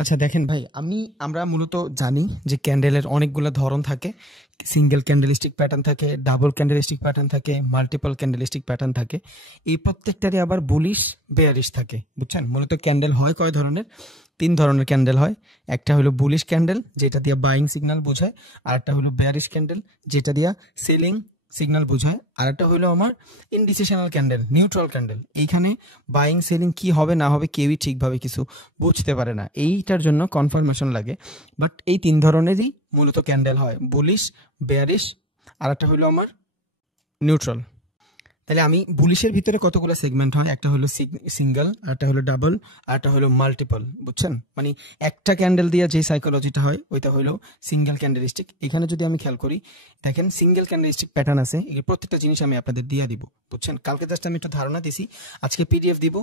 আচ্ছা দেখেন ভাই, আমরা মূলত জানি যে ক্যান্ডেলের অনেকগুলো ধরন থাকে। সিঙ্গেল ক্যান্ডেলিস্টিক প্যাটার্ন থাকে, ডাবল ক্যান্ডেলিস্টিক প্যাটার্ন থাকে, মাল্টিপল ক্যান্ডেলিস্টিক প্যাটার্ন থাকে। এই প্রত্যেকটারই আবার বুলিশ বেয়ারিশ থাকে, বুঝছেন? মূলত ক্যান্ডেল হয় কয় ধরনের? 3 ধরনের ক্যান্ডেল হয়। একটা হলো বুলিশ ক্যান্ডেল, যেটা দিয়ে বাইং সিগন্যাল বোঝায়। আর একটা হলো বেয়ারিশ ক্যান্ডেল, যেটা দিয়া সেলিং সিগন্যাল বোঝায়। আর একটা হলো আমার ইনডিসিশনাল ক্যান্ডেল, নিউট্রাল ক্যান্ডেল। এইখানে বাইং সেলিং কি হবে না হবে কেউই ঠিকভাবে কিছু বুঝতে পারে না, এইটার জন্য কনফার্মেশন লাগে। বাট এই 3 ধরনেরই মূলত ক্যান্ডেল হয়, বুলিশ, বেয়ারিশ, আর একটা হলো আমার নিউট্রাল। তাহলে আমি বুলিশের ভিতরে কতগুলো সেগমেন্ট হয়, একটা হলো সিঙ্গেল, একটা হলো ডাবল, আর একটা হলো মাল্টিপল, বুঝছেন? মানে একটা ক্যান্ডেল দিয়ে যে সাইকোলজিটা হয় ওইটা হলো সিঙ্গেল ক্যান্ডেলিস্টিক। এখানে যদি আমি খেয়াল করি, দেখেন সিঙ্গেল ক্যান্ডেলিস্টিক প্যাটার্ন আছে, এই প্রত্যেকটা জিনিস আমি আপনাদের দিয়ে দিব, বুঝছেন? কালকে জাস্ট আমি একটু ধারণা দিছি, আজকে পিডিএফ দিব।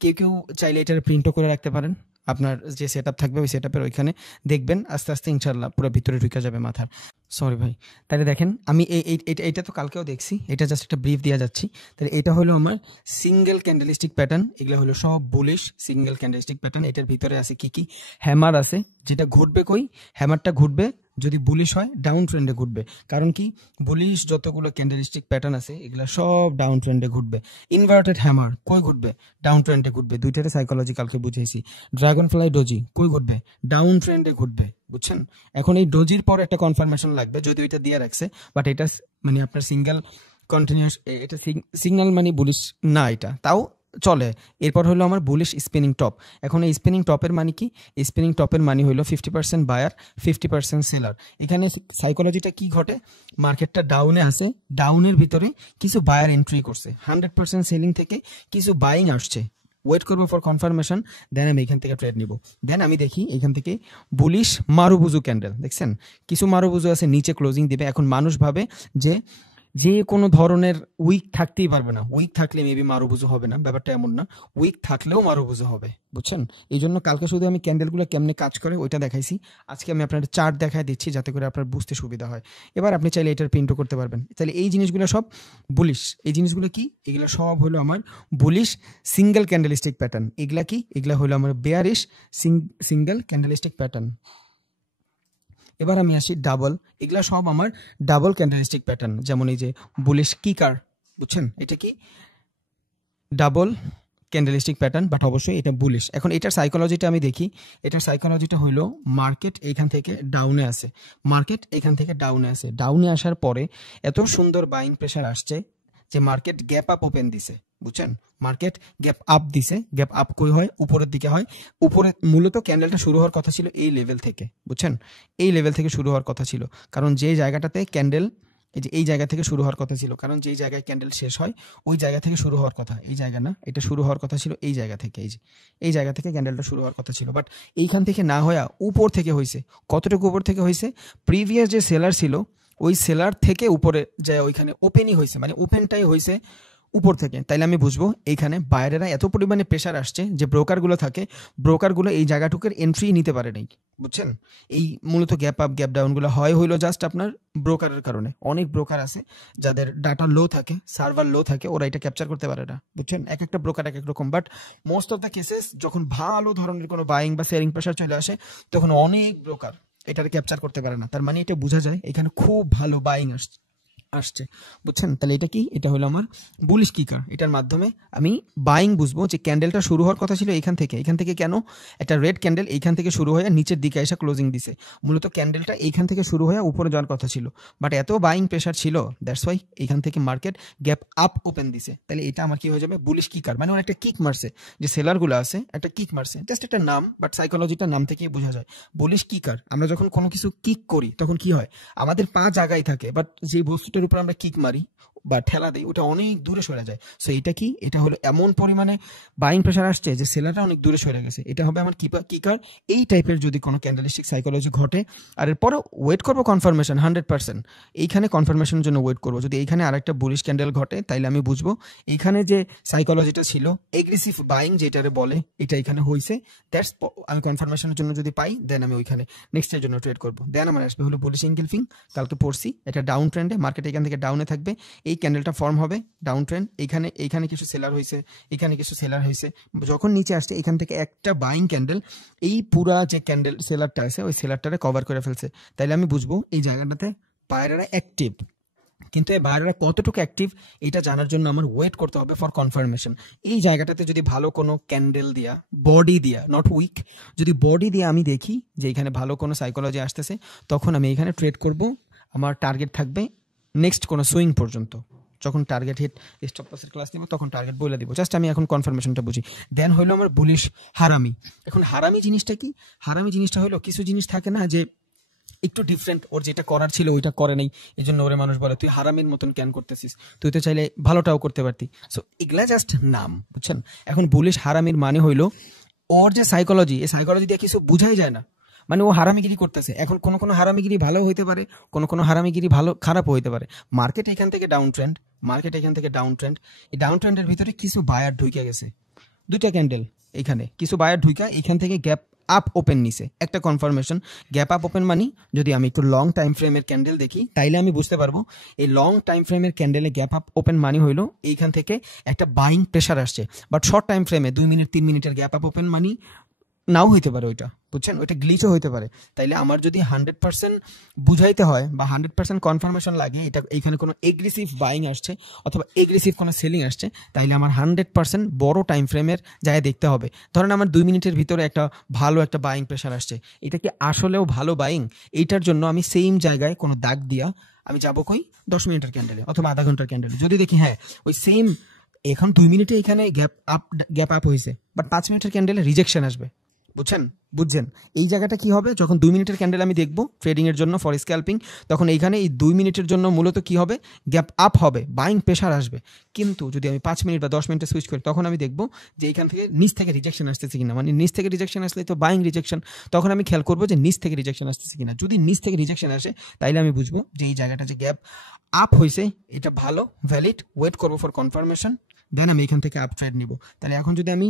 কেউ কেউ চাইলে এটার প্রিন্টও করে রাখতে পারেন, আপনার যে সেট আপ থাকবে ওই সেট আপের ওইখানে দেখবেন, আস্তে আস্তে ইনশাল্লাহ পুরো ভিতরে ঢুকে যাবে মাথার। সরি ভাই। তাহলে দেখেন আমি এইটা তো কালকেও দেখছি, এটা জাস্ট একটা ব্রিফ দিয়ে যাচ্ছি। তাহলে এটা হলো আমার সিঙ্গেল ক্যান্ডেলিস্টিক প্যাটার্ন, এগুলো হলো সব বুলিশ সিঙ্গেল ক্যান্ডেলিস্টিক প্যাটার্ন। এটার ভিতরে আছে কি কি? হ্যামার আছে, যেটা ঘুরবে কই? হ্যামারটা ঘুরবে যদি বুলিশ হয় ডাউন ট্রেন্ডে ঘুরবে। কারণ কি, বুলিশ যতগুলো ক্যান্ডেলিস্টিক প্যাটার্ন আছে এগুলো সব ডাউন ট্রেন্ডে ঘুরবে। ইনভার্টেড হ্যামার কই ঘুরবে? ডাউন ট্রেন্ডে ঘুরবে। দুইটারে সাইকোলজি কালকে বুঝিয়েছি। ড্রাগন ফ্লাই ডোজি কই ঘুরবে? ডাউন ট্রেন্ডে ঘুরবে, বুঝছেন? এখন এই ডোজির পর একটা কনফার্মেশন লাগবে, যদি ওইটা দিয়ে রাখছে, বাট এটা মানে আপনার সিঙ্গেল কন্টিনিউয়াস, এটা সিগন্যাল মানে বুলিশ না, এটা তাও চলে। এরপর হলো আমার বুলিশ স্পিনিং টপ। এখন এই স্পিনিং টপের মানে কি? স্পিনিং টপের মানে হলো 50% বায়ার, 50% সেলার। এখানে সাইকোলজিটা কি ঘটে? মার্কেটটা ডাউনে আছে, ডাউনের ভিতরে কিছু বায়ার এন্ট্রি করছে, 100% সেলিং থেকে কিছু বাইং আসছে। ওয়েট করবো ফর কনফার্মেশন, দেন আমি এখান থেকে ট্রেড নিব। দেন আমি দেখি এখান থেকে বুলিশ মারুবুজু ক্যান্ডেল, দেখছেন? কিছু মারুবুজু আছে নিচে ক্লোজিং দিবে। এখন মানুষ ভাবে যে যে কোনো ধরনের উইক থাকতেই পারবে না, উইক থাকলে মেবি মারুবুজু হবে না, ব্যাপারটা এমন না। উইক থাকলেও মারুবুজু হবে, বুঝছেন? এই জন্য কালকে শুধু আমি ক্যান্ডেলগুলো কেমনে কাজ করে ওইটা দেখাইছি, আজকে আমি আপনার চার্ট দেখাই দিচ্ছি যাতে করে আপনার বুঝতে সুবিধা হয়। এবার আপনি চাইলে এটার প্রিন্টও করতে পারবেন। তাহলে এই জিনিসগুলো সব বুলিশ। এই জিনিসগুলো কি? এগুলো সব হলো আমার বুলিশ সিঙ্গেল ক্যান্ডেলিস্টিক প্যাটার্ন। এগুলা কি? এগুলা হলো আমার বেয়ারিশ সিঙ্গেল ক্যান্ডেলিস্টিক প্যাটার্ন। এবার আমি আসি ডাবল। এগুলা সব আমার ডাবল ক্যান্ডেলিস্টিক প্যাটার্ন, যেমন এই যে বুলিশ কিকার, বুঝছেন? এটা কি? ডাবল ক্যান্ডেলিস্টিক প্যাটার্ন, বাট অবশ্যই এটা বুলিশ। এখন এটার সাইকোলজিটা আমি দেখি, এটার সাইকোলজিটা হইলো মার্কেট এইখান থেকে ডাউনে আসে, মার্কেট এখান থেকে ডাউনে আসে, ডাউনে আসার পরে এত সুন্দর বাইং প্রেশার আসছে যে মার্কেট গ্যাপ আপ ওপেন দিছে, বুঝছেন? মার্কেট গ্যাপ আপ দিছে। গ্যাপ আপ কই হয়? উপরের দিকে হয়। উপরে মূলত ক্যান্ডেলটা শুরু হওয়ার কথা ছিল এই লেভেল থেকে, বুঝছেন? এই লেভেল থেকে শুরু হওয়ার কথা ছিল, কারণ যে জায়গাটাতে ক্যান্ডেল, এই যে এই জায়গা থেকে শুরু হওয়ার কথা ছিল, কারণ যেই জায়গায় ক্যান্ডেল শেষ হয় ওই জায়গা থেকে শুরু হওয়ার কথা। এই জায়গা না, এটা শুরু হওয়ার কথা ছিল এই জায়গা থেকে, এই যে এই জায়গা থেকে ক্যান্ডেলটা শুরু হওয়ার কথা ছিল, বাট এইখান থেকে না হয়ে উপর থেকে হয়েছে। কতটুকু উপর থেকে হয়েছে? প্রিভিয়াস যে সেলার ছিল ওই সেলার থেকে উপরে যায়, ওইখানে ওপেনই হয়েছে, মানে ওপেনটাই হয়েছে উপর থেকে। তাইলে আমি বুঝবো এইখানে বাইরেরা এত পরিমাণে প্রেশার আসছে যে ব্রোকারগুলো থাকে, ব্রোকারগুলো এই জায়গাটুকুর এন্ট্রি নিতে পারে নাই, বুঝছেন? এই মূলত গ্যাপ আপ গ্যাপ ডাউনগুলো হইলো জাস্ট আপনার ব্রোকারের কারণে। অনেক ব্রোকার আছে যাদের ডাটা লো থাকে, সার্ভার লো থাকে, ওরা এটা ক্যাপচার করতে পারে না, বুঝছেন? এক একটা ব্রোকার এক এক রকম। But most of the cases যখন ভালো ধরনের কোনো বাইং বা সেলিং প্রেশার চলে আসে, তখন অনেক ব্রোকার এটাকে ক্যাপচার করতে পারে না। তার মানে এটা বোঝা যায় এখানে খুব ভালো বাইং আসছে, বুঝছেন? তাহলে এটা কি? এটা হলো আমার বুলিশ কিকার। এটার মাধ্যমে আমি বাইং বুঝবো যে ক্যান্ডেলটা শুরু হওয়ার কথা ছিল এখান থেকে। এখান থেকে কেন? একটা রেড ক্যান্ডেল এইখান থেকে শুরু হয়ে নিচের দিকে এসে ক্লোজিং দিছে। মূলত ক্যান্ডেলটা এইখান থেকে শুরু হয়ে উপরে যাওয়ার কথা ছিল, বাট এত বাইং প্রেশার ছিল, দ্যাটস ওয়াই এইখান থেকে মার্কেট গ্যাপ আপ ওপেন দিছে। তাহলে এটা আমার কি হয়ে যাবে? বুলিশ কিকার। মানে ওর একটা কিক মারছে, যে সেলারগুলো আছে একটা কিক মারছে, জাস্ট একটা নাম, বাট সাইকোলজিটা নাম থেকেই বোঝা যায় বুলিশ কিকার। আমরা যখন কোনো কিছু কিক করি তখন কি হয়? আমাদের পা জায়গায় থাকে, বাট যে বস্তুটার উপর আমরা কিক মারি বা ঠেলা দেয় ওটা অনেক দূরে সরে যায়। সো এটা কি? এটা হলো এমন পরিমাণে বাইং প্রেশার আসছে যে সেলারটা অনেক দূরে সরে গেছে। এটা হবে আমার কিকার। এই টাইপের যদি কোনো ক্যান্ডেলিস্টিক সাইকোলজি ঘটে, আর এরপরে ওয়েট করবো কনফার্মেশন 100%। এইখানে কনফার্মেশনের জন্য ওয়েট করবো। যদি এইখানে আরেকটা বুলিশ ক্যান্ডেল ঘটে তাইলে আমি বুঝবো এইখানে যে সাইকোলজিটা ছিল এগ্রেসিভ বাইং যেটারে বলে, এটা এখানে হয়েছে। দ্যাটস আমি কনফার্মেশনের জন্য যদি পাই, দেন আমি ওইখানে নেক্সটের জন্য ট্রেড করবো। দেন আমার আসবে হলো বুলিশ এঙ্গেলফিং। কালকে পড়ছি এটা ডাউন ট্রেন্ডে, মার্কেট এখান থেকে ডাউনে থাকবে। এই ক্যান্ডেলটা ফর্ম হবে ডাউন ট্রেন্ড, এইখানে কিছু সেলার হয়েছে, এখানে কিছু সেলার হয়েছে, যখন নিচে আসছে এখান থেকে একটা বাইং ক্যান্ডেল এই পুরা যে ক্যান্ডেল সেলারটা আছে ওই সেলারটারে কভার করে ফেলছে, তাইলে আমি বুঝবো এই জায়গাটাতে বায়াররা অ্যাক্টিভ। কিন্তু এই বায়াররা কতটুকু অ্যাক্টিভ এটা জানার জন্য আমার ওয়েট করতে হবে ফর কনফার্মেশন। এই জায়গাটাতে যদি ভালো কোনো ক্যান্ডেল দিয়া, বডি দিয়া, নট উইক, যদি বডি দিয়ে আমি দেখি যে এখানে ভালো কোনো সাইকোলজি আসতেছে, তখন আমি এখানে ট্রেড করব। আমার টার্গেট থাকবে নেক্সট কোনো সুইং পর্যন্ত। যখন টার্গেট হিট স্টপ লসের ক্লাস নিব তখন টার্গেট বলে দিব, জাস্ট আমি এখন কনফার্মেশনটা বুঝি। দেন হইলো আমার বুলিশ হারামি। এখন হারামি জিনিসটা কি? হারামি জিনিসটা হলো কিছু জিনিস থাকে না যে একটু ডিফারেন্ট, ওর যেটা করার ছিল ওইটা করে নাই, এই জন্য ওরে মানুষ বলে তুই হারামির মতন ক্যান করতেছিস, তুই তো চাইলে ভালোটাও করতে পারতি। সো এগুলা জাস্ট নাম, বুঝছেন? এখন বুলিশ হারামির মানে হইলো ওর যে সাইকোলজি, এই সাইকোলজি দিয়ে কিছু বুঝাই যায় না, মানে ও হারামিগিরি করতেছে। এখন কোনো হারামিগিরি ভালো হইতে পারে, কোনো হারামিগিরি ভালো খারাপও হইতে পারে। মার্কেট এখান থেকে ডাউন ট্রেন্ড, এই ডাউন ট্রেন্ডের ভিতরে কিছু বায়ার ঢুকে গেছে, দুইটা ক্যান্ডেল এখানে কিছু বায়ার ঢুকা এখান থেকে গ্যাপ আপ ওপেন নিছে, একটা কনফার্মেশন। গ্যাপ আপ ওপেন মানি যদি আমি একটু লং টাইম ফ্রেমের ক্যান্ডেল দেখি তাইলে আমি বুঝতে পারবো এই লং টাইম ফ্রেমের ক্যান্ডেলে গ্যাপ আপ ওপেন মানি হইলো এইখান থেকে একটা বাইং প্রেশার আসছে। বাট শর্ট টাইম ফ্রেমে 2 মিনিট 3 মিনিটের গ্যাপ আপ ওপেন মানি নাও হইতে পারে, ওইটা বুঝছেন, ওইটা গ্লিচও হইতে পারে। তাইলে আমার যদি 100% বুঝাইতে হয় বা 100% কনফার্মেশন লাগে এটা এইখানে কোনো এগ্রেসিভ বাইং আসছে অথবা এগ্রেসিভ কোনো সেলিং আসছে, তাইলে আমার 100% বড় টাইম ফ্রেমের যায় দেখতে হবে। ধরেন আমার 2 মিনিটের ভিতরে একটা ভালো একটা বাইং প্রেশার আসছে, এটা কি আসলেও ভালো বাইং? এইটার জন্য আমি সেম জায়গায় কোনো দাগ দিয়া আমি যাবো কই 10 মিনিটের ক্যান্ডেলে অথবা আধা ঘন্টার ক্যান্ডেলে, যদি দেখি হ্যাঁ ওই সেম এখন 2 মিনিটে এখানে গ্যাপ আপ হয়েছে, বাট 5 মিনিটের ক্যান্ডেলে রিজেকশন আসবে, বুঝছেন? এই জায়গাটা কি হবে? যখন 2 মিনিটের ক্যান্ডেল আমি দেখবো ট্রেডিং এর জন্য ফর স্ক্যাল্পিং, তখন এইখানে এই 2 মিনিটের জন্য মূলত কি হবে? গ্যাপ আপ হবে, বাইং প্রেশার আসবে। কিন্তু যদি আমি 5 মিনিট বা 10 মিনিটে সুইচ করি তখন আমি দেখবো যে এইখান থেকে নিচ থেকে রিজেকশন আসতেছে কিনা, মানে নিচ থেকে রিজেকশন আসলে তো বাইং রিজেকশন, তখন আমি খেয়াল করবো যে নিচ থেকে রিজেকশন আসতেছে কিনা। যদি নিচ থেকে রিজেকশন আসে তাইলে আমি বুঝবো যে এই জায়গাটা যে গ্যাপ আপ হয়েছে এটা ভালো, ভ্যালিড, ওয়েট করবো ফর কনফার্মেশন, দেন আমি এখান থেকে আপ ট্রেড নিব। তাহলে এখন যদি আমি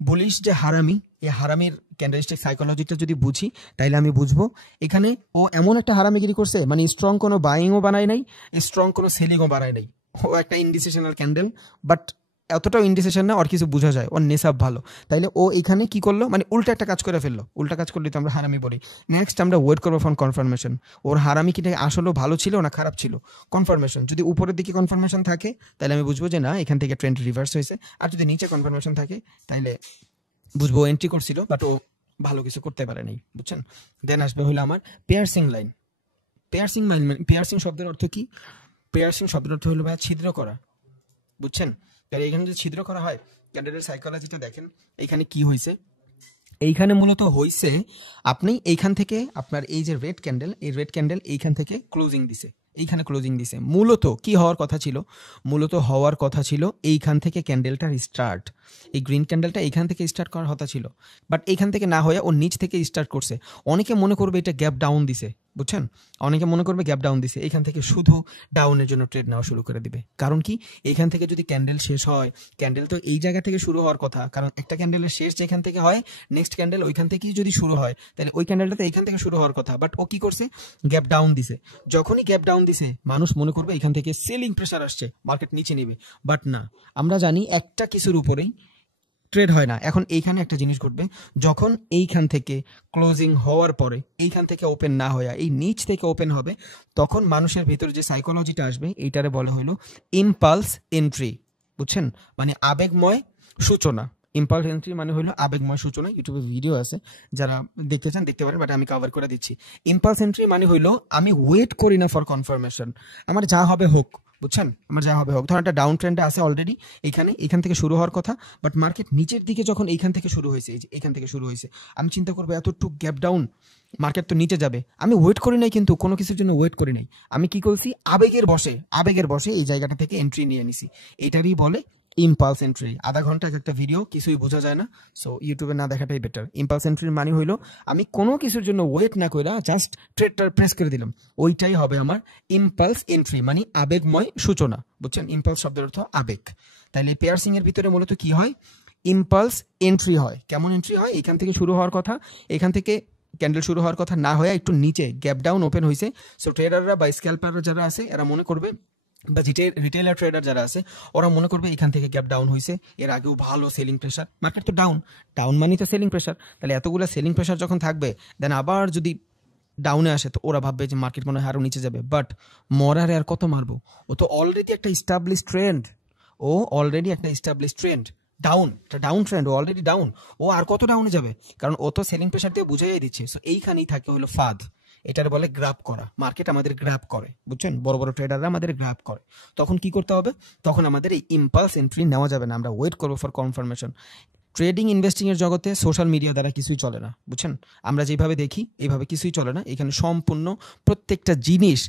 বুলিশ যে হারামি, এই হারামির ক্যান্ডেলস্টিক সাইকোলজিটা যদি বুঝি তাইলে আমি বুঝবো এখানে ও এমন একটা হারামিগিরি করছে, মানে স্ট্রং কোনো বাইংও বানায় নাই, স্ট্রং কোনো সেলিংও বানায় নাই, ও একটা ইনডিসিশনাল ক্যান্ডেল, বাট এতটাও ইনডিসিশন না, ওর কিছু বোঝা যায়, ওর নেশাব ভালো। তাইলে ও এখানে কি করলো, মানে উল্টা একটা কাজ করে ফেললো। উল্টা কাজ করলে তো আমরা হারামি বলি। নেক্সট আমরা ওয়েট করবো ফর কনফার্মেশন, ওর হারামি কিটা আসলেও ভালো ছিল না খারাপ ছিল। কনফার্মেশন যদি উপরের দিকে কনফার্মেশন থাকে তাহলে আমি বুঝবো যে না এখান থেকে ট্রেন্ড রিভার্স হয়েছে, আর যদি নিচে কনফার্মেশন থাকে তাইলে বুঝবো এন্ট্রি করছিল বাট ও ভালো কিছু করতে পারে নাই, বুঝছেন? দেন আসবে হলো আমার পেয়ারসিং লাইন। পেয়ারসিং শব্দের অর্থ কি? পেয়ারসিং শব্দের অর্থ হলো ভাই ছিদ্র করা, বুঝছেন? তাহলে এখানে যদি ছিদ্র করা হয়, ক্যান্ডেলের সাইকোলজিটা দেখেন এইখানে কি হয়েছে। এইখানে মূলত হয়েছে আপনি এইখান থেকে আপনার এই যে রেড ক্যান্ডেল, এই রেড ক্যান্ডেল এইখান থেকে ক্লোজিং দিছে, এইখানে ক্লোজিং দিছে। মূলত কি হওয়ার কথা ছিল? মূলত হওয়ার কথা ছিল এইখান থেকে ক্যান্ডেলটার স্টার্ট, এই গ্রিন ক্যান্ডেলটা এইখান থেকে স্টার্ট করার কথা ছিল, বাট এইখান থেকে না হয়ে ও নিচ থেকে স্টার্ট করছে। অনেকে মনে করবে এটা গ্যাপ ডাউন দিছে, বুঝছেন? অনেকে মনে করবে গ্যাপ ডাউন দিছে, এইখান থেকে শুধু ডাউনের জন্য ট্রেড নেওয়া শুরু করে দিবে। কারণ কি? এইখান থেকে যদি ক্যান্ডেল শেষ হয়, ক্যান্ডেল তো এই জায়গা থেকে শুরু হওয়ার কথা, কারণ একটা ক্যান্ডেলের শেষ যেখান থেকে হয় নেক্সট ক্যান্ডেল ওইখান থেকেই যদি শুরু হয়, তাহলে ওই ক্যান্ডেলটা এইখান থেকে শুরু হওয়ার কথা, বাট ও কি করছে? গ্যাপ ডাউন দিছে। যখনই গ্যাপ ডাউন দিছে মানুষ মনে করবে এখান থেকে সেলিং প্রেসার আসছে, মার্কেট নিচে নেবে, বাট না। আমরা জানি একটা কিছুর উপরেই ট্রেড হয় না। এখন এইখানে একটা জিনিস ঘটবে, যখন এইখান থেকে ক্লোজিং হওয়ার পরে এইখান থেকে ওপেন না হয়ে এই নিচ থেকে ওপেন হবে, তখন মানুষের ভিতরে যে সাইকোলজিটা আসবে এইটারে বলা হলো ইম্পালস এন্ট্রি, বুঝছেন? মানে আবেগময় সূচনা। ইম্পালস এন্ট্রি মানে হলো আবেগময় সূচনা। ইউটিউবে ভিডিও আছে, যারা দেখতে চান দেখতে পারেন, বাট আমি কভার করে দিচ্ছি। ইম্পালস এন্ট্রি মানে হইলো আমি ওয়েট করি না ফর কনফার্মেশন, আমার যা হবে হোক, বুঝছেন? আমার যা হবে হোক। ধরেন একটা ডাউন ট্রেন্ডে আছে অলরেডি, এইখান থেকে শুরু হওয়ার কথা, বাট মার্কেট নিচের দিকে যখন এইখান থেকে শুরু হয়েছে, এই যে এইখান থেকে শুরু হয়েছে, আমি চিন্তা করবো এতটুকু গ্যাপ ডাউন, মার্কেট তো নিচে যাবে। আমি ওয়েট করি নাই, কিন্তু কোনো কিছুর জন্য ওয়েট করি নাই, আমি কি করছি? আবেগের বসে এই জায়গাটা থেকে এন্ট্রি নিয়ে নিছি। এটারই বলে ইম্পালস এন্ট্রি। আধা ঘন্টা একটা ভিডিও, কিছুই বোঝা যায় না, সো ইউটিউবে না দেখাটাই বেটার। ইম্পালস এন্ট্রির মানে হইলো আমি কোনো কিছুর জন্য ওয়েট না কইরা জাস্ট ট্রেডটা প্রেস করে দিলাম, ওইটাই হবে আমার ইম্পালস এন্ট্রি, মানে আবেগময় সূচনা, বুঝছেন? ইম্পালস শব্দের অর্থ আবেগ। তাহলে পেয়ারসিং এর ভিতরে মূলত কি হয়? ইম্পালস এন্ট্রি হয়। কেমন এন্ট্রি হয়? এখান থেকে শুরু হওয়ার কথা, এখান থেকে ক্যান্ডেল শুরু হওয়ার কথা না হয়ে একটু নিচে গ্যাপ ডাউন ওপেন হয়েছে, সো ট্রেডাররা বা স্ক্যাল্পাররা যারা আছে এরা মনে করবে বা রিটেলার ট্রেডার যারা আছে ওরা মনে করবে এখান থেকে গ্যাপ ডাউন হয়েছে, এর আগেও ভালো সেলিং প্রেশার, মার্কেট তো ডাউন, ডাউন মানে তো সেলিং প্রেশার, তাহলে এতগুলো সেলিং প্রেশার যখন থাকবে দেন আবার যদি ডাউনে আসে তো ওরা ভাববে যে মার্কেট মনে হয় আরো নিচে যাবে। বাট মরারে আর কত মারবো, ও তো অলরেডি একটা ইস্টাবলিশ ট্রেন্ড, ও অলরেডি একটা ইস্টাবলিশ ট্রেন্ড, ডাউন, একটা ডাউন ট্রেন্ড, ও অলরেডি ডাউন, ও আর কত ডাউনে যাবে, কারণ ও তো সেলিং প্রেশার দিয়ে বুঝাই দিচ্ছে। সো এইখানেই থাকে হলো ফাঁদ, এটার বলে গ্রাব করা, মার্কেট আমাদের গ্রাব করে, বুঝছেন, বড় বড় ট্রেডাররা আমাদের গ্রাব করে। তখন কি করতে হবে, তখন আমাদের এই ইম্পালস এন্ট্রি নেওয়া যাবে না, আমরা ওয়েট করবো ফর কনফার্মেশন। ট্রেডিং ইনভেস্টিং এর জগতে সোশ্যাল মিডিয়া দ্বারা কিছুই চলে না, বুঝছেন, আমরা যেভাবে দেখি এইভাবে কিছুই চলে না। এখানে সম্পূর্ণ প্রত্যেকটা জিনিস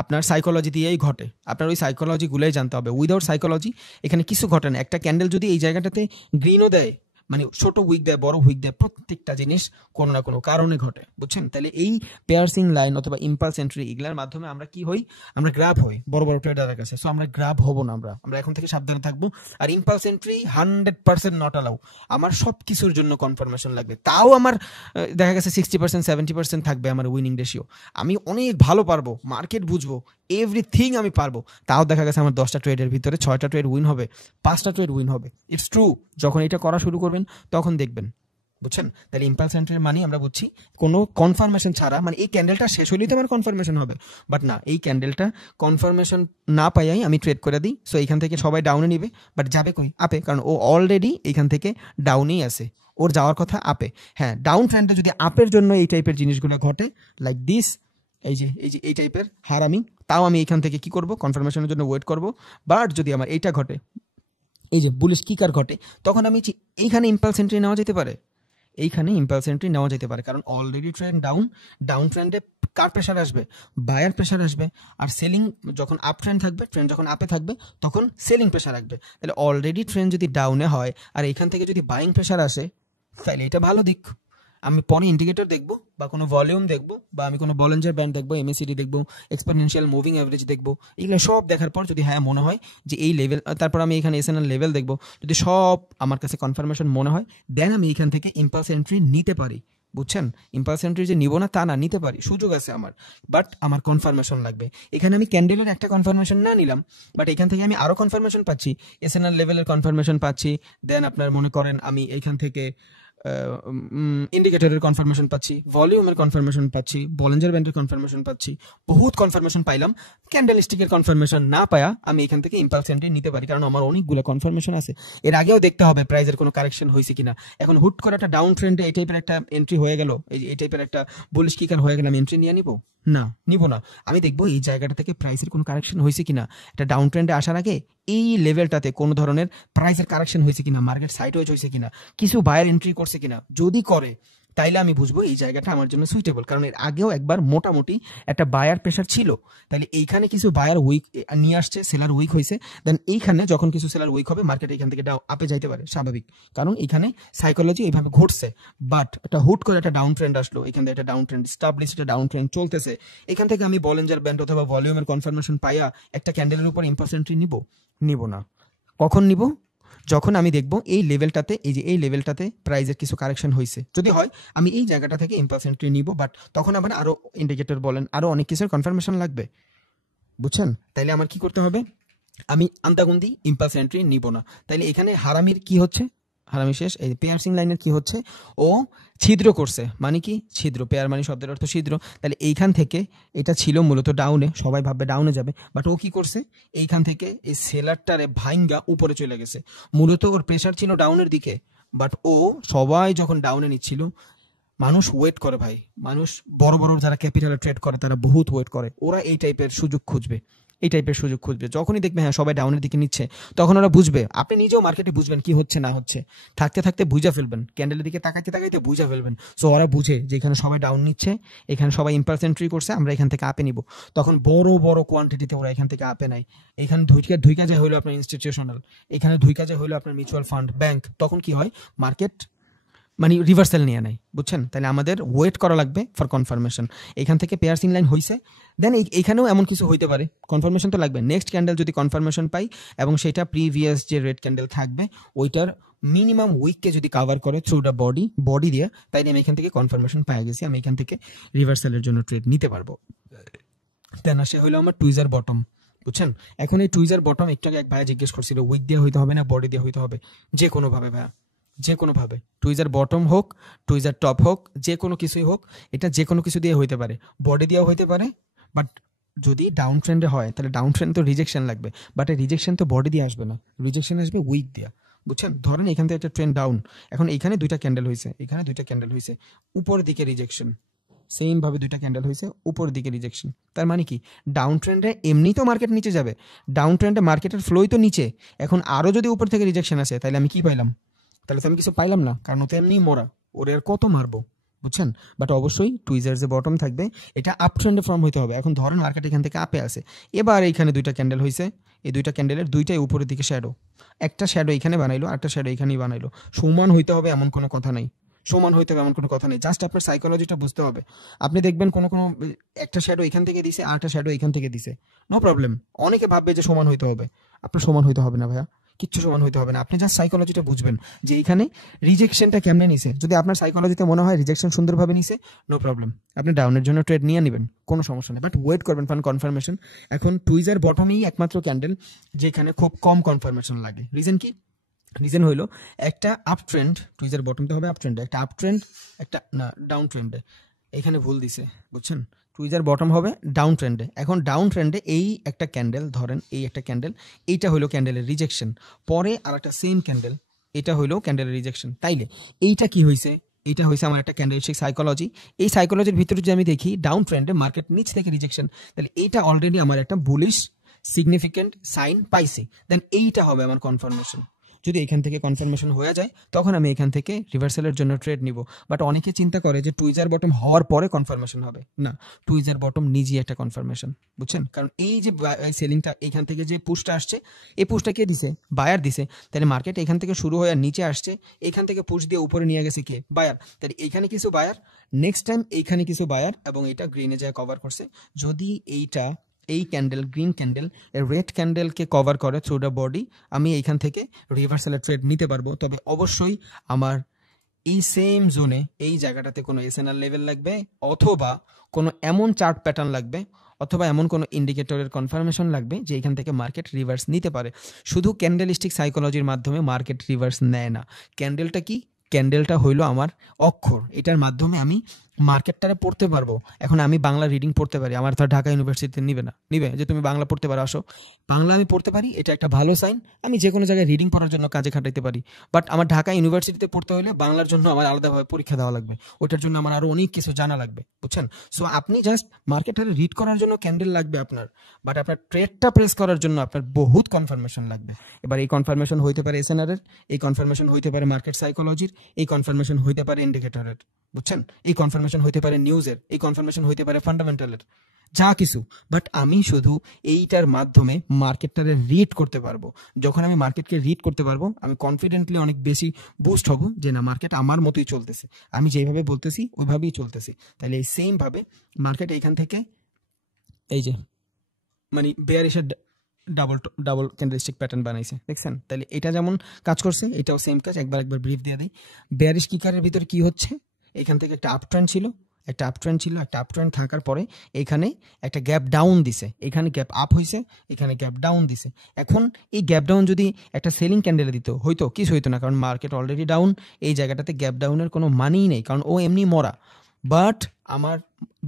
আপনার সাইকোলজি দিয়েই ঘটে, আপনার ওই সাইকোলজিগুলোই জানতে হবে। উইদাউট সাইকোলজি এখানে কিছু ঘটে না। একটা ক্যান্ডেল যদি এই জায়গাটাতে গ্রিনও দেয়, মানে ছোট উইক দেয়, বড় উইক দেয়, প্রত্যেকটা জিনিস কোনো না কোনো কারণে ঘটে, বুঝছেন। তাহলে এই পেয়ারসিং লাইন অথবা ইম্পালস এন্ট্রি এগুলোর মাধ্যমে আমরা কি হই, আমরা গ্রাব হই বড় বড় ট্রেডারের কাছে। সো আমরা গ্রাব হব না, আমরা এখন থেকে সাবধানে থাকবো। আর ইম্পালস এন্ট্রি 100% নট অ্যালাউ। আমার সব কিছুর জন্য কনফার্মেশন লাগবে, তাও আমার দেখা গেছে 60% 70% থাকবে আমার উইনিং রেশিও, আমি অনেক ভালো পারবো, মার্কেট বুঝবো, এভরিথিং আমি পারবো, তাও দেখা গেছে আমার 10টা ট্রেডের ভিতরে 6টা ট্রেড উইন হবে, 5টা ট্রেড উইন হবে। ইটস ট্রু, যখন এটা করা শুরু করবেন তখন দেখবেন, বুঝছেন। তাহলে ইম্পালস এন্ট্রির মানে আমরা বুঝছি কোনো কনফার্মেশন ছাড়া, মানে এই ক্যান্ডেলটা শেষ হলেই তো আমার কনফার্মেশন হবে, বাট না, এই ক্যান্ডেলটা কনফার্মেশন না পাইয়াই আমি ট্রেড করে দিই। সো এইখান থেকে সবাই ডাউনে নিবে, বাট যাবে কই, আপে, কারণ ও অলরেডি এইখান থেকে ডাউনেই আছে, ওর যাওয়ার কথা আপে। হ্যাঁ, ডাউন ট্রেন্ডে যদি আপের জন্য এই টাইপের জিনিসগুলো ঘটে, লাইক দিস, এই টাইপের হারামি, তাও আমি এইখান থেকে কি করব, কনফার্মেশনের জন্য ওয়েট করব। বাট যদি আমার এইটা ঘটে, এই যে বুলিশ কিকার ঘটে, তখন আমি এইখানে ইম্পালস এন্ট্রি নেওয়া যেতে পারে, এইখানে ইম্পালস এন্ট্রি নেওয়া যেতে পারে, কারণ অলরেডি ট্রেন্ড ডাউন, ডাউন ট্রেন্ডে কার প্রেশার আসবে, বায়ার প্রেশার আসবে। আর সেলিং যখন আপ ট্রেন্ড থাকবে, ট্রেন্ড যখন আপে থাকবে, তখন সেলিং প্রেশার আসবে। তাহলে অলরেডি ট্রেন্ড যদি ডাউনে হয় আর এইখান থেকে যদি বাইং প্রেশার আসে, তাহলে এটা ভালো দিক। আমি পরে ইন্ডিকেটর দেখবো, বা কোনো ভলিউম দেখবো, বা আমি কোনো বলিঞ্জার ব্যান্ড দেখবো, এমএসিডি দেখবো, এক্সপোনেনশিয়াল মুভিং অ্যাভারেজ দেখবো, এগুলো সব দেখার পর যদি হ্যাঁ মনে হয় যে এই লেভেল, তারপর আমি এখানে এসএনএল লেভেল দেখবো, যদি সব আমার কাছে কনফার্মেশন মনে হয়, দেন আমি এখান থেকে ইম্পালস এন্ট্রি নিতে পারি, বুঝছেন। ইম্পালস এন্ট্রি যে নিব না তা না, নিতে পারি, সুযোগ আছে আমার, বাট আমার কনফার্মেশন লাগবে। এখানে আমি ক্যান্ডেলের একটা কনফার্মেশন না নিলাম, বাট এখান থেকে আমি আরও কনফার্মেশন পাচ্ছি, এসএনএল লেভেলের কনফার্মেশন পাচ্ছি, দেন আপনার মনে করেন আমি এইখান থেকে ইন্ডিকেটরের কনফার্মেশন পাচ্ছি, ভলিউমের কনফার্মেশন পাচ্ছি, বলিঞ্জার ব্যান্ডের কনফার্মেশন পাচ্ছি, বহুত কনফার্মেশন পাইলাম। ক্যান্ডেলস্টিকের কনফার্মেশন না পায়া আমি এখান থেকে ইম্পালস এন্ট্রি নিতে পারি, কারণ আমার অনেকগুলো কনফার্মেশন আছে। এর আগেও দেখতে হবে প্রাইসের কোনো কারেকশন হয়েছে কিনা। এখন হুট করে একটা ডাউন ট্রেন্ডে এই টাইপের একটা এন্ট্রি হয়ে গেল, এই টাইপের একটা বুলিশ কিকার হয়ে গেল, আমি এন্ট্রি নিয়ে নিব না, নিব না। আমি দেখবো এই জায়গাটা থেকে প্রাইসের কোনো কারেকশন হয়েছে কিনা, একটা ডাউন ট্রেন্ডে আসার আগে এই লেভেলটাতে কোনো ধরনের প্রাইসের কারেকশন হয়েছে কিনা, মার্কেট সাইডওয়েজ হয়েছে কিনা, কিছু বায়ার এন্ট্রি করছে কিনা, যদি করে তাইলে আমি বুঝবো এই জায়গাটা আমার জন্য সুইটেবল, কারণ এর আগেও একবার মোটামুটি একটা বায়ার প্রেশার ছিল, তাহলে এইখানে কিছু বায়ার উইক নিয়ে আসছে, সেলার উইক হয়েছে, দেন এইখানে যখন কিছু সেলার উইক হবে, মার্কেট এখান থেকে আপে যাইতে পারে, স্বাভাবিক, কারণ এখানে সাইকোলজি এইভাবে ঘটছে। বাট একটা হুট করে একটা ডাউন ট্রেন্ড আসলো, এখান থেকে একটা ডাউন ট্রেন্ড স্টাবলিশ, একটা ডাউন ট্রেন্ড চলতেছে, এখান থেকে আমি বলিঞ্জার ব্যান্ড অথবা ভলিউমের কনফার্মেশন পাইয়া একটা ক্যান্ডেলের উপর ইম্পালস এন্ট্রি নিব না। কখন নিব, যখন আমি দেখবো এই লেভেলটাতে, এই যে এই লেভেলটাতে প্রাইসের কিছু কারেকশন হয়েছে, যদি হয় আমি এই জায়গাটা থেকে ইম্পালস এন্ট্রি নিব, বাট তখন আবার আরো ইন্ডিকেটর বলেন আরো অনেক কিছুর কনফার্মেশন লাগবে, বুঝছেন। তাইলে আমার কি করতে হবে, আমি আন্তাগুন্দি ইম্পালস এন্ট্রি নিব না। তাইলে এখানে হারামির কি হচ্ছে, হারামি শেষ। এই পেয়ারসিং লাইনের কি হচ্ছে, ও ছিদ্র করছে, মানে কি ছিদ্র, পেয়ার মানে শব্দের অর্থ ছিদ্র। তাহলে এইখান থেকে এটা ছিল মূলত ডাউনে, সবাই ভাববে ডাউনে যাবে, বাট ও কি করছে, এইখান থেকে এই সেলারটারে ভাইঙ্গা উপরে চলে গেছে। মূলত ওর প্রেশার ছিল ডাউনের দিকে, বাট ও সবাই যখন ডাউনে নিচ্ছিল, মানুষ ওয়েট করে ভাই, মানুষ বড় বড় যারা ক্যাপিটালে ট্রেড করে তারা বহুত ওয়েট করে, ওরা এই টাইপের সুযোগ খুঁজবে, এই টাইপের সুযোগ খুঁজবে। যখনই দেখবে হ্যাঁ সবাই ডাউনের দিকে নিচ্ছে, তখন ওরা বুঝবে, আপনি নিজেও মার্কেটে বুঝবেন কি হচ্ছে না হচ্ছে, থাকতে থাকতে বুঝা ফেলবেন, ক্যান্ডেলের দিকে তাকাইতে তাকাইতে বুঝা ফেলবেন। সো ওরা বুঝে যে এখানে সবাই ডাউন নিচ্ছে, এখানে সবাই ইম্পালস এন্ট্রি করছে, আমরা এখান থেকে আপে নিব, তখন বড় বড় কোয়ান্টিটিতে ওরা এখান থেকে আপে নেয়। এখানে দুই কাজে হইলো আপনার ইনস্টিটিউশনাল, এখানে দুই কাজে হইলো আপনার মিউচুয়াল ফান্ড, ব্যাংক, তখন কি হয়, মার্কেট মানে রিভার্সাল নিয়ে নেয়, বুঝছেন। তাহলে আমাদের ওয়েট করা লাগবে ফর কনফার্মেশন। এখান থেকে পেয়ারসিং লাইন হয়েছে, দেন এইখানেও এমন কিছু হইতে পারে, কনফার্মেশন তো লাগবে। নেক্সট ক্যান্ডেল যদি কনফার্মেশন পাই এবং সেটা প্রিভিয়াস যে রেড ক্যান্ডেল থাকবে ওইটার মিনিমাম উইককে যদি কাভার করে থ্রু দ্য বডি দিয়ে, তাইলে আমি এখান থেকে কনফার্মেশন পেয়ে গেছি, আমি এখান থেকে রিভার্সালের জন্য ট্রেড নিতে পারবো। দেন আসে হলো আমার টুইজার বটম। বুঝছেন? এখন এই টুইজার বটম একটু আগে এক ভাইয়া জিজ্ঞেস করছিল উইক দিয়ে হইতে হবে না বডি দিয়ে হইতে হবে? যে কোনোভাবে ভাইয়া, যে কোনোভাবে, টুইজার বটম হোক, টুইজার টপ হোক, যে কোনো কিছুই হোক, এটা যে কোনো কিছু দিয়ে হইতে পারে, বডি দিয়েও হইতে পারে। বাট যদি ডাউন ট্রেন্ডে হয় তাহলে ডাউন ট্রেন্ড তো রিজেকশন লাগবে, বাট এই রিজেকশন তো বডি দিয়ে আসবে না, রিজেকশন আসবে উইক দিয়া। বুঝছেন? ধরেন এখান থেকে একটা ট্রেন্ড ডাউন, এখন এখানে দুইটা ক্যান্ডেল হয়েছে, এখানে দুইটা ক্যান্ডেল হয়েছে, উপরের দিকে রিজেকশন, সেম ভাবে দুইটা ক্যান্ডেল হয়েছে, উপরের দিকে রিজেকশন। তার মানে কি, ডাউন ট্রেন্ডে এমনি তো মার্কেট নিচে যাবে, ডাউন ট্রেন্ডে মার্কেটের ফ্লোই তো নিচে, এখন আরও যদি উপর থেকে রিজেকশন আসে তাহলে আমি কি পাইলাম? তাহলে তো আমি কিছু পাইলাম না, কারণ ও তো এমনি মরা, ওরে আর কত মারবো? বুঝছেন? বাট অবশ্যই টুইজার যে বটম থাকবে এটা আপ ট্রেন্ডে ফর্ম হইতে হবে। এখন ধরেন মার্কেট এখান থেকে আপে আসে, এবার এইখানে দুইটা ক্যান্ডেল হয়েছে, এই দুইটা ক্যান্ডেলের দুইটাই উপরের দিকে শ্যাডো, একটা শ্যাডো এখানে বানাইলো, একটা শ্যাডো এখানেই বানাইলো, সমান হইতে হবে এমন কোনো কথা নাই, সমান হইতে হবে এমন কোনো কথা নেই, জাস্ট আপনার সাইকোলজিটা বুঝতে হবে। আপনি দেখবেন কোনো কোনো একটা শ্যাডো এখান থেকে দিছে আর একটা শ্যাডো এখান থেকে দিছে, নো প্রবলেম, অনেকে ভাববে যে সমান হইতে হবে, আপনার সমান হইতে হবে না ভাইয়া, কিচ্ছু সমান হইতে হবে না। আপনি জাস্ট সাইকোলজিটা বুঝবেন যে এখানে রিজেকশনটা কেমনে নিছে, যদি আপনার সাইকোলজিতে মনে হয় রিজেকশন সুন্দরভাবে নিছে, নো প্রবলেম, আপনি ডাউনের জন্য ট্রেড নিয়ে নেবেন, কোনো সমস্যা নেই, বাট ওয়েট করবেন ফর কনফার্মেশন। এখন টুইজার বটমেই একমাত্র ক্যান্ডেল যেখানে খুব কম কনফার্মেশন লাগে। রিজন কি? রিজন হইলো একটা আপ ট্রেন্ড, টুইজার বটমতে হবে আপ ট্রেন্ডে, একটা আপ ট্রেন্ড, একটা না ডাউন ট্রেন্ডে, এখানে ভুল দিছে, বুঝছেন? টুইজার বটম হবে ডাউন ট্রেন্ডে। এখন ডাউন ট্রেন্ডে এই একটা ক্যান্ডেল, ধরেন এই একটা ক্যান্ডেল, এইটা হইলো ক্যান্ডেলের রিজেকশন, পরে আর একটা সেম ক্যান্ডেল, এটা হইলো ক্যান্ডেলের রিজেকশন। তাইলে এইটা কি হয়েছে? এইটা হয়েছে আমার একটা ক্যান্ডেলস্টিক সাইকোলজি। এই সাইকোলজির ভিতরে যদি আমি দেখি ডাউন ট্রেন্ডে মার্কেট নিচ থেকে রিজেকশন, তাহলে এইটা অলরেডি আমার একটা বুলিশ সিগনিফিকেন্ট সাইন পাইছি, দেন এইটা হবে আমার কনফার্মেশন। যদি এখান থেকে কনফার্মেশন হয়ে যায় তখন আমি এখান থেকে রিভার্সালের জন্য ট্রেড নিব। বাট অনেকে চিন্তা করে যে টুইজার বটম হওয়ার পরে কনফার্মেশন হবে, না, টুইজার বটম নিজেই একটা কনফার্মেশন, বুঝছেন? কারণ এই যে সেলিংটা এখান থেকে যে পুশটা আসছে, এই পুশটা কে দিছে? বায়ার দিছে। তাহলে মার্কেট এখান থেকে শুরু হয়ে নিচে আসছে, এখান থেকে পুশ দিয়ে উপরে নিয়ে গেছে কে? বায়ার। তাহলে এখানে কিছু বায়ার, নেক্সট টাইম এইখানে কিছু বায়ার, এবং এটা গ্রিনে যায় কভার করছে। যদি এইটা এই ক্যান্ডেল, গ্রিন ক্যান্ডেল রেড ক্যান্ডেলকে কভার করে থ্রু দ্য বডি, আমি এইখান থেকে রিভার্সালের ট্রেড নিতে পারবো। তবে অবশ্যই আমার এই সেম জোনে এই জায়গাটাতে কোনো এসএনআর লেভেল লাগবে, অথবা কোনো এমন চার্ট প্যাটার্ন লাগবে, অথবা এমন কোনো ইন্ডিকেটরের কনফার্মেশন লাগবে যে এখান থেকে মার্কেট রিভার্স নিতে পারে। শুধু ক্যান্ডেলিস্টিক সাইকোলজির মাধ্যমে মার্কেট রিভার্স নেয় না। ক্যান্ডেলটা কি? ক্যান্ডেলটা হইলো আমার অক্ষর, এটার মাধ্যমে আমি মার্কেটটারে পড়তে পারবো। এখন আমি বাংলা রিডিং পড়তে পারি, আমার তো ঢাকা ইউনিভার্সিটিতে নিবে না, নিবে যে তুমি বাংলা পড়তে পারো, আসো, বাংলা আমি পড়তে পারি, এটা একটা ভালো সাইন, আমি যে কোনো জায়গায় রিডিং পড়ার জন্য কাজে খাটাইতে পারি। বাট আমার ঢাকা ইউনিভার্সিটিতে পড়তে হলে বাংলার জন্য আমার আলাদাভাবে পরীক্ষা দেওয়া লাগবে, ওটার জন্য আমার আরো অনেক কিছু জানা লাগবে, বুঝছেন? সো আপনি জাস্ট মার্কেটটারে রিড করার জন্য ক্যান্ডেল লাগবে আপনার, বাট আপনার ট্রেডটা প্রেস করার জন্য আপনার বহুত কনফার্মেশন লাগবে। এবার এই কনফার্মেশন হইতে পারে এসএনআর এর, এই কনফার্মেশন হইতে পারে মার্কেট সাইকোলজির, এই কনফার্মেশন হইতে পারে ইন্ডিকেটরের, বুঝছেন? এই কনফার্মেশন হইতে পারে নিউজের, এই কনফার্মেশন হইতে পারে ফান্ডামেন্টালের, যা কিছু। বাট আমি শুধু এইটার মাধ্যমে মার্কেটটারে রিড করতে পারবো। যখন আমি মার্কেটকে রিড করতে পারবো, আমি কনফিডেন্টলি অনেক বেশি বুস্ট হব যে না, মার্কেট আমার মতোই চলতেছে, আমি যেভাবে বলতেছি ওইভাবেই চলতেছে। তাহলে এই সেম ভাবে মার্কেট এইখান থেকে এই যে মানে বেয়ারিশের ডাবল ডাবল ক্যান্ডেলস্টিক প্যাটার্ন বানাইছে, দেখছেন? তাহলে এটা যেমন কাজ করছে, এটাও সেম কাজ। একবার ব্রিফ দিয়ে দিই। বেয়ারিশ কিকারের ভিতর কি হচ্ছে? এখান থেকে একটা আপ ট্রেন্ড ছিল, একটা আপ ট্রেন্ড ছিল, একটা আপ ট্রেন্ড থাকার পরে এখানে একটা গ্যাপ ডাউন দিছে, এখানে গ্যাপ আপ হয়েছে, এখানে গ্যাপ ডাউন দিছে। এখন এই গ্যাপ ডাউন যদি একটা সেলিং ক্যান্ডেলে দিত হয়তো কিছু হইতো না, কারণ মার্কেট অলরেডি ডাউন, এই জায়গাটাতে গ্যাপ ডাউনের কোনো মানেই নেই, কারণ ও এমনি মরা। বাট আমার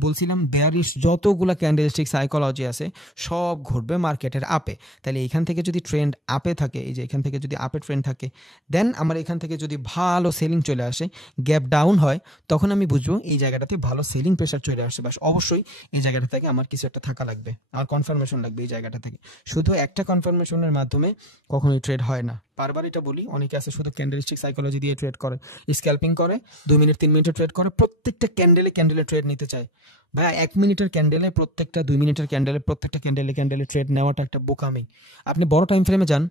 বলছিলাম বেয়ারিশ যতগুলা ক্যান্ডেলস্টিক সাইকোলজি আছে সব ঘটবে মার্কেটের আপে। তাহলে এখান থেকে যদি ট্রেন্ড আপে থাকে, এই যে এখান থেকে যদি আপে ট্রেন্ড থাকে, দেন আমার এখান থেকে যদি ভালো সেলিং চলে আসে, গ্যাপ ডাউন হয়, তখন আমি বুঝবো এই জায়গাটাতে ভালো সেলিং প্রেশার চলে আসে। বাস অবশ্যই এই জায়গাটা থেকে আমার কিছু একটা থাকা লাগবে, আমার কনফার্মেশন লাগবে এই জায়গাটা থেকে। শুধু একটা কনফার্মেশনের মাধ্যমে কখনোই ট্রেড হয় না। বারবার এটা বলি, অনেকে আছে শুধু ক্যান্ডেলস্টিক সাইকোলজি দিয়ে ট্রেড করে, স্ক্যাল্পিং করে, 2 মিনিট 3 মিনিটে ট্রেড করে, প্রত্যেকটা ক্যান্ডেলে ট্রেড নিতে চায়। ভাই 1 মিনিটের ক্যান্ডেলে প্রত্যেকটা, 2 মিনিটের ক্যান্ডেলে প্রত্যেকটা ক্যান্ডেলে ট্রেড নেওয়াটা একটা বোকামি। আপনি বড় টাইম ফ্রেমে যান,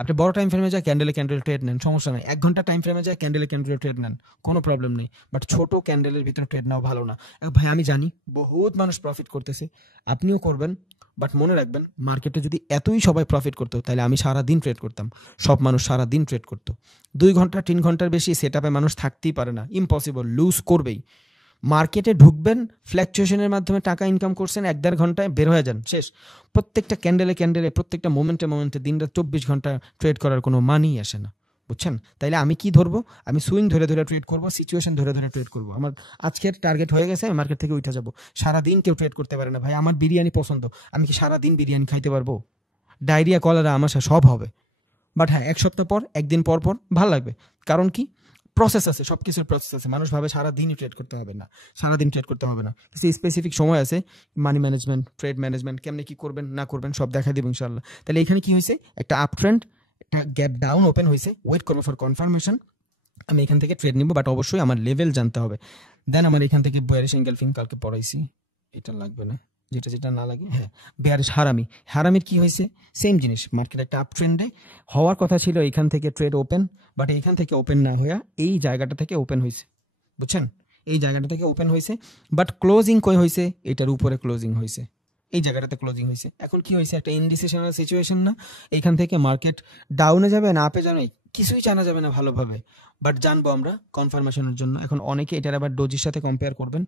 আপনি বড় টাইম ফ্রেমে যায় ক্যান্ডেলে ট্রেড নেন, সমস্যা নেই। 1 ঘন্টা টাইম ফ্রেমে যায় ক্যান্ডেলে ট্রেড নেন, কোনো প্রবলেম নেই। বাট ছোট ক্যান্ডেলের ভিতরে ট্রেড নেওয়া ভালো না। ভাই আমি জানি বহুত মানুষ প্রফিট করতেছে, আপনিও করবেন, বাট মনে রাখবেন মার্কেটে যদি এতই সবাই প্রফিট করতো তাহলে আমি সারা দিন ট্রেড করতাম, সব মানুষ সারা দিন ট্রেড করতো। 2 ঘন্টা 3 ঘন্টার বেশি সেট আপে মানুষ থাকতেই পারে না, ইম্পসিবল, লুজ করবেই। মার্কেটে ঢুকবেন, ফ্ল্যাকচুয়েশনের মাধ্যমে টাকা ইনকাম করছেন, 1-1.5 ঘন্টায় বের হয়ে যান, শেষ। প্রত্যেকটা ক্যান্ডেলে প্রত্যেকটা মোমেন্টে দিনরাত 24 ঘন্টা ট্রেড করার কোনো মানেই আসে না, বুঝছেন? তাইলে আমি কি ধরবো? আমি সুইং ধরে ট্রেড করবো, সিচুয়েশন ধরে ট্রেড করবো। আমার আজকের টার্গেট হয়ে গেছে, আমি মার্কেট থেকে উঠে যাবো। সারাদিন কেউ ট্রেড করতে পারে না ভাই। আমার বিরিয়ানি পছন্দ, আমি কি সারাদিন বিরিয়ানি খাইতে পারবো? ডায়রিয়া, কলেরা, আমাশা সব হবে। বাট হ্যাঁ, 1 সপ্তাহ পর, 1 দিন পর ভাল লাগবে। কারণ কি? প্রসেস আছে, সব কিছুর প্রসেস আছে। মানুষ ভাবে সারাদিনই ট্রেড করতে হবে না, সারাদিন ট্রেড করতে হবে না। কিছু স্পেসিফিক সময় আছে, মানি ম্যানেজমেন্ট, ট্রেড ম্যানেজমেন্ট, কেমনে কি করবেন না করবেন সব দেখা দিব ইনশাল্লাহ। তাহলে এখানে কি হয়েছে? একটা আপ ট্রেন্ড, একটা গ্যাপ ডাউন ওপেন হয়েছে, ওয়েট করবো ফর কনফার্মেশন। আমি এখান থেকে ট্রেড নিব, বাট অবশ্যই আমার লেভেল জানতে হবে। দেন আমার এখান থেকে বেয়ারিশ এঙ্গেলফিং কালকে পড়াইছি, এটা লাগবে না, যেটা না লাগে। হ্যাঁ, বেয়ারিশ হারামির কি হয়েছে? সেম জিনিস, মার্কেট একটা আপ ট্রেন্ডে হওয়ার কথা ছিল, এখান থেকে ট্রেড ওপেন, বাট এইখান থেকে ওপেন না হইয়া এই জায়গাটা থেকে ওপেন হয়েছে, বুঝছেন? এই জায়গাটা থেকে ওপেন হয়েছে, বাট ক্লোজিং কই হয়েছে? এটার উপরে ক্লোজিং হয়েছে, এই জায়গাটাতে ক্লোজিং হয়েছে। এখন কি হয়েছে? একটা ইনডিসিশনাল সিচুয়েশন না? এখান থেকে মার্কেট ডাউনে যাবে না আপে যাবে, কিছুই জানা যাবে না ভালোভাবে, বাট জানবো আমরা কনফার্মেশনের জন্য। এখন অনেকে এটার আবার ডোজির সাথে কম্পেয়ার করবেন।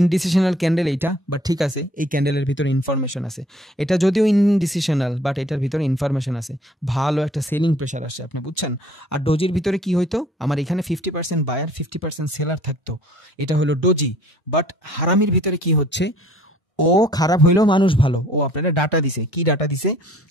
ইনডিসিশনাল ক্যান্ডেল এইটা, বাট ঠিক আছে, এই ক্যান্ডেলের ভিতরে ইনফরমেশন আছে। এটা যদিও ইনডিসিশনাল, বাট এটার ভিতরে ইনফরমেশন আছে, ভালো একটা সেলিং প্রেশার আসছে, আপনি বুঝছেন? আর ডোজির ভিতরে কি হইতো? আমার এখানে 50% বায়ার, 50% সেলার থাকতো, এটা হলো ডোজি। বাট হারামির ভিতরে কি হচ্ছে? ও খারাপ হইলেও মানুষ ভালো, ও আপনারা ডাটা দিছে। কি ডাটা দিছে?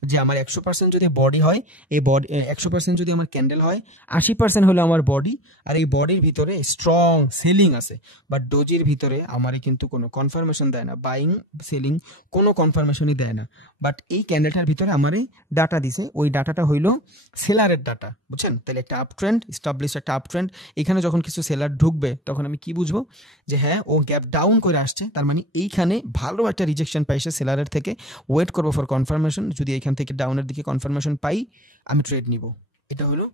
যে আমার 100% যদি বডি হয়, এই বডি 100% যদি আমার ক্যান্ডেল হয়, 80% হলো আমার বডি, আর এই বডির ভিতরে স্ট্রং সেলিং আছে। বাট ডোজির ভিতরে আমারই কিন্তু কোনো কনফার্মেশন দেয় না, বাইং সেলিং কোনো কনফার্মেশনই দেয় না। বাট এই ক্যান্ডেলটার ভিতরে আমারই ডাটা দিছে, ওই ডাটাটা হইলো সেলারের ডাটা, বুঝছেন? তাহলে একটা আপ ট্রেন্ড, স্টাবলিশ একটা আপ ট্রেন্ড, এখানে যখন কিছু সেলার ঢুকবে তখন আমি কি বুঝবো? যে হ্যাঁ, ও গ্যাপ ডাউন করে আসছে, তার মানে এইখানে ভালো একটা রিজেকশন পাইছে সেলারের থেকে, ওয়েট করবো ফর কনফার্মেশন। যদি এখান থেকে ডাউনের দিকে কনফার্মেশন পাই, আমি ট্রেড নিব। এটা হলো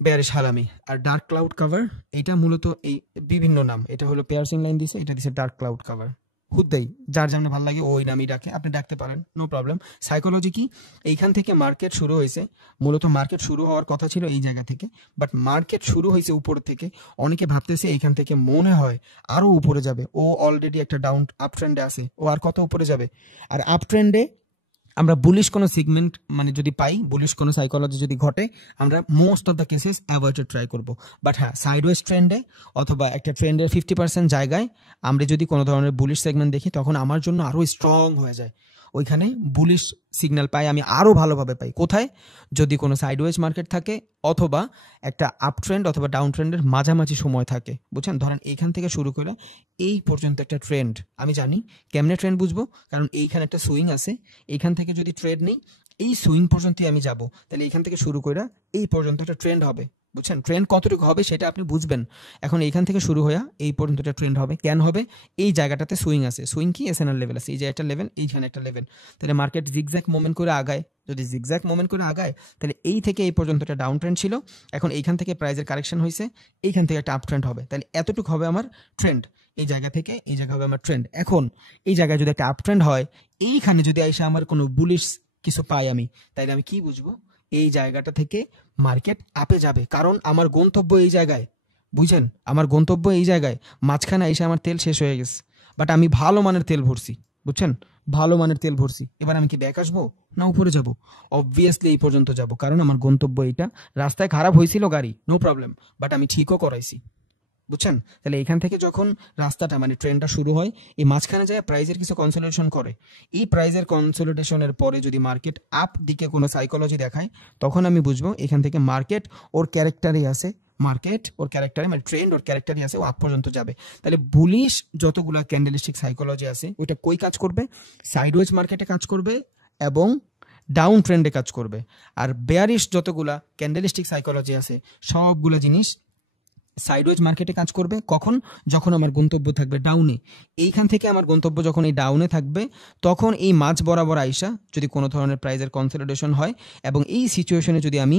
বেয়ারিশ হারামি। আর ডার্ক ক্লাউড কাভার, এটা মূলত এই বিভিন্ন নাম, এটা হলো পেয়ারসিং লাইন দিছে, এটা দিছে ডার্ক ক্লাউড কাভার। হুদ্দাই যার যেমন ভালো লাগে ওই নামই ডাকে, আপনি ডাকতে পারেন, নো প্রবলেম। সাইকোলজি কি? এইখান থেকে মার্কেট শুরু হয়েছে, মূলত মার্কেট শুরু হওয়ার কথা ছিল এই জায়গা থেকে, বাট মার্কেট শুরু হয়েছে উপর থেকে। অনেকে ভাবতেছে এইখান থেকে মনে হয় আরো উপরে যাবে, ও অলরেডি একটা ডাউন আপ ট্রেন্ডে আছে, ও আর কত উপরে যাবে? আর আপ ট্রেন্ডে আমরা বুলিশ কোনো সিগমেন্ট মানে যদি পাই, বুলিশ কোনো সাইকোলজি যদি ঘটে, আমরা most of the cases avoid try করবো। বাট হ্যাঁ, সাইডওয়েজ ট্রেন্ডে অথবা একটা ট্রেন্ডের 50% জায়গায় আমরা যদি কোনো ধরনের বুলিশ সেগমেন্ট দেখি, তখন আমার জন্য আরও স্ট্রং হয়ে যায়। ওইখানে বুলিশ সিগন্যাল পাই, আমি আরও ভালোভাবে পাই। কোথায়? যদি কোনো সাইডওয়েজ মার্কেট থাকে, অথবা একটা আপ ট্রেন্ড অথবা ডাউন ট্রেন্ডের মাঝামাঝি সময় থাকে, বুঝছেন? ধরেন এইখান থেকে শুরু করে এই পর্যন্ত একটা ট্রেন্ড, আমি জানি কেমনে ট্রেন্ড বুঝবো, কারণ এইখানে একটা সুইং আছে, এইখান থেকে যদি ট্রেড নেই, এই সুইং পর্যন্তই আমি যাব, তাহলে এইখান থেকে শুরু করে এই পর্যন্ত একটা ট্রেন্ড হবে, বুঝছেন? ট্রেন্ড কতটুকু হবে সেটা আপনি বুঝবেন। এখন এইখান থেকে শুরু হয়ে এই পর্যন্ত একটা ট্রেন্ড হবে, কেন হবে? এই জায়গাটাতে সুইং আছে, সুইং কি এসএনআর লেভেল আছে, এই যে একটা লেভেল, এইখানে একটা লেভেল, তাহলে মার্কেট জিগজ্যাগ মুভমেন্ট করে আগায়। যদি জিগজ্যাগ মুভমেন্ট করে আগায়, তাহলে এই থেকে এই পর্যন্ত একটা ডাউন ট্রেন্ড ছিল, এখন এইখান থেকে প্রাইজের কারেকশন হয়েছে, এইখান থেকে একটা আপ ট্রেন্ড হবে, তাহলে এতটুকু হবে আমার ট্রেন্ড। এই জায়গা থেকে এই জায়গা হবে আমার ট্রেন্ড। এখন এই জায়গায় যদি একটা আপ ট্রেন্ড হয়, এইখানে যদি এসে আমার কোনো বুলিশ কিছু পাই আমি, তাইলে আমি কি বুঝবো? এই জায়গাটা থেকে মার্কেট আপে যাবে, কারণ আমার গন্তব্য এই জায়গায়, বুঝছেন? আমার গন্তব্য এই জায়গায়, মাঝখানে এসে আমার তেল শেষ হয়ে গেছে, বাট আমি ভালো মানের তেল ভরছি, বুঝছেন? ভালো মানের তেল ভরছি, এবার আমি কি ব্যাক আসবো না উপরে যাব? অবভিয়াসলি এই পর্যন্ত যাব, কারণ আমার গন্তব্য এইটা। রাস্তায় খারাপ হয়েছিল গাড়ি, নো প্রবলেম, বাট আমি ঠিকও করাইছি, বুঝছেন? তাহলে এখান থেকে যখন রাস্তাটা মানে ট্রেনটা শুরু হয়, এই মাঝখানে যায় প্রাইজের কিছু কনসোলিডেশন করে, এই প্রাইজের কনসোলিডেশনের পরে যদি মার্কেট আপ দিকে কোনো সাইকোলজি দেখায়, তখন আমি বুঝবো এখান থেকে মার্কেট ওর ক্যারেক্টারই আছে, মার্কেট ওর ক্যারেক্টারে মানে ট্রেন্ড ওর ক্যারেক্টারই আছে, ও আপ পর্যন্ত যাবে। তাহলে বুলিশ যতগুলো ক্যান্ডেলিস্টিক সাইকোলজি আছে, ওইটা কই কাজ করবে? সাইডওয়েজ মার্কেটে কাজ করবে এবং ডাউন ট্রেন্ডে কাজ করবে। আর বেয়ারিশ যতগুলা ক্যান্ডেলিস্টিক সাইকোলজি আছে, সবগুলো জিনিস সাইডওয়েজ মার্কেটে কাজ করবে কখন? যখন আমার গন্তব্য থাকবে ডাউনে। এইখান থেকে আমার গন্তব্য যখন এই ডাউনে থাকবে, তখন এই মাঝ বরাবর আইসা যদি কোনো ধরনের প্রাইজের কনসলিডেশন হয় এবং এই সিচুয়েশনে যদি আমি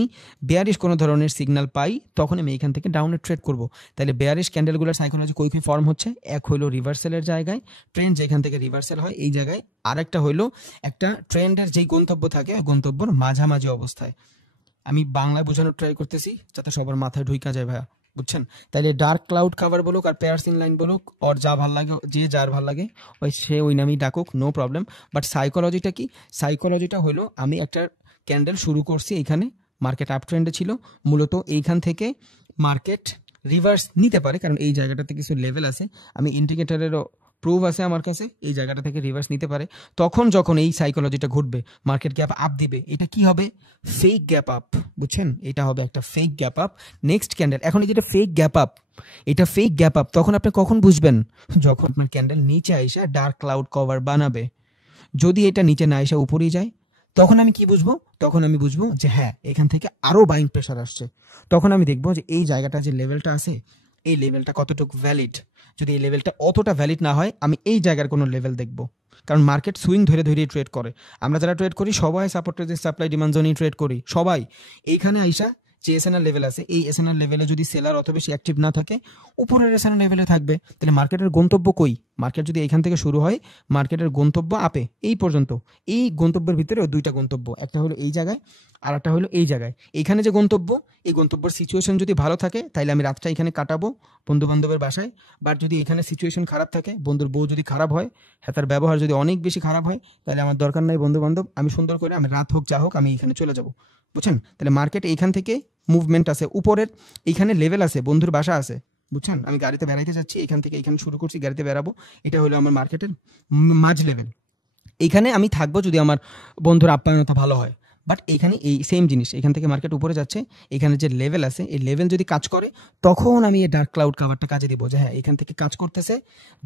বেয়ারিশ কোনো ধরনের সিগন্যাল পাই, তখন আমি এইখান থেকে ডাউনে ট্রেড করব। তাহলে বেয়ারিশ ক্যান্ডেলগুলোর সাইকোলজি কই কই ফর্ম হচ্ছে? এক হইলো রিভার্সালের জায়গায়, ট্রেন্ড যেখান থেকে রিভার্সাল হয় এই জায়গায়, আরেকটা হইলো একটা ট্রেন্ডের যেই গন্তব্য থাকে গন্তব্যর মাঝামাঝি অবস্থায়। আমি বাংলায় বোঝানোর ট্রাই করতেছি যাতে সবার মাথায় ঢুইকা যায় ভাইয়া, বুঝছেন? তাইলে ডার্ক ক্লাউড কাভার বলুক আর পেয়ারসিং লাইন বলুক, ওর যা ভাল লাগে, যে যার ভাল লাগে সে ওই নামেই ডাকুক, নো প্রবলেম। বাট সাইকোলজিটা কি? সাইকোলজিটা হলো আমি একটা ক্যান্ডেল শুরু করছি, এইখানে মার্কেট আপ ট্রেন্ডে ছিল, মূলত এইখান থেকে মার্কেট রিভার্স নিতে পারে, কারণ এই জায়গাটাতে কিছু লেভেল আছে, আমি ইন্ডিকেটরেরও প্রুফ আছে আমার কাছে, এই জায়গাটা থেকে রিভার্স নিতে পারে। তখন যখন এই সাইকোলজিটা ঘটবে, মার্কেট গ্যাপ আপ দিবে, এটা কি হবে? ফেক গ্যাপ আপ, বুঝছেন? এটা হবে একটা fake gap up. Next candle, এখন এই যেটা ফেক গ্যাপ আপ, এটা ফেক গ্যাপ আপ, তখন আপনি কখন বুঝবেন? যখন আপনার ক্যান্ডেল নিচে আইসা ডার্ক ক্লাউড কভার বানাবে। যদি এটা নিচে না এসে উপরেই যায়, তখন আমি কি বুঝবো? তখন আমি বুঝবো যে হ্যাঁ, এখান থেকে আরো বাইং প্রেশার আসছে। তখন আমি দেখবো যে এই জায়গাটা, যে লেভেলটা আছে, এই লেভেলটা কতটুকু ভ্যালিড। যদি এই লেভেলটা অতটা ভ্যালিড না হয়, আমি এই জায়গার কোনো লেভেল দেখবো, কারণ মার্কেট সুইং ধরে ধরে ট্রেড করে। আমরা যারা ট্রেড করি সবাই সাপোর্ট রেজিস্ট্যান্স সাপ্লাই ডিমান্ড জোনেই ট্রেড করি সবাই। এইখানে আইসা যে এসএনআর লেভেল আছে, এই এসএনআর লেভেলে যদি সেলার অত বেশি অ্যাক্টিভ না থাকে, উপরের এসএনআর লেভেলে থাকবে, তাহলে মার্কেটের গন্তব্য কই? মার্কেট যদি এখান থেকে শুরু হয়, মার্কেটের গন্তব্য আপে, এই পর্যন্ত। এই গন্তব্যের ভিতরে দুইটা গন্তব্য, একটা হলো এই জায়গায় আর একটা হলো এই জায়গায়। এইখানে যে গন্তব্য, এই গন্তব্যের সিচুয়েশন যদি ভালো থাকে, তাইলে আমি রাতটা এখানে কাটাবো বন্ধু বান্ধবের বাসায়। বাট যদি এখানে সিচুয়েশন খারাপ থাকে, বন্ধুর বউ যদি খারাপ হয়, হ্যাঁ তার ব্যবহার যদি অনেক বেশি খারাপ হয়, তাহলে আমার দরকার নাই বন্ধু বান্ধব, আমি সুন্দর করে আমি রাত হোক যা হোক আমি এখানে চলে যাব, বুঝছেন? তাহলে মার্কেট এইখান থেকে মুভমেন্ট আছে, উপরের এইখানে লেভেল আছে, বন্ধুর বাসা আছে, বুঝছেন? আমি গাড়িতে বেড়াইতে যাচ্ছি, এখান থেকে এখানে শুরু করছি, গাড়িতে বেড়াবো, এটা হলো আমার মার্কেটের মাঝ লেভেল। এইখানে আমি থাকবো যদি আমার বন্ধুর আপ্যায়নতা ভালো হয়। বাট এইখানে এই সেম জিনিস, এখান থেকে মার্কেট উপরে যাচ্ছে, এখানে যে লেভেল আছে, এই লেভেল যদি কাজ করে, তখন আমি এই ডার্ক ক্লাউড কাভারটা কাজে দিব, যে হ্যাঁ এখান থেকে কাজ করতেছে।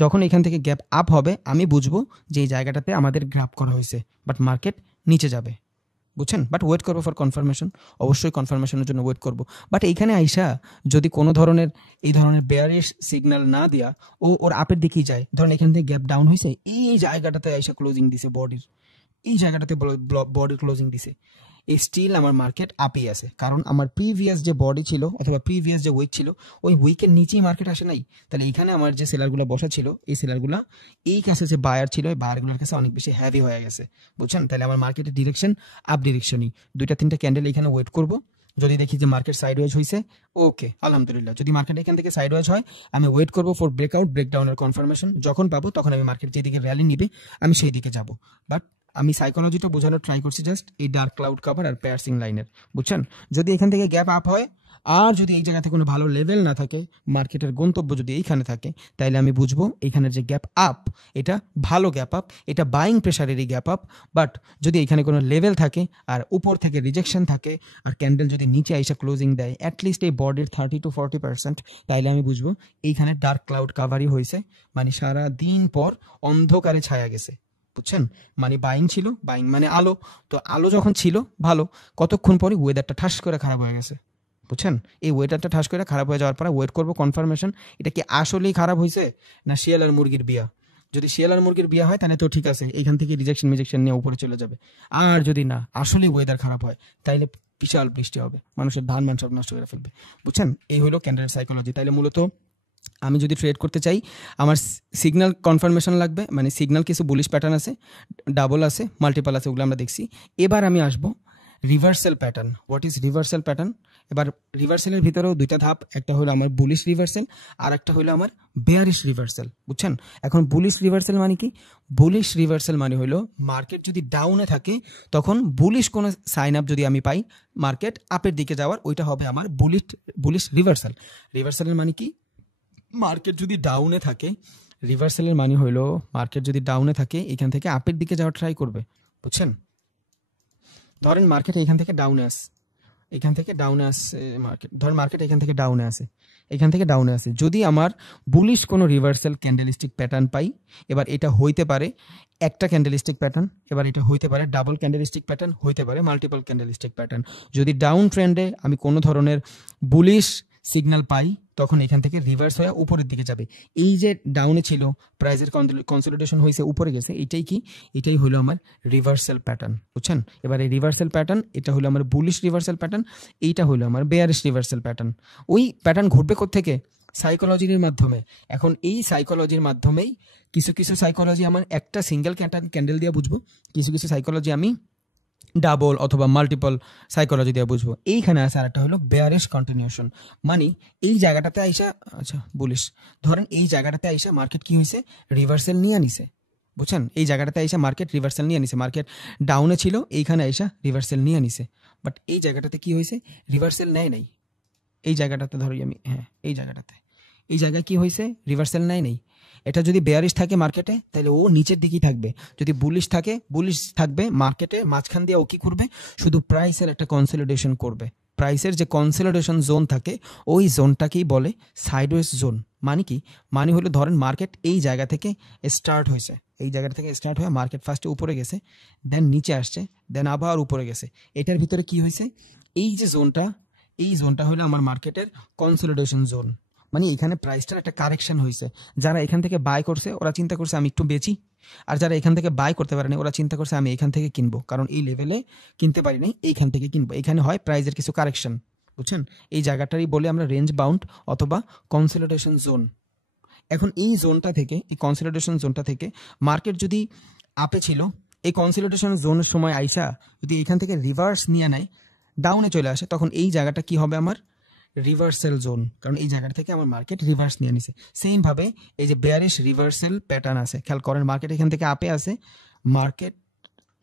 যখন এখান থেকে গ্যাপ আপ হবে, আমি বুঝবো যে এই জায়গাটাতে আমাদের গ্র্যাব করা হয়েছে, বাট মার্কেট নিচে যাবে, বুঝছেন? বাট ওয়েট করবো ফর কনফার্মেশন, অবশ্যই কনফার্মেশনের জন্য ওয়েট করবো। বাট এইখানে আইসা যদি কোনো ধরনের এই ধরনের বেয়ারিশ সিগন্যাল না দেয়া, ওর আপের দিকেই যায়, ধরেন এখান থেকে গ্যাপ ডাউন হয়েছে, এই জায়গাটাতে আইসা ক্লোজিং দিছে বডির, এই জায়গাটাতে বডির ক্লোজিং দিছে, এই স্টিল আমার মার্কেট আপেই আছে, কারণ আমার প্রিভিয়াস যে বডি ছিল অথবা প্রিভিয়াস যে উইক ছিল, ওই উইকের নিচেই মার্কেট আসে নাই। তাহলে এইখানে আমার যে সেলারগুলো বসা ছিল, এই সেলারগুলো এই কাছে যে বায়ার ছিল, ওই বায়ারগুলোর কাছে অনেক বেশি হ্যাভি হয়ে গেছে, বুঝছেন? তাহলে আমার মার্কেটের ডিরেকশন আপ ডিরেকশনই। দুইটা তিনটা ক্যান্ডেল এখানে ওয়েট করব, যদি দেখি যে মার্কেট সাইডওয়েজ হয়েছে, ওকে আলহামদুলিল্লাহ। যদি মার্কেট এখান থেকে সাইডওয়েজ হয়, আমি ওয়েট করব ফর ব্রেকআউট, ব্রেকডাউনের কনফার্মেশন। যখন পাবো তখন আমি মার্কেট যেদিকে র্যালি নিবে, আমি সেই দিকে যাব। বাট আমি সাইকোলজিটা বোঝানোর ট্রাই করছি জাস্ট এই ডার্ক ক্লাউড কাভার আর পেয়ারসিং লাইনের, বুঝছেন? যদি এখান থেকে গ্যাপ আপ হয়, আর যদি এই জায়গাতে কোনো ভালো লেভেল না থাকে, মার্কেটের গন্তব্য যদি এইখানে থাকে, তাইলে আমি বুঝবো এইখানের যে গ্যাপ আপ, এটা ভালো গ্যাপ আপ, এটা বাইং প্রেশারেরই গ্যাপ আপ। বাট যদি এখানে কোনো লেভেল থাকে আর উপর থেকে রিজেকশন থাকে, আর ক্যান্ডেল যদি নিচে আইসা ক্লোজিং দেয় অ্যাটলিস্ট এই বডির 30 to 40%, তাইলে আমি বুঝবো এইখানে ডার্ক ক্লাউড কাভারই হয়েছে, মানে সারা দিন পর অন্ধকারে ছায়া গেছে, বুঝছেন? মানে বাইং ছিল, বাইং মানে আলো, তো আলো যখন ছিল ভালো, কতক্ষণ পরে ওয়েদারটা ঠাস করে খারাপ হয়ে গেছে, বুঝছেন? এই ওয়েদারটা ঠাস করে খারাপ হয়ে যাওয়ার পরে ওয়েট করবো কনফার্মেশন, এটা কি আসলেই খারাপ হয়েছে না শিয়াল আর মুরগির বিয়া। যদি শিয়াল আর মুরগির বিয়া হয়, তাহলে তো ঠিক আছে, এখান থেকে রিজেকশন নিয়ে উপরে চলে যাবে। আর যদি না, আসলেই ওয়েদার খারাপ হয়, তাইলে বিশাল বৃষ্টি হবে, মানুষের ধান মান সব নষ্ট করে ফেলবে, বুঝছেন? এই হলো ক্যান্ডেল সাইকোলজি। তাইলে মূলত আমি যদি ট্রেড করতে চাই, আমার সিগন্যাল কনফার্মেশন লাগবে, মানে সিগন্যাল কিছু বুলিশ প্যাটার্ন আছে, ডাবল আছে, মাল্টিপাল আছে, ওগুলো আমরা দেখছি। এবার আমি আসবো reversal pattern. What is reversal pattern? এবার রিভার্সালের ভিতরেও দুইটা ধাপ, একটা হলো আমার বুলিশ রিভার্সাল আর একটা হলো আমার বেয়ারিশ রিভার্সাল, বুঝছেন? এখন বুলিশ রিভার্সাল মানে কি? বুলিশ রিভার্সাল মানে হলো মার্কেট যদি ডাউনে থাকে, তখন বুলিশ কোনো সাইন আপ যদি আমি পাই মার্কেট আপের দিকে যাওয়ার, ওইটা হবে আমার বুলিশ রিভার্সাল। রিভার্সালের মানে কি? মার্কেট যদি ডাউনে থাকে, রিভার্সালের মানে হলো মার্কেট যদি ডাউনে থাকে, এখান থেকে আপের দিকে যাওয়ার ট্রাই করবে, বুঝছেন? ধরেন মার্কেট এখান থেকে ডাউনে আসে, এখান থেকে ডাউনে আসে মার্কেট, ধরেন মার্কেট এখান থেকে ডাউনে আসে, এখান থেকে ডাউনে আসে, যদি আমার বুলিশ কোনো রিভার্সাল ক্যান্ডেলিস্টিক প্যাটার্ন পাই, এবার এটা হইতে পারে একটা ক্যান্ডেলিস্টিক প্যাটার্ন, এবার এটা হইতে পারে ডাবল ক্যান্ডেলিস্টিক প্যাটার্ন, হইতে পারে মাল্টিপল ক্যান্ডেলিস্টিক প্যাটার্ন। যদি ডাউন ট্রেন্ডে আমি কোনো ধরনের বুলিশ সিগন্যাল পাই, তখন এখান থেকে রিভার্স হয়ে উপরের দিকে যাবে। এই যে ডাউনে ছিল, প্রাইসের কনসলিডেশন হয়েছে, উপরে গেছে, এটাই কি? এটাই হলো আমার রিভার্সাল প্যাটার্ন, বুঝছেন? এবার এই রিভার্সাল প্যাটার্ন, এটা হলো আমার বুলিশ রিভার্সাল প্যাটার্ন, এইটা হলো আমার বেয়ারিশ রিভার্সাল প্যাটার্ন। ওই প্যাটার্ন ঘটবে কোত্থেকে? সাইকোলজির মাধ্যমে। এখন এই সাইকোলজির মাধ্যমেই কিছু কিছু সাইকোলজি আমার একটা সিঙ্গেল ক্যান্ডেল দিয়ে বুঝবো, কিছু কিছু সাইকোলজি আমি ডাবল অথবা মাল্টিপল সাইকোলজি দিয়ে বুঝবো। এইখানে আছে আরেকটা হলো বেয়ারিশ কন্টিনিউশন, মানে এই জায়গাটাতে আইসা, আচ্ছা বুলিশ, ধরেন এই জায়গাটাতে আইসা মার্কেট কি হয়েছে, রিভার্সাল নিয়ে নিছে, বুঝছেন, এই জায়গাটাতে আইসা মার্কেট রিভার্সাল নিয়ে নিছে, মার্কেট ডাউনে ছিল, এইখানে আইসা রিভার্সাল নিয়ে নিছে, বাট এই জায়গাটাতে কি হয়েছে, রিভার্সাল নেয় নাই, এই জায়গাটাতে ধরি আমি, হ্যাঁ এই জায়গায় কি হয়েছে, রিভার্সাল নেয় নাই। এটা যদি বেয়ারিশ থাকে মার্কেটে তাহলে ও নিচের দিকেই থাকবে, যদি বুলিশ থাকে বুলিশ থাকবে মার্কেটে মাঝখান দিয়ে ও কি করবে, শুধু প্রাইসের একটা কনসলিডেশন করবে। প্রাইসের যে কনসলিডেশন জোন থাকে ওই জোনটাকেই বলে সাইডওয়েজ জোন। মানে কি, মানে হলো ধরেন মার্কেট এই জায়গা থেকে স্টার্ট হয়েছে, এই জায়গা থেকে স্টার্ট হয়ে মার্কেট ফার্স্টে উপরে গেছে, দেন নিচে আসছে, দেন আবার উপরে গেছে, এটার ভিতরে কি হয়েছে, এই যে জোনটা, এই জোনটা হলো আমার মার্কেটের কনসলিডেশন জোন। মানে এখানে প্রাইসটার একটা কারেকশন হয়েছে, যারা এখান থেকে বাই করছে ওরা চিন্তা করছে আমি একটু বেচি, আর যারা এখান থেকে বাই করতে পারেনি ওরা চিন্তা করছে আমি এখান থেকে কিনবো, কারণ এই লেভেলে কিনতে পারি নাই, এইখান থেকে কিনবো। এখানে হয় প্রাইসের কিছু কারেকশন, বুঝছেন, এই জায়গাটারই বলে আমরা রেঞ্জ বাউন্ড অথবা কনসলিডেশন জোন। এখন এই জোনটা থেকে, এই কনসলিডেশন জোনটা থেকে মার্কেট যদি আপে ছিল, এই কনসলিডেশন জোনের সময় আইসা যদি এখান থেকে রিভার্স নিয়ে নেয়, ডাউনে চলে আসে, তখন এই জায়গাটা কি হবে, আমার রিভার্সাল জোন, কারণ এই জায়গাটা থেকে আমার মার্কেট রিভার্স নিয়ে নিছে। সেম ভাবে এই যে বেয়ারিশ রিভার্সাল প্যাটার্ন আছে, খেয়াল করেন, মার্কেট এখান থেকে আপে আছে, মার্কেট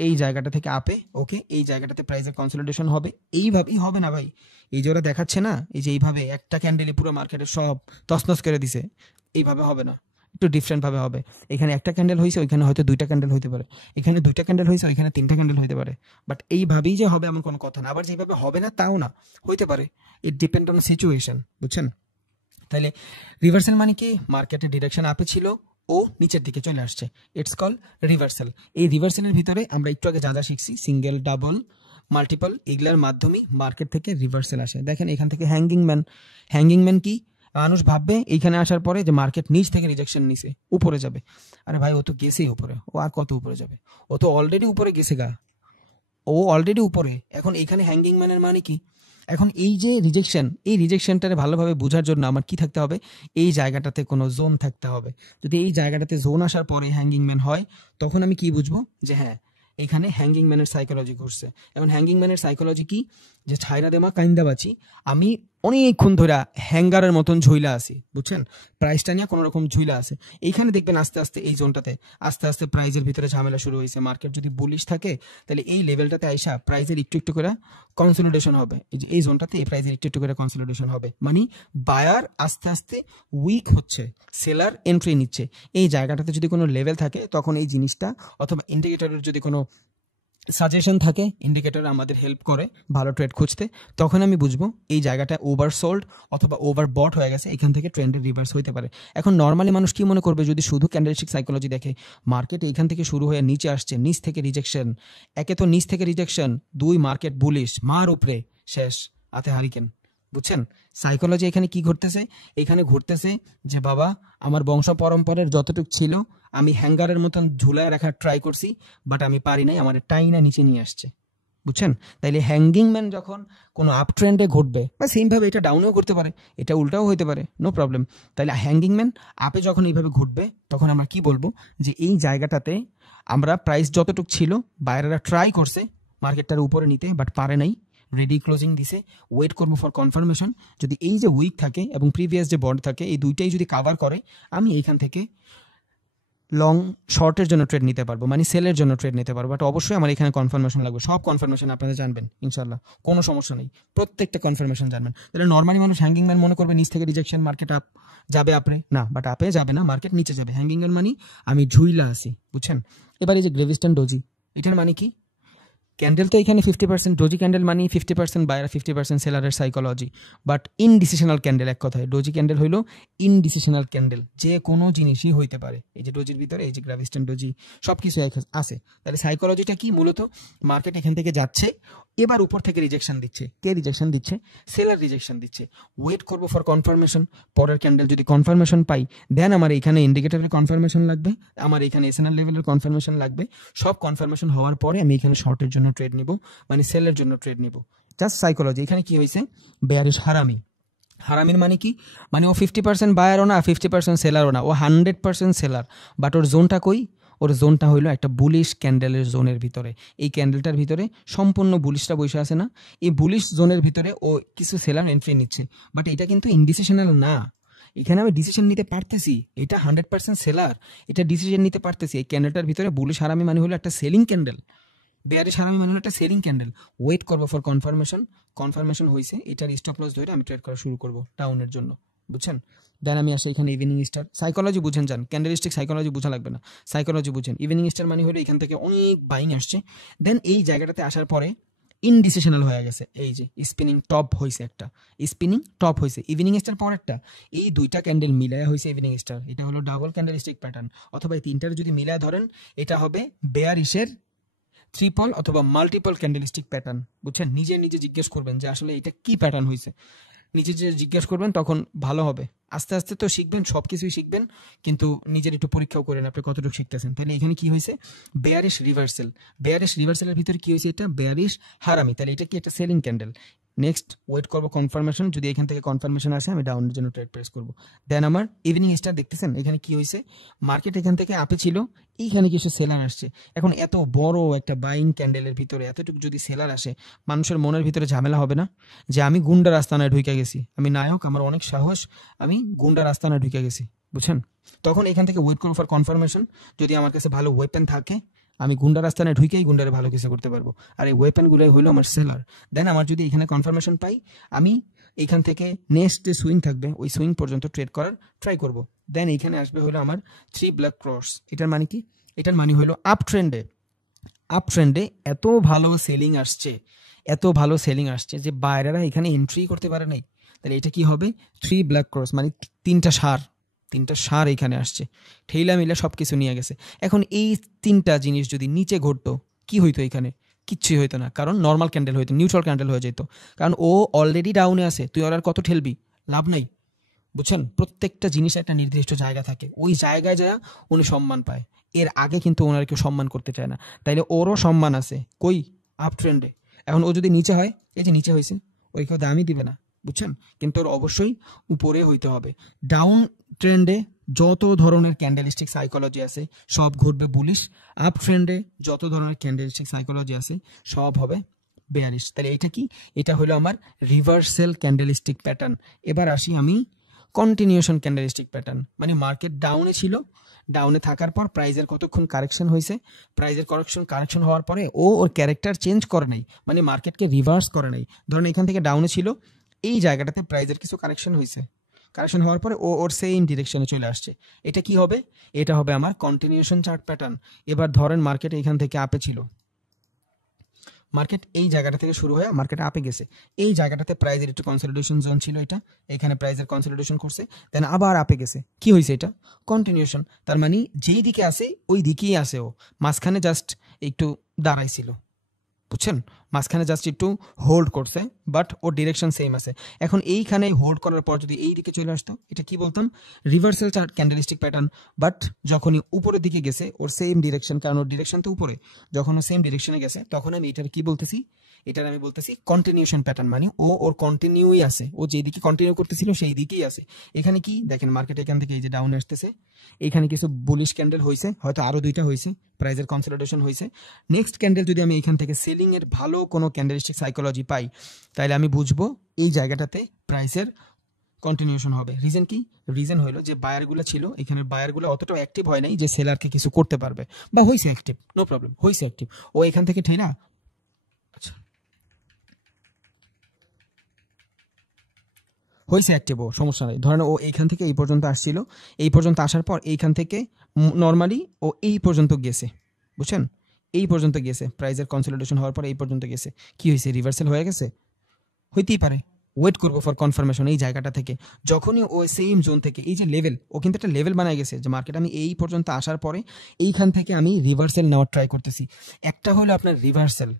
এই জায়গাটা থেকে আপে, ওকে, এই জায়গাটাতে প্রাইসের কনসলিডেশন হবে, এইভাবেই হবে না ভাই, এই যে ওরা দেখাচ্ছে না, এই যে এইভাবে একটা ক্যান্ডেলে পুরো মার্কেটের সব তছনছ করে দিছে, এইভাবে হবে না, একটু ডিফারেন্ট ভাবে হবে। এখানে একটা ক্যান্ডেল হয়েছে, ওইখানে হয়তো দুইটা ক্যান্ডেল হইতে পারে, এখানে দুইটা ক্যান্ডেল হয়েছে, ওইখানে তিনটা ক্যান্ডেল হইতে পারে, বাট এইভাবেই যে হবে এমন কোনো কথা না, আবার যেভাবে হবে না তাও না, হইতে পারে, ইট ডিপেন্ড অন সিচুয়েশন, বুঝছেন। তাহলে রিভার্সাল মানে কি, মার্কেটের ডিরেকশন আপে ছিল, ও নিচের দিকে চলে আসছে, ইটস কল রিভার্সাল। এই রিভার্সালের ভিতরে আমরা একটু আগে যা যা শিখছি, সিঙ্গেল, ডাবল, মাল্টিপল, এগুলার মাধ্যমে মার্কেট থেকে রিভার্সাল আসে। দেখেন এখান থেকে হ্যাঙ্গিং ম্যান, হ্যাঙ্গিং ম্যান কি, মানুষ ভাববে এইখানে আসার পরে যে মার্কেট নিচ থেকে রিজেকশন নিছে, উপরে যাবে, আরে ভাই ও তো গেছেই উপরে, ও আর কত উপরে যাবে, ও তো অলরেডি উপরে গেছে গা, ও অলরেডি উপরে। এখন এখানে হ্যাঙ্গিং ম্যানের মানে কি, এখন এই যে রিজেকশন, এই রিজেকশনটারে ভালোভাবে বোঝার জন্য আমার কি থাকতে হবে, এই জায়গাটাতে কোনো জোন থাকতে হবে। যদি এই জায়গাটাতে জোন আসার পরে হ্যাঙ্গিং ম্যান হয়, তখন আমি কি বুঝবো যে হ্যাঁ এখানে হ্যাঙ্গিং ম্যানের সাইকোলজি ঘুরছে। এখন হ্যাঙ্গিং ম্যানের সাইকোলজি কি, যে ছাইরা দেমা কাইন্দা বাঁচি, আমি অনেকক্ষণ ধরে হ্যাঙ্গারের মতন ঝুইলা আছি, বুঝছেন, প্রাইসটা নিয়ে কোনো রকম ঝুইলা আছে। এইখানে দেখবেন আস্তে আস্তে এই জোনটাতে আস্তে আস্তে প্রাইজের ভিতরে ঝামেলা শুরু হয়েছে। মার্কেট যদি বুলিশ থাকে তাহলে এই লেভেলটাতে আইসা প্রাইজের একটু একটু করে কনসলিডেশন হবে, এই জোনটাতে এই প্রাইজের একটু একটু করে কনসলিডেশন হবে, মানে বায়ার আস্তে আস্তে উইক হচ্ছে, সেলার এন্ট্রি নিচ্ছে। এই জায়গাটাতে যদি কোনো লেভেল থাকে তখন এই জিনিসটা, অথবা ইন্ডিকেটরের যদি কোনো সাজেশন থাকে, ইন্ডিকেটর আমাদের হেল্প করে ভালো ট্রেড খুঁজতে, তখন আমি বুঝবো এই জায়গাটা ওভারসোল্ড অথবা ওভার বট হয়ে গেছে, এখান থেকে ট্রেন্ডের রিভার্স হইতে পারে। এখন নর্মালি মানুষ কি মনে করবে, যদি শুধু ক্যান্ডেলস্টিক সাইকোলজি দেখে, মার্কেট এইখান থেকে শুরু হয়ে নিচে আসছে, নিচ থেকে রিজেকশন, একে তো নিচ থেকে রিজেকশন, দুই মার্কেট বুলিশ, মার উপরে শেষ, হাতে হারিকেন, বুঝছেন। সাইকোলজি এখানে কি ঘটতেছে, এখানে ঘটতেছে যে বাবা আমার বংশ পরম্পরার যতটুকু ছিল আমি হ্যাঙ্গারের মতন ঝুলায় রাখার ট্রাই করছি, বাট আমি পারি নাই, আমার টাইনা নিচে নিয়ে আসছে, বুঝছেন। তাইলে হ্যাঙ্গিং ম্যান যখন কোনো আপ ট্রেন্ডে ঘটবে, বা সেমভাবে এটা ডাউনেও ঘটতে পারে, এটা উল্টাও হতে পারে, নো প্রবলেম। তাইলে হ্যাঙ্গিং ম্যান আপে যখন এইভাবে ঘটবে, তখন আমরা কি বলবো, যে এই জায়গাটাতে আমরা প্রাইস যতটুকু ছিল বাইরেরা ট্রাই করছে মার্কেটটার উপরে নিতে, বাট পারে নাই, রেডি ক্লোজিং দিছে, ওয়েট করবো ফর কনফার্মেশন। যদি এই যে উইক থাকে এবং প্রিভিয়াস যে বন্ড থাকে, এই দুইটাই যদি কাভার করে, আমি এইখান থেকে লং শর্টের জন্য ট্রেড নিতে পারবো, মানে সেলের জন্য ট্রেড নিতে পারবো, বাট অবশ্যই আমার এখানে কনফার্মেশন লাগবে। সব কনফার্মেশন আপনারা জানবেন ইনশাল্লাহ, কোনো সমস্যা নেই, প্রত্যেকটা কনফার্মেশন জানবেন। তাহলে নর্মালি মানুষ হ্যাঙ্গিং ম্যান মনে করবে নিচ থেকে রিজেকশন, মার্কেট আপ যাবে, আপরে না, বাট আপে যাবে না, মার্কেট নিচে যাবে। হ্যাঙ্গিং ম্যান মানে আমি ঝুইলা আছি, বুঝছেন। এবার এই যে গ্রেভিস্টন ডোজি, এটার মানে কি, ক্যান্ডেল তো এখানে 50%, ডোজি ক্যান্ডেল মানে 50% বায়ার 50% সেলারের সাইকোলজি, বাট ইনডিসিশনাল ক্যান্ডেল। এক কথায় ডোজি ক্যান্ডেল হইলো ইনডিসিশনাল ক্যান্ডেল, যে কোনো জিনিসই হইতে পারে। এই যে ডোজির ভিতরে এই যে গ্রাভিস্টন ডোজি সব কিছু আছে। তাহলে সাইকোলজিটা কি, মূলত মার্কেট এখান থেকে যাচ্ছে, এবার উপর থেকে রিজেকশন দিচ্ছে, কে রিজেকশন দিচ্ছে, সেলার রিজেকশন দিচ্ছে, ওয়েট করবো ফর কনফার্মেশন। পরের ক্যান্ডেল যদি কনফার্মেশন পাই, দেন আমার এখানে ইন্ডিকেটরের কনফার্মেশন লাগবে, আমার এখানে এসএনএল লেভেলের কনফার্মেশন লাগবে। সব কনফার্মেশন হওয়ার পরে আমি এখানে শর্টের জন্য ট্রেড নিব, মানে সেলের জন্য ট্রেড নিব। Just psychology. এখানে কি হয়েছে, বেয়ারিশ হারামি। হারামির মানে কি, মানে ও 50% বায়ারও না 50% সেলারও না, ও 100% সেলার, বাট ওর জোনটা কই, ওর জোনটা হইলো একটা বুলিশ ক্যান্ডেলের জোনের ভিতরে। এই ক্যান্ডেলটার ভিতরে সম্পূর্ণ বুলিশটা বসে আছে না, এই বুলিশ জোনের ভিতরে ও কিছু সেলার এন্ট্রি নিচ্ছে, বাট এটা কিন্তু ইনডিসিশনাল না। এখানে আমি ডিসিশন নিতে পারতেছি, এটা 100% সেলার, এটা ডিসিশন নিতে পারতেছি। এই ক্যান্ডেলটার ভিতরে বুলিশ হারামি মানে হলো একটা সেলিং ক্যান্ডেল, বেয়ারিশ হারামি মানে হলো একটা সেলিং ক্যান্ডেল। ওয়েট করবো ফর কনফার্মেশন, কনফার্মেশন হয়েছে, এটার স্টপ লস ধরে আমি ট্রেড করা শুরু করবো ডাউনের জন্য, বুঝছেন। দেন আমি আসি এখানে ইভিনিং স্টার, সাইকোলজি বুঝেন, যান ক্যান্ডেলিস্টিক সাইকোলজি বোঝা লাগবে না, সাইকোলজি বুঝেন। ইভিনিং স্টার মানে হলো এখান থেকে অনেক বাইং আসছে, দেন এই জায়গাটাতে আসার পরে ইনডিসিশনাল হয়ে গেছে, এই যে স্পিনিং টপ হয়েছে, একটা স্পিনিং টপ হয়েছে ইভিনিং স্টার পরেরটা, এই দুইটা ক্যান্ডেল মিলায়া হয়েছে ইভিনিং স্টার, এটা হলো ডাবল ক্যান্ডেলিস্টিক প্যাটার্ন, অথবা এই তিনটার যদি মিলায় ধরেন এটা হবে বেয়ারিশের ট্রিপল অথবা মাল্টিপল ক্যান্ডেলিস্টিক প্যাটার্ন, বুঝছেন। নিজে নিজে জিজ্ঞেস করবেন যে আসলে এটা কি প্যাটার্ন হয়েছে, নিজে যে জিজ্ঞেস করবেন তখন ভালো হবে। আস্তে আস্তে তো শিখবেন, সব কিছুই শিখবেন, কিন্তু নিজের একটু পরীক্ষাও করেন আপনি কতটুকু শিখতেছেন। তাহলে এখানে কি হয়েছে, বেয়ারিশ রিভার্সাল, বেয়ারিশ রিভার্সালের ভিতরে কি হয়েছে, এটা বেয়ারিশ হারামি, তাহলে এটা কি একটা সেলিং ক্যান্ডেল। নেক্সট ওয়েট করবো কনফার্মেশন, যদি এখান থেকে কনফার্মেশন আসে আমি ডাউনের জন্য ট্রেড প্রেস করবো। দেন আমার ইভিনিং স্টার দেখতেছেন এখানে কি হয়েছে, মার্কেট এখান থেকে আপে ছিল, এইখানে কিছু সেলার আসছে। এখন এত বড় একটা বাইং ক্যান্ডেলের ভিতরে এতটুকু যদি সেলার আসে, মানুষের মনের ভিতরে ঝামেলা হবে না যে আমি গুন্ডার আস্তানায় ঢুকে গেছি, আমি নায়ক, আমার অনেক সাহস, আমি গুন্ডার আস্তানায় ঢুকে গেছি, বুঝছেন। তখন এখান থেকে ওয়েট করবো ফর কনফার্মেশন, যদি আমার কাছে ভালো ওয়েপেন থাকে আমি গুন্ডার আস্তানায় ঢুকেই গুন্ডারে ভালো কিছু করতে পারবো, আর এই ওয়েপেনগুলোই হলো আমার সেলার। দেন আমার যদি এখানে কনফার্মেশন পাই, আমি এইখান থেকে নেক্সট যে সুইং থাকবে ওই সুইং পর্যন্ত ট্রেড করার ট্রাই করব। দেন এইখানে আসবে হলো আমার 3 ব্ল্যাক ক্রস, এটার মানে কি, এটার মানে হলো আপ ট্রেন্ডে, আপ ট্রেন্ডে এত ভালো সেলিং আসছে, এত ভালো সেলিং আসছে যে বাইরেরা এখানে এন্ট্রি করতে পারে নাই। তাহলে এটা কি হবে, 3 ব্ল্যাক ক্রস মানে তিনটা সার, তিনটা সার এখানে আসছে, ঠেইলা মিলা সব কিছু নিয়ে গেছে। এখন এই তিনটা জিনিস যদি নিচে ঘটতো কি হইতো, এখানে কিচ্ছুই হইতো না, কারণ নর্মাল ক্যান্ডেল হইতো, নিউট্রাল ক্যান্ডেল হয়ে যেত, কারণ ও অলরেডি ডাউনে আছে, তুই আর কত ঠেলবি, লাভ নাই, বুঝছেন। প্রত্যেকটা জিনিস একটা নির্দিষ্ট জায়গা থাকে, ওই জায়গায় যা উনি সম্মান পায়, এর আগে কিন্তু ওনার কেউ সম্মান করতে চায় না, তাইলে ওরও সম্মান আছে কই, আপ ট্রেন্ডে। এখন ও যদি নিচে হয়, এই যে নিচে হয়েছে, ওই কেউ দামই দিবে না, বুঝছেন, কিন্তু ওর অবশ্যই উপরে হইতে হবে। ডাউন ট্রেন্ডে যত ধরনের ক্যান্ডেলিস্টিক সাইকোলজি আছে সব ঘটবে বুলিশ, আপ ট্রেন্ডে যত ধরনের ক্যান্ডেলিস্টিক সাইকোলজি আছে সব হবে বেয়ারিশ। তাহলে এটা কি, এটা হলো আমার রিভার্সাল ক্যান্ডেলিস্টিক প্যাটার্ন। এবার আসি আমি কন্টিনিউশন ক্যান্ডেলিস্টিক প্যাটার্ন, মানে মার্কেট ডাউনে ছিল, ডাউনে থাকার পর প্রাইজের কতক্ষণ কারেকশন হয়েছে, প্রাইজের কারেকশন হওয়ার পরে ও ওর ক্যারেক্টার চেঞ্জ করে নাই, মানে মার্কেটকে রিভার্স করে নাই। ধরেন এখান থেকে ডাউনে ছিল, এই জায়গাটাতে প্রাইজের কিছু কারেকশন হয়েছে, কারেকশন হওয়ার পরে ও ওর সেম ডিরেকশনে চলে আসছে, এটা কি হবে, এটা হবে আমার কন্টিনিউশন চার্ট প্যাটার্ন। এবার ধরেন মার্কেট এখান থেকে আপে ছিল, মার্কেট এই জায়গাটা থেকে শুরু হয়ে মার্কেট আপে গেছে, এই জায়গাটাতে প্রাইজের একটু কনসলিডেশন জোন ছিল, এটা এখানে প্রাইজের কনসলিডেশন করছে, দেন আবার আপে গেছে, কি হয়েছে, এটা কন্টিনিউশন, তার মানে যেই দিকে আসে ওই দিকেই আসে, ও মাঝখানে জাস্ট একটু দাঁড়াইছিল, বুঝছেন, মাঝখানে জাস্ট একটু হোল্ড করছে, বাট ওর ডিরেকশন সেম আছে। এখন এইখানে হোল্ড করার পর যদি এই দিকে চলে আসতো, এটা কি বলতাম, reversal chart candlestick pattern, but যখনই উপরের দিকে গেছে ওর সেম ডিরেকশন, কারণ ওর ডিরেকশন তো উপরে, যখন ও সেম ডিরেকশনে গেছে তখন আমি এটার কি বলতেছি, এটার আমি বলতেছি কন্টিনিউশন প্যাটার্ন, মানে ও ওর কন্টিনিউই আছে, ও যেদিকে কন্টিনিউ করতেছিল সেই দিকেই আছে। এখানে কি দেখেন, মার্কেট এখান থেকে এই যে ডাউন আসতেছে, এখানে কিছু বুলিশ ক্যান্ডেল হয়েছে, হয়তো আরো দুইটা হয়েছে, প্রাইজের কনসলিডেশন হয়েছে। নেক্সট ক্যান্ডেল যদি আমি এখান থেকে সেলিং এর ভালো কোনো ক্যান্ডেলিস্টিক সাইকোলজি পাই, তাহলে আমি বুঝবো এই জায়গাটাতে প্রাইসের কন্টিনিউশন হবে। রিজন কি, রিজন হলো যে বায়ারগুলো ছিল এখানে, বায়ারগুলো অতটা অ্যাক্টিভ হয় নাই যে সেলারকে কিছু করতে পারবে, বা হয়েছে অ্যাক্টিভ, নো প্রবলেম, হয়েছে অ্যাক্টিভ, ও এখান থেকে ঠেলা, আচ্ছা হয়েছে অ্যাক্টিভ, ও সমস্যা নেই। ধরেন ও এইখান থেকে এই পর্যন্ত আসছিল, এই পর্যন্ত আসার পর এইখান থেকে নর্মালি ও এই পর্যন্ত গেছে, বুঝছেন, এই পর্যন্ত গেছে, প্রাইজের কনসলিডেশন হওয়ার পর এই পর্যন্ত গেছে, কি হয়েছে, রিভার্সাল হয়ে গেছে, হইতেই পারে। ওয়েট করবো ফর কনফার্মেশন এই জায়গাটা থেকে, যখনই ও সেম জোন থেকে এই যে লেভেল, ও কিন্তু একটা লেভেল বানায় গেছে যে মার্কেট আমি এই পর্যন্ত আসার পরে এইখান থেকে আমি রিভার্সাল নেওয়ার ট্রাই করতেছি। একটা হলো আপনার রিভার্সাল,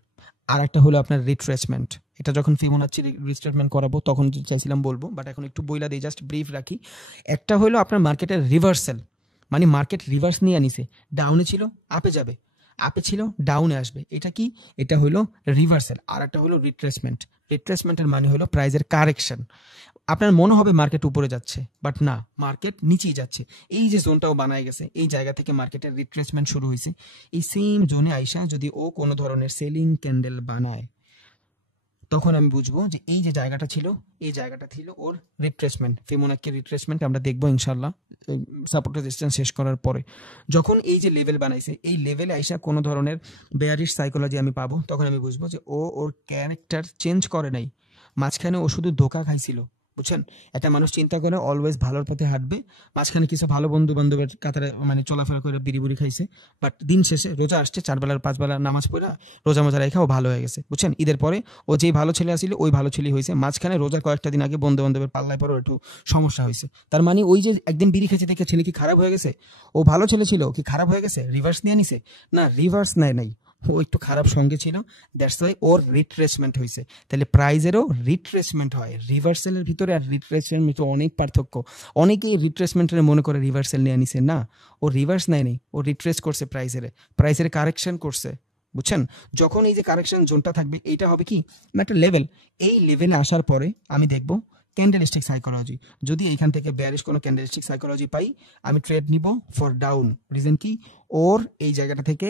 আর একটা হলো আপনার রিট্রেসমেন্ট। এটা যখন ফিবোনাচ্চি রিট্রেসমেন্ট করাবো তখন চাইছিলাম বলবো, বাট এখন একটু বইলা দিই, জাস্ট ব্রিফ রাখি। একটা হলো আপনার মার্কেটের রিভার্সাল, মানে মার্কেট রিভার্স নিয়ে আনিছে, ডাউনে ছিল আপে যাবে, আপে ছিল ডাউনে আসবে, এটা কি, এটা হলো রিভার্সাল। আর একটা হলো রিট্রেসমেন্ট, রিট্রেসমেন্টের মানে হলো প্রাইজের কারেকশন, আপনার মনে হবে মার্কেট উপরে যাচ্ছে, বাট না, মার্কেট নিচেই যাচ্ছে। এই যে জোনটাও বানায় গেছে, এই জায়গা থেকে মার্কেটের রিট্রেসমেন্ট শুরু হয়েছে। এই সেম জোনে আইসা যদি ও কোনো ধরনের সেলিং ক্যান্ডেল বানায়, তখন আমি বুঝবো যে এই যে জায়গাটা ছিল, এই জায়গাটা ছিল ওর রিট্রেসমেন্ট, ফিবোনাক্কি রিট্রেসমেন্ট আমরা দেখবো ইনশাল্লাহ সাপোর্ট রেজিস্ট্যান্স শেষ করার পরে। যখন এই যে লেভেল বানাইছে, এই লেভেলে আইসা কোনো ধরনের বেয়ারিশ সাইকোলজি আমি পাবো, তখন আমি বুঝবো যে ওর ক্যারেক্টার চেঞ্জ করে নাই, মাঝখানে ও শুধু ধোকা খাইছিল। বুঝছেন, একটা মানুষ চিন্তা করে অলওয়েজ ভালোর পথে হাঁটবে, মাঝখানে কিছু ভালো বন্ধু বান্ধবের কাতারে মানে চলাফেরা করে বিড়ি বুড়ি খাইছে, বাট দিন শেষে রোজা আসছে, 4 বেলার 5 বেলা নামাজ পড়া রোজা মোজা রেখা ও ভালো হয়ে গেছে। বুঝছেন, ঈদের পরে ও যেই ভালো ছেলে আসছিল ওই ভালো ছেলে হয়েছে, মাঝখানে রোজার কয়েকটা দিন আগে বন্ধু বান্ধবের পাল্লায় পরে একটু সমস্যা হয়েছে। তার মানে ওই যে একদিন বিড়ি খেয়েছে দেখে ছেলে কি খারাপ হয়ে গেছে? ও ভালো ছেলে ছিল, কি খারাপ হয়ে গেছে? রিভার্স নিয়ে নিছে? না, রিভার্স নেয় নাই, ও একটু খারাপ সঙ্গে ছিল, দ্যাটস ওয়াই ওর রিট্রেসমেন্ট হয়েছে। তাহলে প্রাইজেরও রিট্রেসমেন্ট হয়, রিভার্সালের ভিতরে আর রিট্রেসমেন্ট ভিতরে অনেক পার্থক্য। অনেকেই রিট্রেসমেন্টের মনে করে রিভার্সাল নিয়ে নিছে, না, ও রিভার্স নেয়নি, ও রিট্রেস করছে প্রাইজের কারেকশন করছে। বুঝছেন, যখন এই যে কারেকশন জোনটা থাকবে, এইটা হবে কি একটা লেভেল, এই লেভেলে আসার পরে আমি দেখবো ক্যান্ডেলস্টিক সাইকোলজি। যদি এইখান থেকে বেয়ারিশ কোনো ক্যান্ডেলস্টিক সাইকোলজি পাই, আমি ট্রেড নিব ফর ডাউন। রিজন কি, ওর এই জায়গাটা থেকে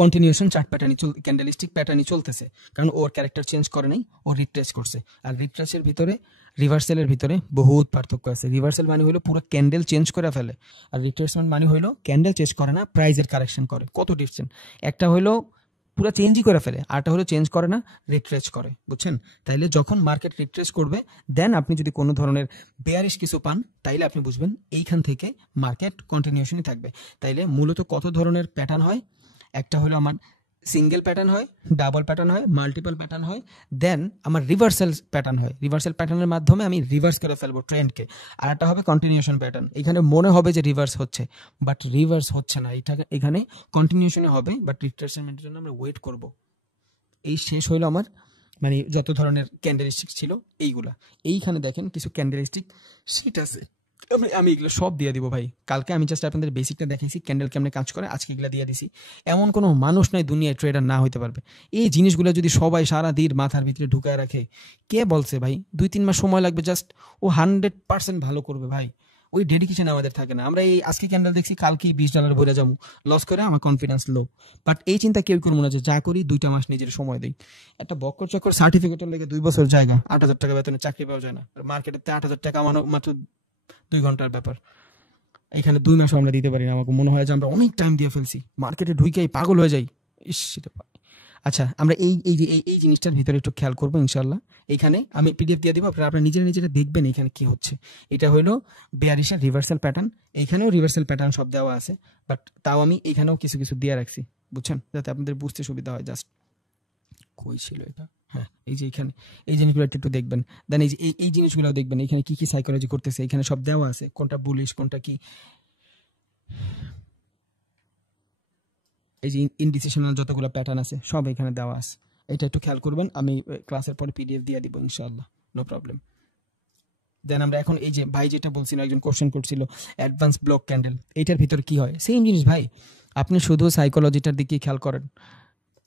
কন্টিনিউশন চার্ট প্যাটার্নই ক্যান্ডেলিস্টিক প্যাটার্নই চলতেছে, কারণ ওর ক্যারেক্টার চেঞ্জ করে নাই, ও রিট্রেস করছে। আর রিট্রেসের ভিতরে রিভার্সালের ভিতরে বহুত পার্থক্য আছে। রিভার্সাল মানে হলো পুরো ক্যান্ডেল চেঞ্জ করে ফেলে, আর রিট্রেসমেন্ট মানে হলো ক্যান্ডেল চেঞ্জ করে না, প্রাইজের কারেকশন করে। কত ডিফারেন্স, একটা হলো পুরো চেঞ্জই করে ফেলে, আরটা হলো চেঞ্জ করে না, রিট্রেস করে। বুঝছেন, তাইলে যখন মার্কেট রিট্রেস করবে, দেন আপনি যদি কোনো ধরনের বেয়ারিশ কিছু পান, তাইলে আপনি বুঝবেন এইখান থেকে মার্কেট কন্টিনিউশনই থাকবে। তাইলে মূলত কত ধরনের প্যাটার্ন হয়, একটা হলো আমার সিঙ্গেল প্যাটার্ন হয়, ডাবল প্যাটার্ন হয়, মাল্টিপল প্যাটার্ন হয়, দেন আমার রিভার্সাল প্যাটার্ন হয়। রিভার্সাল প্যাটার্নের মাধ্যমে আমি রিভার্স করে ফেলবো ট্রেন্ডকে। আর একটা হবে কন্টিনিউশন প্যাটার্ন, এখানে মনে হবে যে রিভার্স হচ্ছে, বাট রিভার্স হচ্ছে না, এটা এখানে কন্টিনিউশনে হবে, বাট রিট্রেসমেন্টের জন্য আমরা ওয়েট করব। এই শেষ হইলো আমার মানে যত ধরনের ক্যান্ডেলস্টিক ছিল এইগুলা। এইখানে দেখেন কিছু ক্যান্ডেলস্টিক শিট আছে, আমি এগুলো সব দিয়ে দিব ভাই। কালকে আমি জাস্ট আপনাদের বেসিকটা দেখাইছি, ক্যান্ডেল কেমনে কাজ করে, আজকে এগুলো দিয়ে দিছি। এমন কোনো মানুষ নাই দুনিয়ায় ট্রেডার না হইতে পারবে। এই জিনিসগুলো যদি সবাই সারা দিন মাথার ভিতরে ঢুকায় রাখে, কে বলছে ভাই 2-3 মাস সময় লাগবে জাস্ট, ও 100% ভালো করবে ভাই। ওই ডেডিকেশন আমাদের থাকে না। আমরা এই আজকে ক্যান্ডেল দেখছি, কালকেই $20 ভরে যাবো, লস করে আমার কনফিডেন্স লো। বাট এই চিন্তা কেউ করবো না যে যা করি 2টা মাস নিজের সময় দিই। একটা বক্কর চক্কর সার্টিফিকেটের লেগে 2 বছর জায়গা, 8,000 টাকা বেতনে চাকরি পাওয়া যায় না। মার্কেটে 8,000 টাকা আমানো মাত্র 2 ঘন্টার ব্যাপার। এখানে 2 মাসও আমরা দিতে পারি না। আমাকে মনে হয় যে আমরা অনেক টাইম দিয়ে ফেলছি, মার্কেটে ঢুকেই পাগল হয়ে যাই। ইস, সেটা আচ্ছা, আমরা এই জিনিসটার ভিতরে একটু খেয়াল করবো ইনশাল্লাহ। এইখানে আমি পিডিএফ দিয়ে দিব, আপনারা নিজেরা নিজেরা দেখবেন এখানে কি হচ্ছে। এটা হলো বেয়ারিশের রিভার্সাল প্যাটার্ন, এইখানেও রিভার্সাল প্যাটার্ন সব দেওয়া আছে, বাট তাও আমি এইখানেও কিছু কিছু দিয়ে রাখছি, বুঝছেন, যাতে আপনাদের বুঝতে সুবিধা হয়। জাস্ট কই ছিল এটা, হ্যাঁ এই যে এখানে এই জিনিসগুলো একটু দেখবেন, দেন এই যে এই জিনিসগুলো দেখবেন, এখানে কি কি সাইকোলজি করতেছে এখানে সব দেওয়া আছে, কোনটা বুলিশ কোনটা কি। এই যে ইনডিসিশনাল যতগুলো প্যাটার্ন আছে সব এখানে দেওয়া আছে, এটা একটু খেয়াল করবেন। আমি ক্লাসের পরে পিডিএফ দিয়ে দিব ইনশাআল্লাহ, নো প্রবলেম। দেন আমরা এখন এই যে ভাই যেটা বলছিল, একজন কোশ্চেন করছিল অ্যাডভান্স ব্লক ক্যান্ডেল, এইটার ভিতরে কি হয়, সেম জিনিস ভাই। আপনি শুধু সাইকোলজিটার দিকে খেয়াল করেন,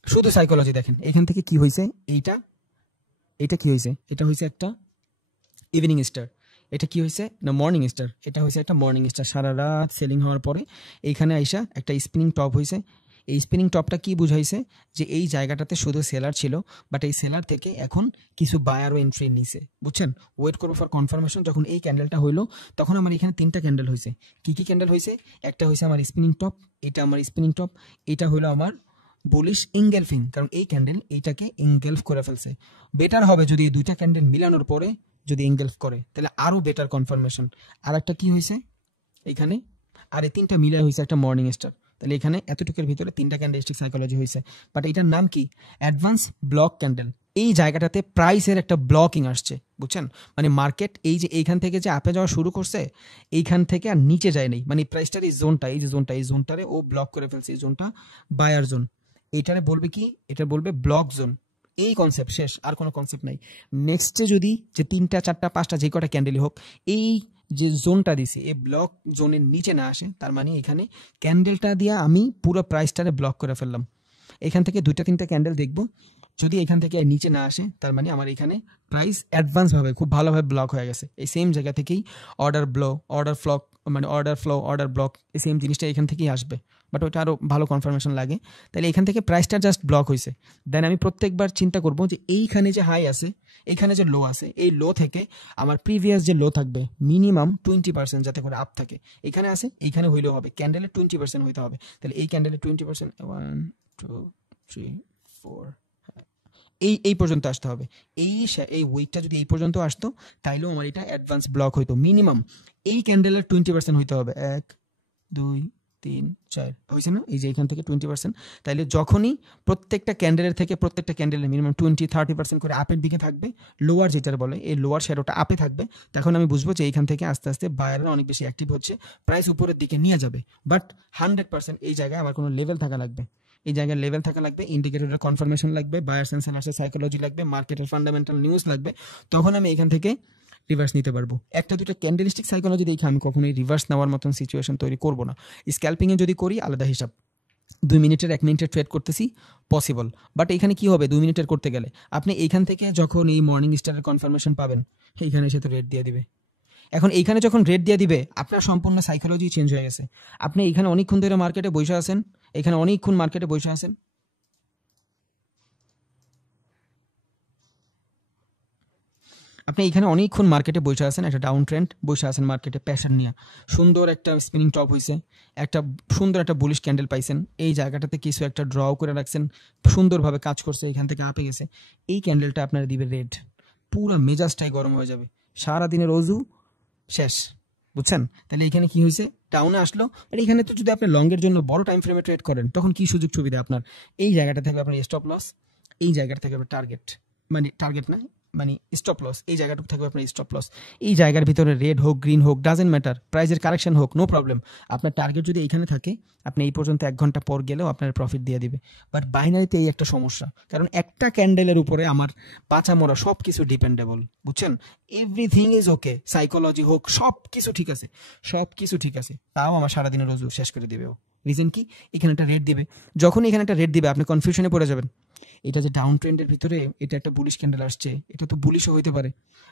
শুধু সাইকোলজি দেখেন এখান থেকে কি হয়েছে। এইটা কি হয়েছে, এটা হয়েছে একটা ইভিনিং স্টার। এটা কি হয়েছে না মর্নিং স্টার, এটা হয়েছে একটা মর্নিং স্টার। সারা রাত সেলিং হওয়ার পরে এইখানে আইসা একটা স্পিনিং টপ হয়েছে। এই স্পিনিং টপটা কি বুঝাইছে, যে এই জায়গাটাতে শুধু সেলার ছিল, বাট এই সেলার থেকে এখন কিছু বায়ারও এন্ট্রি নিছে। বুঝছেন, ওয়েট করবো ফর কনফার্মেশন। যখন এই ক্যান্ডেলটা হইলো, তখন আমার এখানে 3টা ক্যান্ডেল হয়েছে। কি কি ক্যান্ডেল হয়েছে, একটা হয়েছে আমার স্পিনিং টপ, এটা আমার স্পিনিং টপ, এটা হলো আমার বুলিশ ইনগেলফিং, কারণ এই ক্যান্ডেল এইটাকে ইনগেলফ করে ফেলছে। বেটার হবে যদি এই 2টা ক্যান্ডেল মিলানোর পরে যদি ইনগেলফ করে, তাহলে আরো বেটার কনফার্মেশন। আর একটা কি হয়েছে এখানে, আর এই 3টা মিলে হয়েছে একটা মর্নিং স্টার। তাহলে এখানে এতটুকুর ভিতরে 3টা ক্যান্ডেলস্টিক সাইকোলজি হয়েছে, বাট এটার নাম কি অ্যাডভান্স ব্লক ক্যান্ডেল। এই জায়গাটাতে প্রাইসের একটা ব্লকিং আসছে, বুঝছেন, মানে মার্কেট এই যে এইখান থেকে যে আপে যাওয়া শুরু করছে, এইখান থেকে আর নিচে যায় নাই, মানে প্রাইসটার এই জোনটা, এই যে জোনটা, এই জোনটারে ও ব্লক করে ফেলছে। এই জোনটা বায়ার জোন, এটারে বলবে কি, এটা বলবে ব্লক জোন। এই কনসেপ্ট শেষ, আর কোনো কনসেপ্ট নাই। নেক্সটে যদি যে 3টা 4টা 5টা যে কটা ক্যান্ডেলই হোক, এই যে জোনটা দিছি এই ব্লক জোনের নিচে না আসে, তার মানে এখানে ক্যান্ডেলটা দিয়ে আমি পুরো প্রাইসটারে ব্লক করে ফেললাম। এখান থেকে 2টা 3টা ক্যান্ডেল দেখবো, যদি এখান থেকে নিচে না আসে তার মানে আমার এখানে প্রাইস অ্যাডভান্স ভাবে খুব ভালোভাবে ব্লক হয়ে গেছে। এই সেম জায়গা থেকেই অর্ডার ফ্লক মানে অর্ডার ব্লক এই সেম জিনিসটা এখান থেকেই আসবে, বাট ওটা আরও ভালো কনফার্মেশন লাগে। তাহলে এখান থেকে প্রাইসটা জাস্ট ব্লক হয়েছে, দেন আমি প্রত্যেকবার চিন্তা করব যে এইখানে যে হাই আছে, এইখানে যে লো আছে, এই লো থেকে আমার প্রিভিয়াস যে লো থাকবে মিনিমাম 20% যাতে করে আপ থাকে। এখানে আছে, এইখানে হইলেও হবে, ক্যান্ডেলের 20% হইতে হবে। তাহলে এই ক্যান্ডেলের 20%, 1 2 3 4 এই পর্যন্ত আসতে হবে। এই উইকটা যদি এই পর্যন্ত আসতো তাইলেও আমার এটা অ্যাডভান্স ব্লক হইতো। মিনিমাম এই ক্যান্ডেলের 20% হইতে হবে। 1 2 3 4 হয়েছে না? এই যে এখান থেকে 20%। তাইলে যখনই প্রত্যেকটা ক্যান্ডেলের থেকে প্রত্যেকটা ক্যান্ডেলের মিনিমাম 20-30% করে আপের দিকে থাকবে, লোয়ার যেটার বলে এই লোয়ার শ্যাডোটা আপে থাকবে, তখন আমি বুঝবো যে এইখান থেকে আস্তে আস্তে বায়াররা অনেক বেশি অ্যাক্টিভ হচ্ছে, প্রাইস উপরের দিকে নিয়ে যাবে। বাট 100% এই জায়গায় আমার কোনো লেভেল থাকা লাগবে, এই জায়গায় লেভেল থাকা লাগবে, ইন্ডিকেটরের কনফার্মেশন লাগবে, বায়ার্স এন্ড সেলার্সের সাইকোলজি লাগবে, মার্কেটের ফান্ডামেন্টাল নিউজ লাগবে, তখন আমি এখান থেকে রিভার্স নিতে পারবো। একটা দুটো ক্যান্ডেলিস্টিক সাইকোলজি দেখে আমি কখনোই রিভার্স নেওয়ার মতন সিচুয়েশন তৈরি করবো না। স্ক্যাল্পিংয়ে যদি করি আলাদা হিসাব, 2 মিনিটের 1 মিনিটের ট্রেড করতেছি পসিবল, বাট এখানে কি হবে 2 মিনিটের করতে গেলে আপনি এইখান থেকে যখন এই মর্নিং স্টারের কনফার্মেশন পাবেন, এইখানে এসে তো রেট দিয়ে দিবে। এখন এইখানে যখন রেট দিয়ে দিবে আপনার সম্পূর্ণ সাইকোলজি চেঞ্জ হয়ে গেছে। আপনি এখানে অনেকক্ষণ ধরে মার্কেটে বসে আছেন, এখানে অনেকক্ষণ মার্কেটে বসে আছেন, আপনি এখানে অনেকক্ষণ মার্কেটে বসে আছেন, একটা ডাউন ট্রেন্ড বসে আছেন মার্কেটে প্যাশন নিয়ে, সুন্দর একটা স্পিনিং টপ হয়েছে, একটা সুন্দর একটা বুলিশ ক্যান্ডেল পাইছেন, এই জায়গাটাতে কিছু একটা ড্র করে রাখছেন, সুন্দরভাবে কাজ করছে, এখান থেকে আপে গেছে, এই ক্যান্ডেলটা আপনারা দিবে রেড, পুরো মেজাজটাই গরম হয়ে যাবে, সারাদিনের অজু শেষ, বুঝছেন? তাহলে এখানে কি হয়েছে, ডাউনে আসলো, আর এখানে তো যদি আপনি লংয়ের জন্য বড় টাইম ফ্রেমে ট্রেড করেন তখন কি সুযোগ সুবিধা আপনার, এই জায়গাটা থেকে আপনার স্টপ লস, এই জায়গাটা থেকে আপনার টার্গেট, মানে টার্গেট না মানে স্টপ লস, এই জায়গাটুকু থাকবে আপনার স্টপ লস, এই জায়গার ভিতরে রেড হোক গ্রিন হোক ডাজেন্ট ম্যাটার, প্রাইজের কারেকশন হোক নো প্রবলেম, আপনার টার্গেট যদি এইখানে থাকে আপনি এই পর্যন্ত 1 ঘন্টা পর গেলেও আপনার প্রফিট দিয়ে দিবে। বাট বাইনারিতে এই একটা সমস্যা, কারণ একটা ক্যান্ডেলের উপরে আমার বাঁচা মরা সব কিছু ডিপেন্ডেবল, বুঝছেন? এভরিথিং ইজ ওকে, সাইকোলজি হোক সব কিছু ঠিক আছে, সব কিছু ঠিক আছে, তাও আমার সারাদিনের রোজ শেষ করে দিবে। রিজন কি, এখানে একটা রেট দিবে, যখন এখানে একটা রেট দিবে আপনি কনফিউশনে পড়ে যাবেন, এটা যে ডাউন ট্রেন্ডের ভিতরে এটা একটা বুলিশ ক্যান্ডেল আসছে, এটা তো বুলিশও হইতে পারে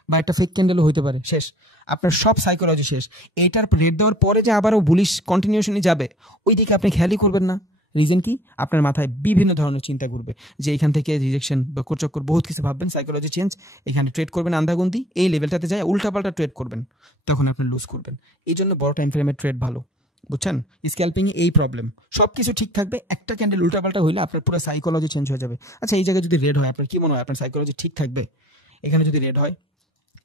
বা একটা ফেক ক্যান্ডেলও হইতে পারে, শেষ, আপনার সব সাইকোলজি শেষ। এইটার রেট দেওয়ার পরে যে আবারও বুলিশ কন্টিনিউশনই যাবে ওই দিকে আপনি খেয়ালই করবেন না। রিজন কি, আপনার মাথায় বিভিন্ন ধরনের চিন্তা ঘুরবে যে এখান থেকে রিজেকশন বা কোচক্কর বহুত কিছু ভাববেন, সাইকোলজি চেঞ্জ, এখানে ট্রেড করবেন আন্ধাগুন্দি, এই লেভেলটাতে যায় উল্টাপাল্টা ট্রেড করবেন, তখন আপনি লুজ করবেন। এই জন্য বড় টাইম ফ্রেমের ট্রেড ভালো, বুঝছেন? স্ক্যাল্পিংয়ে এই প্রবলেম, সব কিছু ঠিক থাকবে, একটা ক্যান্ডেল উল্টাপাল্টা হইলে আপনার পুরো সাইকোলজি চেঞ্জ হয়ে যাবে। আচ্ছা, এই জায়গায় যদি রেড হয় আপনার কি মনে হয় আপনার সাইকোলজি ঠিক থাকবে? এখানে যদি রেড হয়,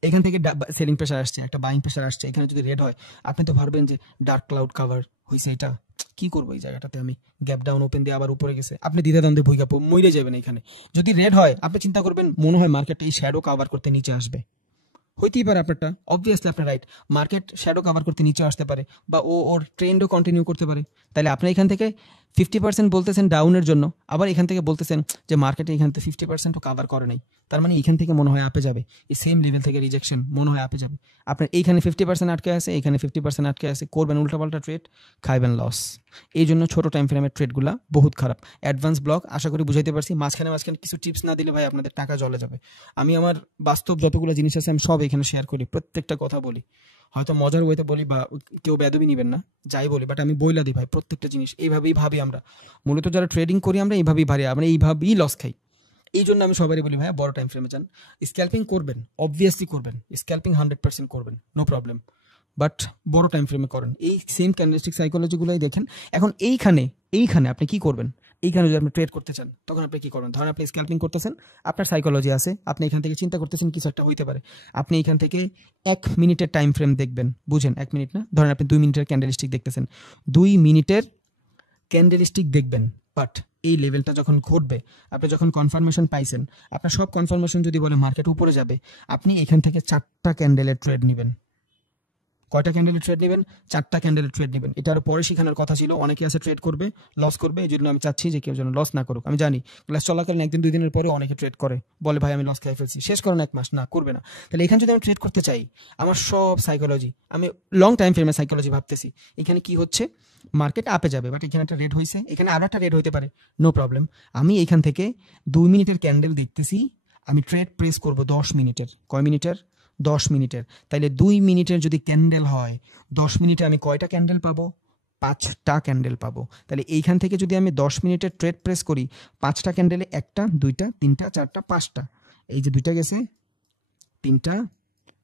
এখান থেকে সেলিং প্রেশার আসছে, একটা বাইং প্রেশার আসছে, এখানে যদি রেড হয় আপনি তো ভাববেন যে ডার্ক ক্লাউড কাভার হয়েছে, এটা কি করবো, এই জায়গাটাতে আমি গ্যাপ ডাউন ওপেন দিয়ে আবার উপরে গেছে, আপনি দ্বিধাদ্বন্দ্বে ভুইগা মরে যাবেন। এখানে যদি রেড হয় আপনি চিন্তা করবেন মনে হয় মার্কেটটা এই শ্যাডো কাভার করতে নিচে আসবে, হইতেই পারে আপনারটা, অবভিয়াসলি আপনার রাইট, মার্কেট শ্যাডো কভার করতে নিচে আসতে পারে বা ওর ট্রেন্ডও কন্টিনিউ করতে পারে। তাহলে আপনি এখান থেকে 50% বলতেছেন ডাউনের জন্য, আবার এখান থেকে বলতেছেন যে মার্কেটে এখান থেকে 50%ও কাভার করে নাই, তার মানে এখান থেকে মনে হয় আপে যাবে, এই সেম লেভেল থেকে রিজেকশন মনে হয় আপে যাবে, আপনার এইখানে 50% আটকে আছে, এখানে 50% আটকে আছে, করবেন উল্টাপাল্টা ট্রেড, খাইবেন লস। এই জন্য ছোটো টাইম ফ্রেমের ট্রেডগুলো বহুত খারাপ। অ্যাডভান্স ব্লক আশা করি বুঝাইতে পারছি, মাঝখানে কিছু টিপস না দিলে ভাই আপনাদের টাকা জলে যাবে। আমি আমার বাস্তব যতগুলো জিনিস আছে আমি সব এখানে শেয়ার করি, প্রত্যেকটা কথা বলি, হয়তো মজার বইতে বলি বা কেউ বেদবি নেবেন না, যাই বলি, বাট আমি বইলা দিই ভাই প্রত্যেকটা জিনিস, এইভাবেই ভাবি আমরা, মূলত যারা ট্রেডিং করি আমরা এইভাবেই ভাবি, আমরা এইভাবেই লস খাই। এই জন্য আমি সবারই বলি ভাই বড় টাইম ফ্রেমে যান, স্ক্যাল্পিং করবেন অবভিয়াসলি করবেন, স্ক্যাল্পিং 100% করবেন, নো প্রবলেম, বাট বড় টাইম ফ্রেমে করেন, এই সেম ক্যান্ডেলস্টিক সাইকোলজিগুলোই দেখেন। এখন এইখানে আপনি কি করবেন, এইখানে যদি আপনি ট্রেড করতে চান তখন আপনি কি করবেন, ধরেন আপনি স্ক্যাল্পিং করতেছেন, আপনার সাইকোলজি আছে, আপনি এখান থেকে চিন্তা করতেছেন কিছু একটা হইতে পারে, আপনি এখান থেকে 1 মিনিটের টাইম ফ্রেম দেখবেন, বুঝেন 1 মিনিট না, ধরেন আপনি 2 মিনিটের ক্যান্ডেলস্টিক দেখতেছেন, 2 মিনিটের ক্যান্ডেলস্টিক দেখবেন, বাট এই লেভেলটা যখন ঘটবে, আপনি যখন কনফার্মেশন পাইছেন, আপনার সব কনফার্মেশন যদি বলে মার্কেট উপরে যাবে, আপনি এখান থেকে 4টা ক্যান্ডেলের ট্রেড নেবেন, কয়টা ক্যান্ডেলের ট্রেড নেবেন? 4টা ক্যান্ডেলের ট্রেড নেবেন। এটা আরো পরে শেখানোর কথা ছিল, অনেকে আছে ট্রেড করবে লস করবে, এই জন্য আমি চাচ্ছি যে কেউ যেন লস না করুক। আমি জানি ক্লাস চলাকালীন 1 দিন 2 দিনের পরে অনেকে ট্রেড করে, বলে ভাই আমি লস খাই ফেলছি, শেষ করেন 1 মাস, না করবে না। তাহলে এখানে যদি আমি ট্রেড করতে চাই, আমার সব সাইকোলজি, আমি লং টাইম ফ্রেমের সাইকোলজি ভাবতেছি, এখানে কি হচ্ছে, মার্কেট আপে যাবে, বাট এখানে একটা রেড হয়েছে, এখানে আরো একটা রেড হইতে পারে, নো প্রবলেম। আমি এখান থেকে 2 মিনিটের ক্যান্ডেল দেখতেছি, আমি ট্রেড প্রেস করব 10 মিনিটের। কয় মিনিটের? 10 মিনিটের। তাইলে 2 মিনিটের যদি ক্যান্ডেল হয়, 10 মিনিটে আমি কয়টা ক্যান্ডেল পাবো? 5টা ক্যান্ডেল পাবো। তাহলে এইখান থেকে যদি আমি 10 মিনিটের ট্রেড প্রেস করি, 5টা ক্যান্ডেলে 1টা 2টা 3টা 4টা 5টা, এই যে 2টা গেছে, 3টা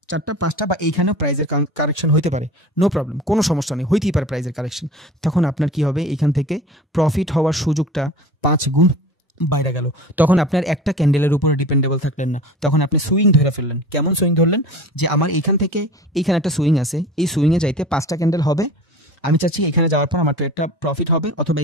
4টা 5টা, বা এইখানেও প্রাইজের কারেকশন হইতে পারে, নো প্রবলেম, কোনো সমস্যা নেই, হইতেই পারে প্রাইজের কারেকশন। তখন আপনার কি হবে, এখান থেকে প্রফিট হওয়ার সুযোগটা 5 গুণ বাইরে গেল। তখন আপনার একটা ক্যান্ডেলের উপরে ডিপেন্ডেবল থাকলেন না, তখন আপনি সুইং ধরে ফেললেন। কেমন সুইং ধরলেন? যে আমার এইখান থেকে এইখানে একটা সুইং আছে, এই সুইংয়ে যাইতে 5টা ক্যান্ডেল হবে, আমি চাচ্ছি এখানে যাওয়ার পর আমার ট্রেডটা প্রফিট হবে, অথবা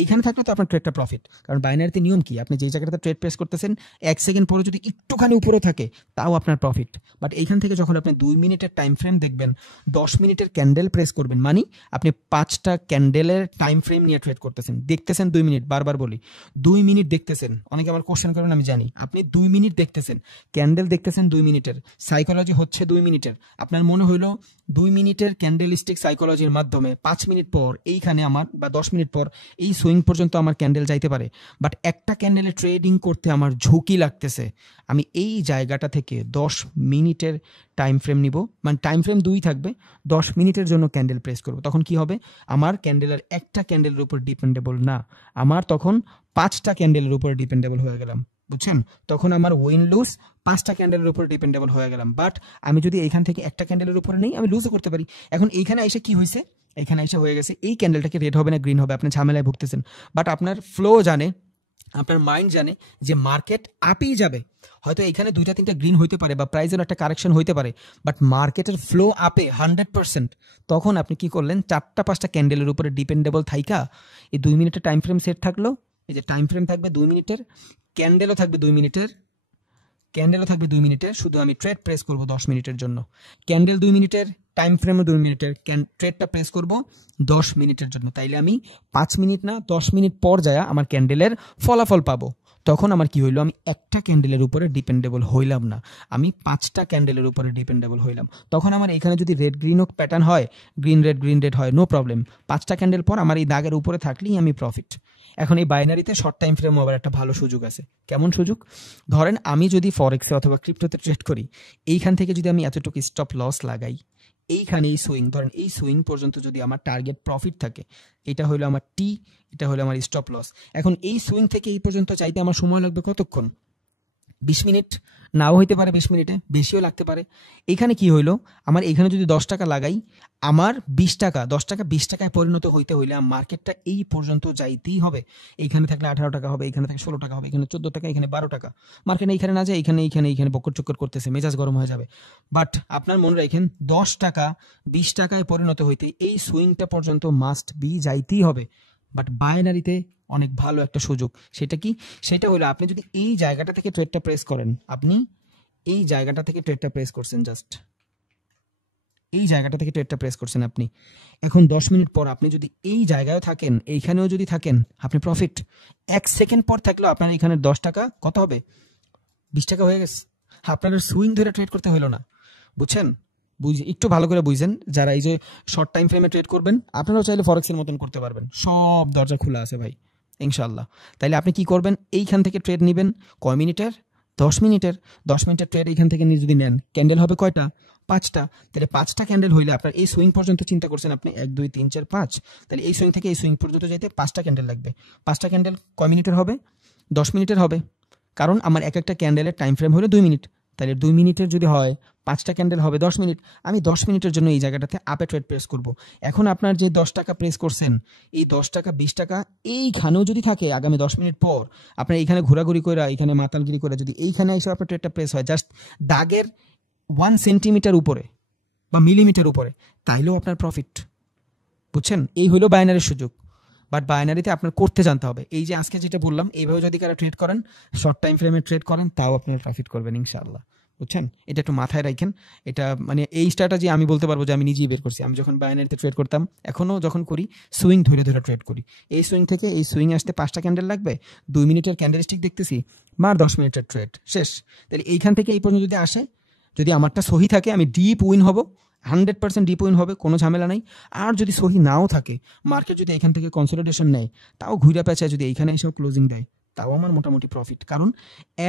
এইখানে থাকলে তো আপনার ট্রেডটা প্রফিট। কারণ বাইনারিতে নিয়ম কি, আপনি যেই জায়গাটাতে ট্রেড প্রেস করতেছেন 1 সেকেন্ড পরে যদি একটুখানি উপরে থাকে তাও আপনার প্রফিট। বাট এইখান থেকে যখন আপনি 2 মিনিটের টাইম ফ্রেম দেখবেন, 10 মিনিটের ক্যান্ডেল প্রেস করবেন, মানে আপনি 5টা ক্যান্ডেলের টাইম ফ্রেম নিয়ে ট্রেড করতেছেন, দেখতেছেন 2 মিনিট, বারবার বলি 2 মিনিট দেখতেছেন। অনেকে আমার কোশ্চেন করেন, আমি জানি, আপনি 2 মিনিট দেখতেছেন, ক্যান্ডেল দেখতেছেন 2 মিনিটের, সাইকোলজি হচ্ছে 2 মিনিটের। আপনার মনে হইলো 2 মিনিটের ক্যান্ডেলিস্টিক সাইকোলজির মাধ্যমে 5 মিনিট পর এইখানে আমার, বা 10 মিনিট পর এই সুইং পর্যন্ত আমার ক্যান্ডেল যাইতে পারে, বাট একটা ক্যান্ডেলে ট্রেডিং করতে আমার ঝুঁকি লাগতেছে, আমি এই জায়গাটা থেকে 10 মিনিটের টাইম ফ্রেম নিব, মানে টাইম ফ্রেম 2 থাকবে, 10 মিনিটের জন্য ক্যান্ডেল প্রেস করব। তখন কি হবে, আমার ক্যান্ডেলের একটা ক্যান্ডেলের উপর ডিপেন্ডেবল না, আমার তখন 5টা ক্যান্ডেলের উপর ডিপেন্ডেবল হয়ে গেলাম, বুঝছেন? তখন আমার উইন লুজ 5টা ক্যান্ডেলের উপর ডিপেন্ডেবল হয়ে গেলাম। বাট আমি যদি এইখান থেকে একটা ক্যান্ডেলের উপরে নেই, আমি লুজও করতে পারি। এখন এইখানে এসে কি হয়েছে, এখানে এসে হয়ে গেছে এই ক্যান্ডেলটাকে রেড হবে না গ্রিন হবে, আপনি ঝামেলায় ভুগতেছেন। বাট আপনার ফ্লো জানে, আপনার মাইন্ড জানে যে মার্কেট আপেই যাবে, হয়তো এখানে 2টা 3টা গ্রিন হইতে পারে বা প্রাইজের একটা কারেকশন হইতে পারে, বাট মার্কেটের ফ্লো আপে 100%। তখন আপনি কি করলেন, 4টা 5টা ক্যান্ডেলের উপরে ডিপেন্ডেবল থাইকা এই 2 মিনিটের টাইম ফ্রেম সেট থাকলো, এই যে টাইম ফ্রেম থাকবে 2 মিনিটের, ক্যান্ডেলও থাকবে 2 মিনিটের, ক্যান্ডেলও থাকবে 2 মিনিটের, শুধু আমি ট্রেড প্রেস করব 10 মিনিটের জন্য। ক্যান্ডেল 2 মিনিটের, টাইম ফ্রেমও 2 মিনিটের, ট্রেডটা প্রেস করব 10 মিনিটের জন্য। তাইলে আমি 5 মিনিট না 10 মিনিট পর যায় আমার ক্যান্ডেলের ফলাফল পাবো। তখন আমার কি হইলো, আমি একটা ক্যান্ডেলের উপরে ডিপেন্ডেবল হইলাম না, আমি 5টা ক্যান্ডেলের উপরে ডিপেন্ডেবল হইলাম। তখন আমার এখানে যদি রেড গ্রিনও প্যাটার্ন হয়, গ্রিন রেড হয়, নো প্রবলেম, 5টা ক্যান্ডেল পর আমার এই দাগের উপরে থাকলেই আমি প্রফিট। এখন এই বাইনারিতে শর্ট টাইম ফ্রেম আবার একটা ভালো সুযোগ আছে। কেমন সুযোগ? ধরেন আমি যদি ফরেক্সে অথবা ক্রিপ্টোতে ট্রেড করি, এইখান থেকে যদি আমি এতটুকু স্টপ লস লাগাই, এইখানে এই সুইং, ধরেন এই সুইং পর্যন্ত যদি আমার টার্গেট প্রফিট থাকে, এটা হলো আমার টি, এটা হলো আমার স্টপ লস। এখন এই সুইং থেকে এই পর্যন্ত চাইতে আমার সময় লাগবে কতক্ষণ? 20 মিনিট, নাও হইতে পারে 20 মিনিটে, বেশিও লাগতে পারে। এখানে কি হইলো, আমার এখানে যদি 10 টাকা লাগাই, আমার 20 টাকা, 10 টাকা 20 টাকায় পরিণত হইতে হইলে মার্কেটটা এই পর্যন্ত যাইতেই হবে। এইখানে থাকলে 18 টাকা হবে, এখানে থাকলে 16 টাকা হবে, এখানে 14 টাকা, এখানে 12 টাকা। মার্কেট এইখানে না যায়, এইখানে বক্কর চক্কর করতেছে, মেজাজ গরম হয়ে যাবে। বাট আপনার মনে রাখেন, 10 টাকা 20 টাকায় পরিণত হইতে এই সুইংটা পর্যন্ত মাস্ট বি যাইতেই হবে। বাট বাইনারিতে অনেক ভালো একটা সুযোগ, সেটা কি? সেটা হলো আপনি যদি এই জায়গাটা থেকে ট্রেডটা প্রেস করেন, আপনি এই জায়গাটা থেকে ট্রেডটা প্রেস করছেন, জাস্ট এই জায়গাটা থেকে ট্রেডটা প্রেস করছেন আপনি। এখন 10 মিনিট পর আপনি যদি এই জায়গায় থাকেন, এইখানেও যদি থাকেন, আপনি প্রফিট। 1 সেকেন্ড পর থাকলেও আপনার এখানে 10 টাকা কত হবে? 20 টাকা হয়ে গেছে। আপনার সুইং ধরে ট্রেড করতে হলো না, বুঝছেন? একটু ভালো করে বুঝছেন, যারা এই যে শর্ট টাইম ফ্রেমে ট্রেড করবেন, আপনারাও চাইলে ফরেক্সের মতন করতে পারবেন, সব দরজা খোলা আছে ভাই, ইনশাল্লাহ। তাইলে আপনি কি করবেন, এইখান থেকে ট্রেড নেবেন কয় মিনিটের? 10 মিনিটের। 10 মিনিটের ট্রেড এইখান থেকে নিয়ে যদি নেন, ক্যান্ডেল হবে কয়টা? 5টা। তাহলে 5টা ক্যান্ডেল হইলে আপনার এই সুইং পর্যন্ত চিন্তা করছেন আপনি 1 2 3 4 5, তাহলে এই সুইং থেকে এই সুইং পর্যন্ত যাইতে 5টা ক্যান্ডেল লাগবে। 5টা ক্যান্ডেল কয় মিনিটের হবে? 10 মিনিটের হবে, কারণ আমার একটা ক্যান্ডেলের টাইম ফ্রেম হলো 2 মিনিট। তাহলে 2 মিনিটের যদি হয়, 5টা ক্যান্ডেল হবে 10 মিনিট। আমি 10 মিনিটের জন্য এই জায়গাটাতে আপে ট্রেড প্রেস করব। এখন আপনার যে 10 টাকা প্রেস করছেন, এই 10 টাকা 20 টাকা এইখানেও যদি থাকে, আগামী 10 মিনিট পর আপনার এইখানে ঘোরাঘুরি করে, এইখানে মাতালগিরি করে যদি এইখানে এসে আপনার ট্রেডটা প্রেস হয় জাস্ট দাগের 1 সেন্টিমিটার উপরে বা মিলিমিটার উপরে, তাইলেও আপনার প্রফিট, বুঝছেন? এই হলো বাইনারির সুযোগ। বাট বাইনারিতে আপনার করতে জানতে হবে। এই যে আজকে যেটা বললাম, এইভাবে যদি কারা ট্রেড করেন, শর্ট টাইম ফ্রেমে ট্রেড করেন, তাও আপনারা প্রফিট করবেন ইনশাআল্লাহ। বুঝছেন? এটা একটু মাথায় রাখেন। এটা মানে এই স্ট্র্যাটেজি আমি বলতে পারবো যে আমি নিজেই বের করছি। আমি যখন বাইনারিতে ট্রেড করতাম, এখনও যখন করি, সুইং ধরে ধরে ট্রেড করি। এই সুইং থেকে এই সুইং আসতে 5টা ক্যান্ডেল লাগবে, 2 মিনিটের ক্যান্ডেলস্টিক দেখতেছি, মার 10 মিনিটের ট্রেড শেষ। তাহলে এইখান থেকে এই পর্যন্ত যদি আসে, যদি আমারটা সহি থাকে, আমি ডিপ উইন হব, 100% ডিপ উইন হবে, কোনো ঝামেলা নাই। আর যদি সহি নাও থাকে, মার্কেট যদি এখান থেকে কনসলিডেশন নেয়, তাও ঘুরে পেঁচায় যদি এইখানে এসেও ক্লোজিং দেয়, তাও আমার মোটামুটি প্রফিট। কারণ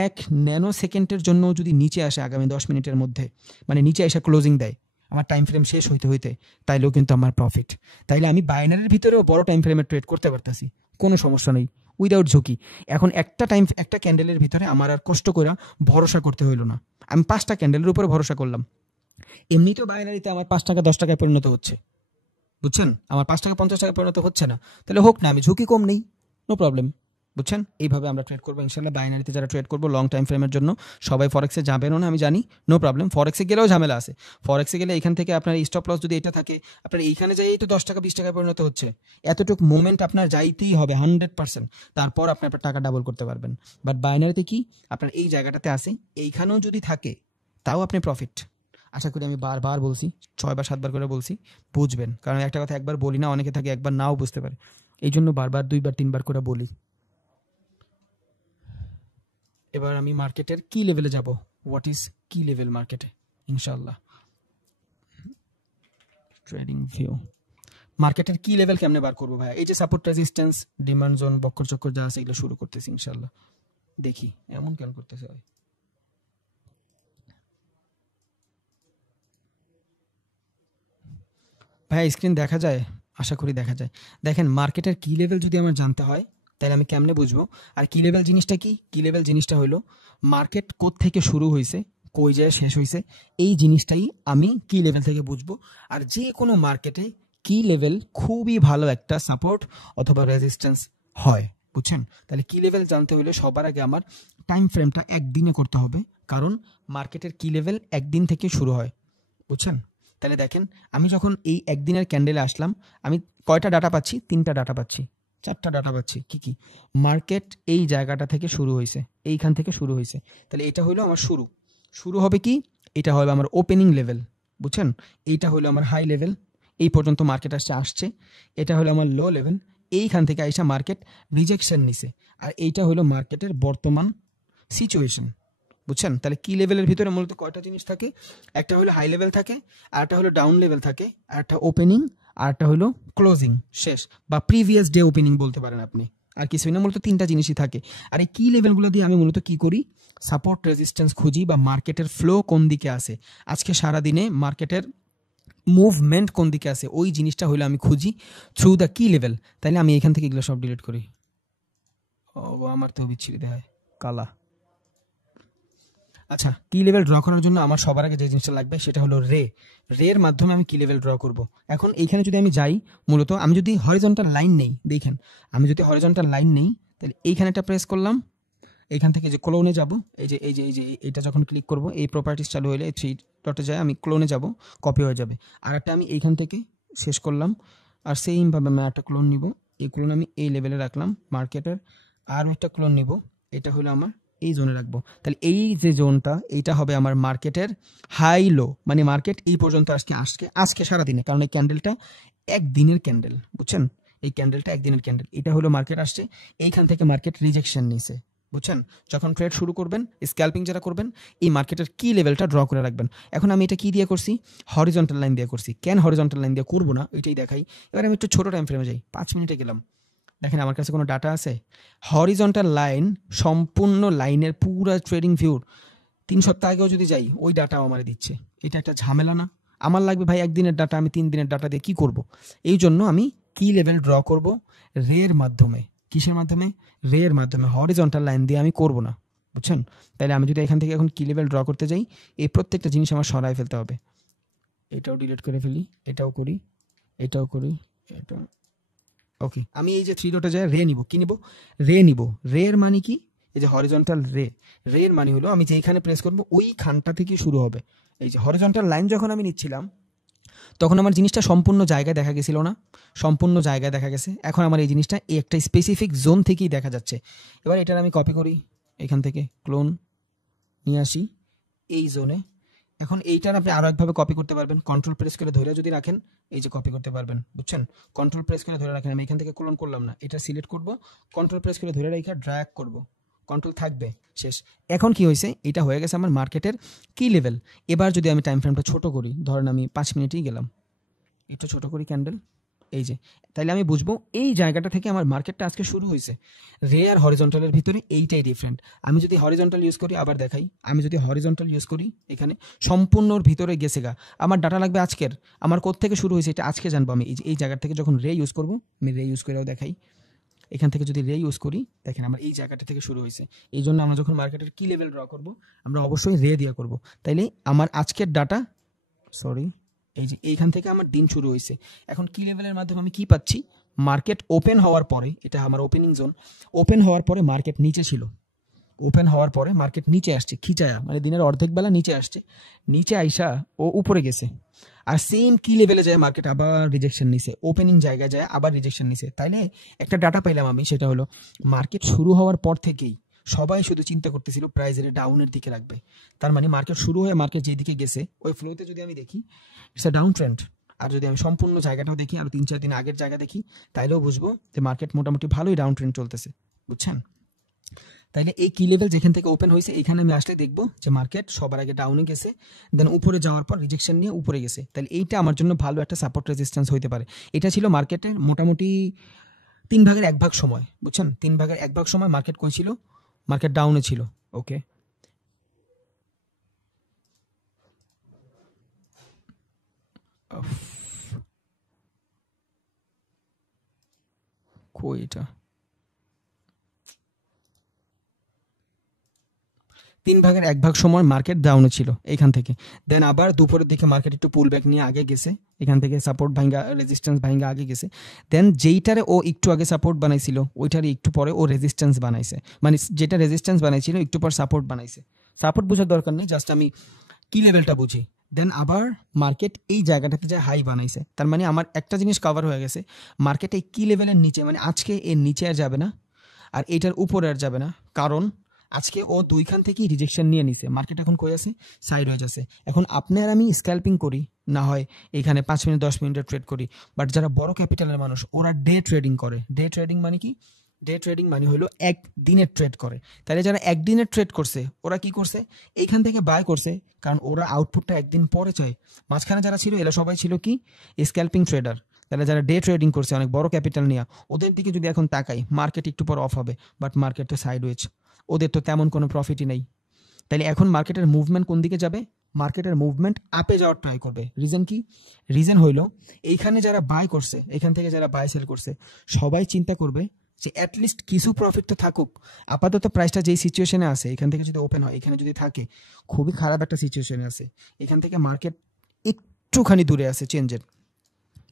1 ন্যানো সেকেন্ডের জন্য যদি নিচে আসে আগামী 10 মিনিটের মধ্যে, মানে নিচে এসে ক্লোজিং দেয় আমার টাইম ফ্রেম শেষ হইতে হইতে, তাইলেও কিন্তু আমার প্রফিট। তাইলে আমি বাইনারির ভিতরেও বড় টাইম ফ্রেমে ট্রেড করতে পারতাছি, কোনো সমস্যা নেই, উইদাউট ঝুঁকি। এখন একটা ক্যান্ডেলের ভিতরে আমার আর কষ্ট করে ভরসা করতে হইল না, আমি 5টা ক্যান্ডেলের উপরে ভরসা করলাম। এমনিতেও বাইনারিতে আমার 5 টাকা 10 টাকায় পরিণত হচ্ছে, বুঝছেন? আমার 5 টাকা 50 টাকায় পরিণত হচ্ছে না, তাহলে হোক না, আমি ঝুঁকি কম নেই, নো প্রবলেম, বুঝছেন? এইভাবে আমরা ট্রেড করবো ইনশাল্লাহ। বাইনারিতে যারা ট্রেড করবো লং টাইম ফ্রেমের জন্য, সবাই ফরেক্সে যাবেনও না আমি জানি, নো প্রবলেম। ফরেক্সে গেলেও ঝামেলা আছে। ফরেক্সে গেলে এখান থেকে আপনার স্টপ লস যদি এটা থাকে, আপনার এইখানে যাই তো 10 টাকা 20 টাকায় পরিণত হচ্ছে, এতটুকু মোমেন্ট আপনার যাইতেই হবে 100%, তারপর আপনি আপনার টাকা ডাবল করতে পারবেন। বাট বাইনারিতে কি আপনার এই জায়গাটাতে আসে, এইখানেও যদি থাকে, তাও আপনি প্রফিট। আশা করি আমি বারবার বলছি, 6 বা 7 বার করে বলছি, বুঝবেন। কারণ একটা কথা একবার বলি না, অনেকে থাকে একবার নাও বুঝতে পারে, এই জন্য বারবার 2 বার 3 বার করে বলি। এবার আমি মার্কেটের কি লেভেলে যাব, হোয়াট ইজ কি লেভেল মার্কেটে ইনশাল্লাহ। ট্রেডিং ভিউ, মার্কেটের কি লেভেল কেমনে বার করবো ভাই? এই যে support resistance demand zone Bakkar চক্কর যা আছে এগুলো শুরু করতেছি ইনশাল্লাহ। দেখি এমন কেন করতেছে ভাই। ভাই স্ক্রিন দেখা যায়? আশা করি দেখা যায়। দেখেন মার্কেটের কি লেভেল যদি আমার জানতে হয়, তাহলে আমি কেমনে বুঝবো? আর কি লেভেল জিনিসটা কি? কি লেভেল জিনিসটা হলো মার্কেট থেকে শুরু হয়েছে, কই যায় শেষ হয়েছে, এই জিনিসটাই আমি কি লেভেল থেকে বুঝবো। আর যে কোনো মার্কেটে কি লেভেল খুবই ভালো একটা সাপোর্ট অথবা রেজিস্ট্যান্স হয়, বুঝছেন? তাহলে কি লেভেল জানতে হলে সবার আগে আমার টাইম ফ্রেমটা একদিনে করতে হবে, কারণ মার্কেটের কি লেভেল একদিন থেকে শুরু হয়, বুঝছেন? তাহলে দেখেন আমি যখন এই একদিনের ক্যান্ডেলে আসলাম, আমি কয়টা ডাটা পাচ্ছি? 3টা ডাটা পাচ্ছি, 4টা ডাটা পাচ্ছি। কি কি? মার্কেট এই জায়গাটা থেকে শুরু হয়েছে, এইখান থেকে শুরু হয়েছে, তাহলে এটা হলো আমার শুরু। শুরু হবে কি? এটা হবে আমার ওপেনিং লেভেল, বুঝছেন? এইটা হলো আমার হাই লেভেল, এই পর্যন্ত মার্কেট আসছে। এটা হলো আমার লো লেভেল, এইখান থেকে আইসা মার্কেট রিজেকশন নিছে। আর এইটা হলো মার্কেটের বর্তমান সিচুয়েশন, বুঝছেন? তাহলে কি লেভেলের ভিতরে মূলত কয়টা জিনিস থাকে? একটা হলো হাই লেভেল থাকে, আর একটা হলো ডাউন লেভেল থাকে, আর একটা ওপেনিং, আর একটা হলো ক্লোজিং শেষ, বা প্রিভিয়াস ডে ওপেনিং বলতে পারেন আপনি। আর কিছুই না, মূলত 3টা জিনিসই থাকে। আর এই কি লেভেলগুলো দিয়ে আমি মূলত কি করি? সাপোর্ট রেজিস্ট্যান্স খুঁজি, বা মার্কেটের ফ্লো কোন দিকে আছে, আজকে সারাদিনে মার্কেটের মুভমেন্ট কোন দিকে আছে, ওই জিনিসটা হলো আমি খুঁজি থ্রু দ্য কি লেভেল। তাইলে আমি এখান থেকে এগুলো সব ডিলিট করি। ও আমার তো বিচ্ছিরি দেখায় কালা। আচ্ছা, কি লেভেল ড্র করার জন্য আমার সবার আগে যে জিনিসটা লাগবে সেটা হলো রের মাধ্যমে আমি কি লেভেল ড্র করব। এখন এইখানে যদি আমি যাই, মূলত আমি যদি হরিজন্টাল লাইন নেই, দেখেন আমি যদি হরিজন্টাল লাইন নেই, তাহলে এইখানে একটা প্রেস করলাম, এইখান থেকে যে ক্লোনে যাব, এই যে এইটা যখন ক্লিক করব, এই প্রপার্টিস চালু হলে এই 3 ডটে যায়, আমি ক্লোনে যাব, কপি হয়ে যাবে। আর একটা আমি এইখান থেকে শেষ করলাম, আর সেইমভাবে আমি একটা ক্লোন নিব, এই ক্লোন আমি এই লেভেলে রাখলাম মার্কেটের। আর একটা ক্লোন নিব, এটা হলো আমার এই জোনে রাখবো। তাহলে এই যে জোনটা, এইটা হবে আমার মার্কেটের হাই লো, মানে মার্কেট এই পর্যন্ত আজকে সারাদিনে, কারণ এই ক্যান্ডেলটা একদিনের ক্যান্ডেল, বুঝছেন? এই ক্যান্ডেলটা একদিনের ক্যান্ডেল, এটা হলো মার্কেট আসছে, এইখান থেকে মার্কেট রিজেকশন নিছে, বুঝছেন? যখন ট্রেড শুরু করবেন, স্ক্যাল্পিং যারা করবেন, এই মার্কেটের কি লেভেলটা ড্র করে রাখবেন। এখন আমি এটা কি দিয়ে করছি? হরিজন্টাল লাইন দিয়ে করছি। কেন হরিজন্টাল লাইন দিয়ে করবো না এটাই দেখাই। এবার আমি একটু ছোট টাইম ফ্রেমে যাই, 5 মিনিটে গেলাম। দেখেন আমার কাছে কোনো ডাটা আছে? হরিজন্টাল লাইন, সম্পূর্ণ লাইনের পুরো ট্রেডিং ভিউর 3 সপ্তাহ আগেও যদি যাই, ওই ডাটাও আমার দিচ্ছে। এটা একটা ঝামেলা না? আমার লাগবে ভাই একদিনের ডাটা, আমি 3 দিনের ডাটা দিয়ে কি করব? এই জন্য আমি কি লেভেল ড্র করব রের মাধ্যমে। কিসের মাধ্যমে? রের মাধ্যমে। হরিজন্টাল লাইন দিয়ে আমি করব না, বুঝছেন? তাহলে আমি যদি এখান থেকে এখন কি লেভেল ড্র করতে যাই, এই প্রত্যেকটা জিনিস আমার সরাই ফেলতে হবে। এটাও ডিলিট করে ফেলি, এটাও করি, এটাও করি, এটা ওকে। আমি এই যে 3 ডটে যায় রে নিব, কি নিব? রে নিব। রের মানে কি? এই যে হরিজন্টাল রের মানে হলো আমি যেখানে প্রেস করব ওই খানটা থেকে শুরু হবে। এই যে হরিজন্টাল লাইন যখন আমি নিচ্ছিলাম, তখন আমার জিনিসটা সম্পূর্ণ জায়গায় দেখা গেছিল না, সম্পূর্ণ জায়গায় দেখা গেছে। এখন আমার এই জিনিসটা এই একটা স্পেসিফিক জোন থেকেই দেখা যাচ্ছে। এবার এটার আমি কপি করি, এখান থেকে ক্লোন নিয়ে আসি, এই জোনে। এখন এইটার আপনি আরো একভাবে কপি করতে পারবেন, কন্ট্রোল প্রেস করে ধরে যদি রাখেন এই যে কপি করতে পারবেন, বুঝছেন? কন্ট্রোল প্রেস করে ধরে রাখেন, আমি এখান থেকে ক্লোন করলাম না, এটা সিলেক্ট করব, কন্ট্রোল প্রেস করে ধরে রেখে ড্র্যাগ করব, কন্ট্রোল থাকবে, শেষ। এখন কি হয়েছে, এটা হয়ে গেছে আমার মার্কেটের কি লেভেল। এবার যদি আমি টাইম ফ্রেমটা ছোট করি, ধরেন আমি 5 মিনিটেই গেলাম, একটু ছোট করি ক্যান্ডেল, এই যে, তাইলে আমি বুঝবো এই জায়গাটা থেকে আমার মার্কেটটা আজকে শুরু হয়েছে। রে আর হরিজন্টালের ভিতরে এইটাই ডিফারেন্ট। আমি যদি হরিজন্টাল ইউজ করি, আবার দেখাই, আমি যদি হরিজন্টাল ইউজ করি, এখানে সম্পূর্ণ ওর ভিতরে গেছে গা। আমার ডাটা লাগবে আজকের, আমার কোত্থেকে শুরু হয়েছে এটা আজকে জানবো আমি। এই জায়গা থেকে যখন রে ইউজ করবো, আমি রে ইউজ করেও দেখাই, এখান থেকে যদি রে ইউজ করি, দেখেন আমার এই জায়গাটা থেকে শুরু হয়েছে। এই জন্য আমরা যখন মার্কেটের কি লেভেল ড্র করবো, আমরা অবশ্যই রে দিয়ে করবো। তাইলে আমার আজকের ডাটা, সরি, এই যে এইখান থেকে আমার দিন শুরু হয়েছে। এখন কি লেভেলের মাধ্যমে আমি কি পাচ্ছি, মার্কেট ওপেন হওয়ার পরে, এটা আমার ওপেনিং জোন, ওপেন হওয়ার পরে মার্কেট নিচে ছিল, ওপেন হওয়ার পরে মার্কেট নিচে আসছে, খিচায়া মানে দিনের অর্ধেক বেলা নিচে আসছে, নিচে আইসা ও উপরে গেছে, আর সেম কি লেভেলে যায় মার্কেট আবার রিজেকশন নিছে, ওপেনিং জায়গায় যায় আবার রিজেকশন নিছে। তাইলে একটা ডাটা পাইলাম আমি, সেটা হলো মার্কেট শুরু হওয়ার পর থেকেই সবাই শুধু চিন্তা করতেছিল প্রাইজের ডাউনের দিকে রাখবে। তার মানে মার্কেট শুরু হয়ে মার্কেট যেদিকে গেছে ওই ফ্লোতে যদি আমি দেখি ইটস এ ডাউন ট্রেন্ড। আর যদি আমি সম্পূর্ণ জায়গাটাও দেখি, আর 3-4 দিন আগের জায়গা দেখি, তাইলেও বুঝবো যে মার্কেট মোটামুটি ভালোই ডাউন ট্রেন্ড চলতেছে, বুঝছেন? তাইলে এই কি লেভেল যেখান থেকে ওপেন হয়েছে, এখানে আমি আসলে দেখবো যে মার্কেট সবার আগে ডাউনে গেছে, দেন উপরে যাওয়ার পর রিজেকশন নিয়ে উপরে গেছে। তাহলে এইটা আমার জন্য ভালো একটা সাপোর্ট রেজিস্ট্যান্স হইতে পারে। এটা ছিল মার্কেটের মোটামুটি 3/1 সময়, বুঝছেন? 3/1 সময় মার্কেট কই ছিল, মার্কেট ডাউনে ছিল। ওকে, কই এটা, 3/1 সময় মার্কেট ডাউনে ছিল এইখান থেকে, দেন আবার দুপুরের দিকে মার্কেট একটু পুল ব্যাক নিয়ে আগে গেছে, এখান থেকে সাপোর্ট ভাঙ্গা রেজিস্ট্যান্স ভাঙ্গা আগে গেছে, দেন যেইটারে ও একটু আগে সাপোর্ট বানাইছিল ওইটারে একটু পরে ও রেজিস্ট্যান্স বানাইছে, মানে যেটা রেজিস্ট্যান্স বানাইছিল একটু পর সাপোর্ট বানাইছে। সাপোর্ট বোঝার দরকার নেই, জাস্ট আমি কি লেভেলটা বুঝি। দেন আবার মার্কেট এই জায়গাটাতে যে হাই বানাইছে, তার মানে আমার একটা জিনিস কভার হয়ে গেছে, মার্কেট এই কি লেভেলের নিচে, মানে আজকে এর নিচে আর যাবে না, আর এটার উপরে আর যাবে না, কারণ আজকে ও দুইখান থেকেই রিজেকশন নিয়ে নিছে। মার্কেট এখন কই আছে, সাইড ওয়েজ আছে। এখন আপনি আর আমি স্ক্যাল্পিং করি, না হয় এখানে 5 মিনিট 10 মিনিটের ট্রেড করি, বাট যারা বড় ক্যাপিটালের মানুষ ওরা ডে ট্রেডিং করে। ডে ট্রেডিং মানে কি, ডে ট্রেডিং মানে হলো একদিনের ট্রেড করে। তাহলে যারা একদিনের ট্রেড করছে ওরা কি করছে, এইখান থেকে বাই করছে, কারণ ওরা আউটপুটটা একদিন পরে চায়। মাঝখানে যারা ছিল এরা সবাই ছিল কি, স্ক্যাল্পিং ট্রেডার। তাহলে যারা ডে ট্রেডিং করছে অনেক বড় ক্যাপিটাল নিয়ে, ওদের দিকে যদি এখন তাকাই, মার্কেট একটু পর অফ হবে, বাট মার্কেট তো সাইড ওয়েজ, ওদের তো তেমন কোনো প্রফিটই নেই। তাহলে এখন মার্কেটের মুভমেন্ট কোন দিকে যাবে, মার্কেটের মুভমেন্ট আপে যাওয়ার ট্রাই করবে। রিজন কি, রিজন হইলো এইখানে যারা বাই করছে, এখান থেকে যারা বাই সেল করছে, সবাই চিন্তা করবে যে অ্যাটলিস্ট কিছু প্রফিট তো থাকুক। আপাতত প্রাইসটা যেই সিচুয়েশনে আছে, এখান থেকে যদি ওপেন হয়, এখানে যদি থাকে, খুবই খারাপ একটা সিচুয়েশনে আছে। এখান থেকে মার্কেট একটুখানি দূরে আছে চেঞ্জের,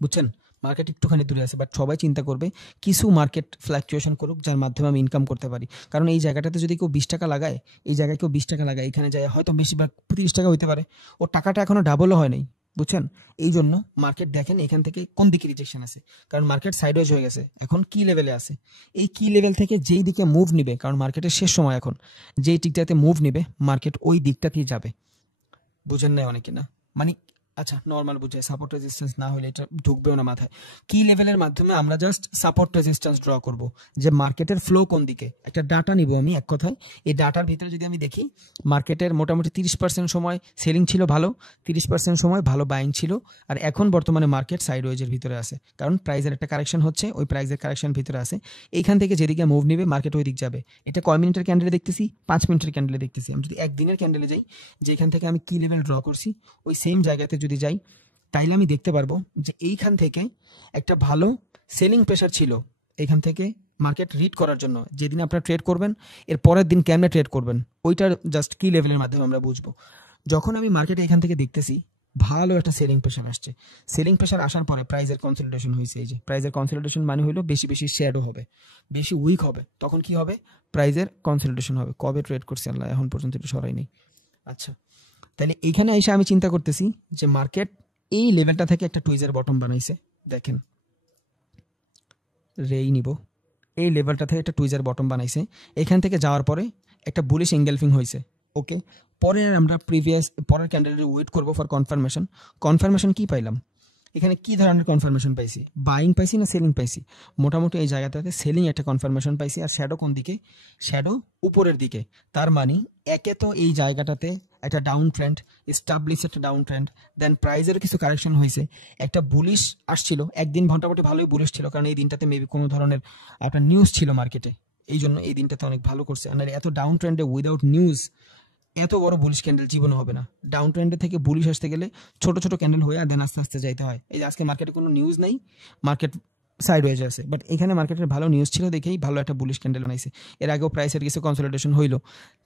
বুঝছেন? মার্কেট একটুখানি দূরে আছে, বাট সবাই চিন্তা করবে কিছু মার্কেট ফ্ল্যাকচুয়েশন করুক যার মাধ্যমে আমি ইনকাম করতে পারি। কারণ এই জায়গাটাতে যদি কেউ 20 টাকা লাগায়, এই জায়গায় কেউ 20 টাকা লাগায়, এখানে যায় হয়তো বেশিরভাগ 30 টাকা হইতে পারে, ওর টাকাটা এখনো ডাবলও হয় নাই, বুঝছেন? এই জন্য মার্কেট দেখেন এখান থেকে কোন দিকে রিজেকশন আছে, কারণ মার্কেট সাইডওয়েজ হয়ে গেছে, এখন কি লেভেলে আছে। এই কি লেভেল থেকে যেই দিকে মুভ নিবে, কারণ মার্কেটের শেষ সময় এখন, যেই দিকটাতে মুভ নিবে মার্কেট ওই দিকটাতেই যাবে। বুঝেন নাই অনেকে, না মানে আচ্ছা নর্মাল বুঝে, সাপোর্ট রেজিস্ট্যান্স না হলে এটা ঢুকবেও না মাথায়। কি লেভেলের মাধ্যমে আমরা জাস্ট সাপোর্ট রেজিস্ট্যান্স ড্র করব, যে মার্কেটের ফ্লো কোন দিকে, একটা ডাটা নিব আমি এক কথায়। এই ডাটার ভিতরে যদি আমি দেখি, মার্কেটের মোটামুটি 30% সময় সেলিং ছিল ভালো, 30% সময় ভালো বাইং ছিল, আর এখন বর্তমানে মার্কেট সাইডওয়েজের ভিতরে আছে, কারণ প্রাইসের একটা কারেকশন হচ্ছে, ওই প্রাইসের কারেকশন ভিতরে আছে। এইখান থেকে যেদিকে মুভ নিবে মার্কেট ওই দিক যাবে। এটা কয় মিনিটের ক্যান্ডেলে দেখতেছি, 5 মিনিটের ক্যান্ডেলে দেখতেছি। আমি যদি একদিনের ক্যান্ডেলে যাই, যেখান থেকে আমি কি লেভেল ড্র করছি ওই সেম জায়গাতে যদি যাই, তাইলে আমি দেখতে পারবো যে এইখান থেকে একটা ভালো সেলিং প্রেশার ছিল, এখান থেকে মার্কেট রিড করার জন্য। যেদিন আপনারা ট্রেড করবেন, এর পরের দিন কেমনে ট্রেড করবেন, ওইটার জাস্ট কি লেভেলের মাধ্যমে আমরা বুঝবো। যখন আমি মার্কেটে এখান থেকে দেখতেছি ভালো একটা সেলিং প্রেশার আসছে, সেলিং প্রেশার আসার পরে প্রাইসের কনসলিডেশন হয়েছে। এই যে প্রাইসের কনসলিডেশন মানে হলো বেশি বেশি শ্যাডো হবে, বেশি উইক হবে, তখন কি হবে, প্রাইসের কনসলিডেশন হবে। কবে ট্রেড করছি আল্লাহ এখন পর্যন্ত একটু সরাই নেই। আচ্ছা, তাহলে এইখানে এসে আমি চিন্তা করতেছি যে মার্কেট এই লেভেলটা থেকে একটা টুইজের বটম বানাইছে। দেখেন রেই নিব, এই লেভেলটা থেকে একটা টুইজের বটম বানাইছে, এখান থেকে যাওয়ার পরে একটা বুলিশ এঙ্গেলফিং হয়েছে, ওকে, পরে আমরা পরের ক্যান্ডেলের ওয়েট করবো ফর কনফার্মেশন। কনফার্মেশন কি পাইলাম এখানে, কি ধরনের কনফার্মেশন পাইছি, বাইং পাইছি না সেলিং পাইছি? মোটামুটি এই জায়গাটাতে সেলিং একটা কনফার্মেশন পাইছি। আর শ্যাডো কোন দিকে? শ্যাডো উপরের দিকে। তার মানে একে তো এই জায়গাটাতে একটা ডাউন ট্রেন্ড এস্টাবলিশ, একটা ডাউন ট্রেন্ড, দেন প্রাইজের কিছু কারেকশন হয়েছে, একটা বুলিশ আসছিল একদিন, মোটামুটি ভালোই বুলিশ ছিল, কারণ এই দিনটাতে মেবি কোনো ধরনের আপনার নিউজ ছিল মার্কেটে, এই জন্য এই দিনটাতে অনেক ভালো করছে। আর এত ডাউন ট্রেন্ডে উইদাউট নিউজ এত বড় বুলিশ ক্যান্ডেল জীবনে হবে না। ডাউন ট্রেন্ডে থেকে বুলিশ আসতে গেলে ছোট ছোট ক্যান্ডেল হয়ে দেন আস্তে আস্তে যাইতে হয়। এই যে আজকে মার্কেটে কোনো নিউজ নাই, মার্কেট সাইড ওয়েজ আছে, বাট এখানে মার্কেটের ভালো নিউজ ছিল দেখেই ভালো একটা বুলিশ ক্যান্ডেল বানাইছে। এর আগেও প্রাইসের কিছু কনসলিডেশন হইলো।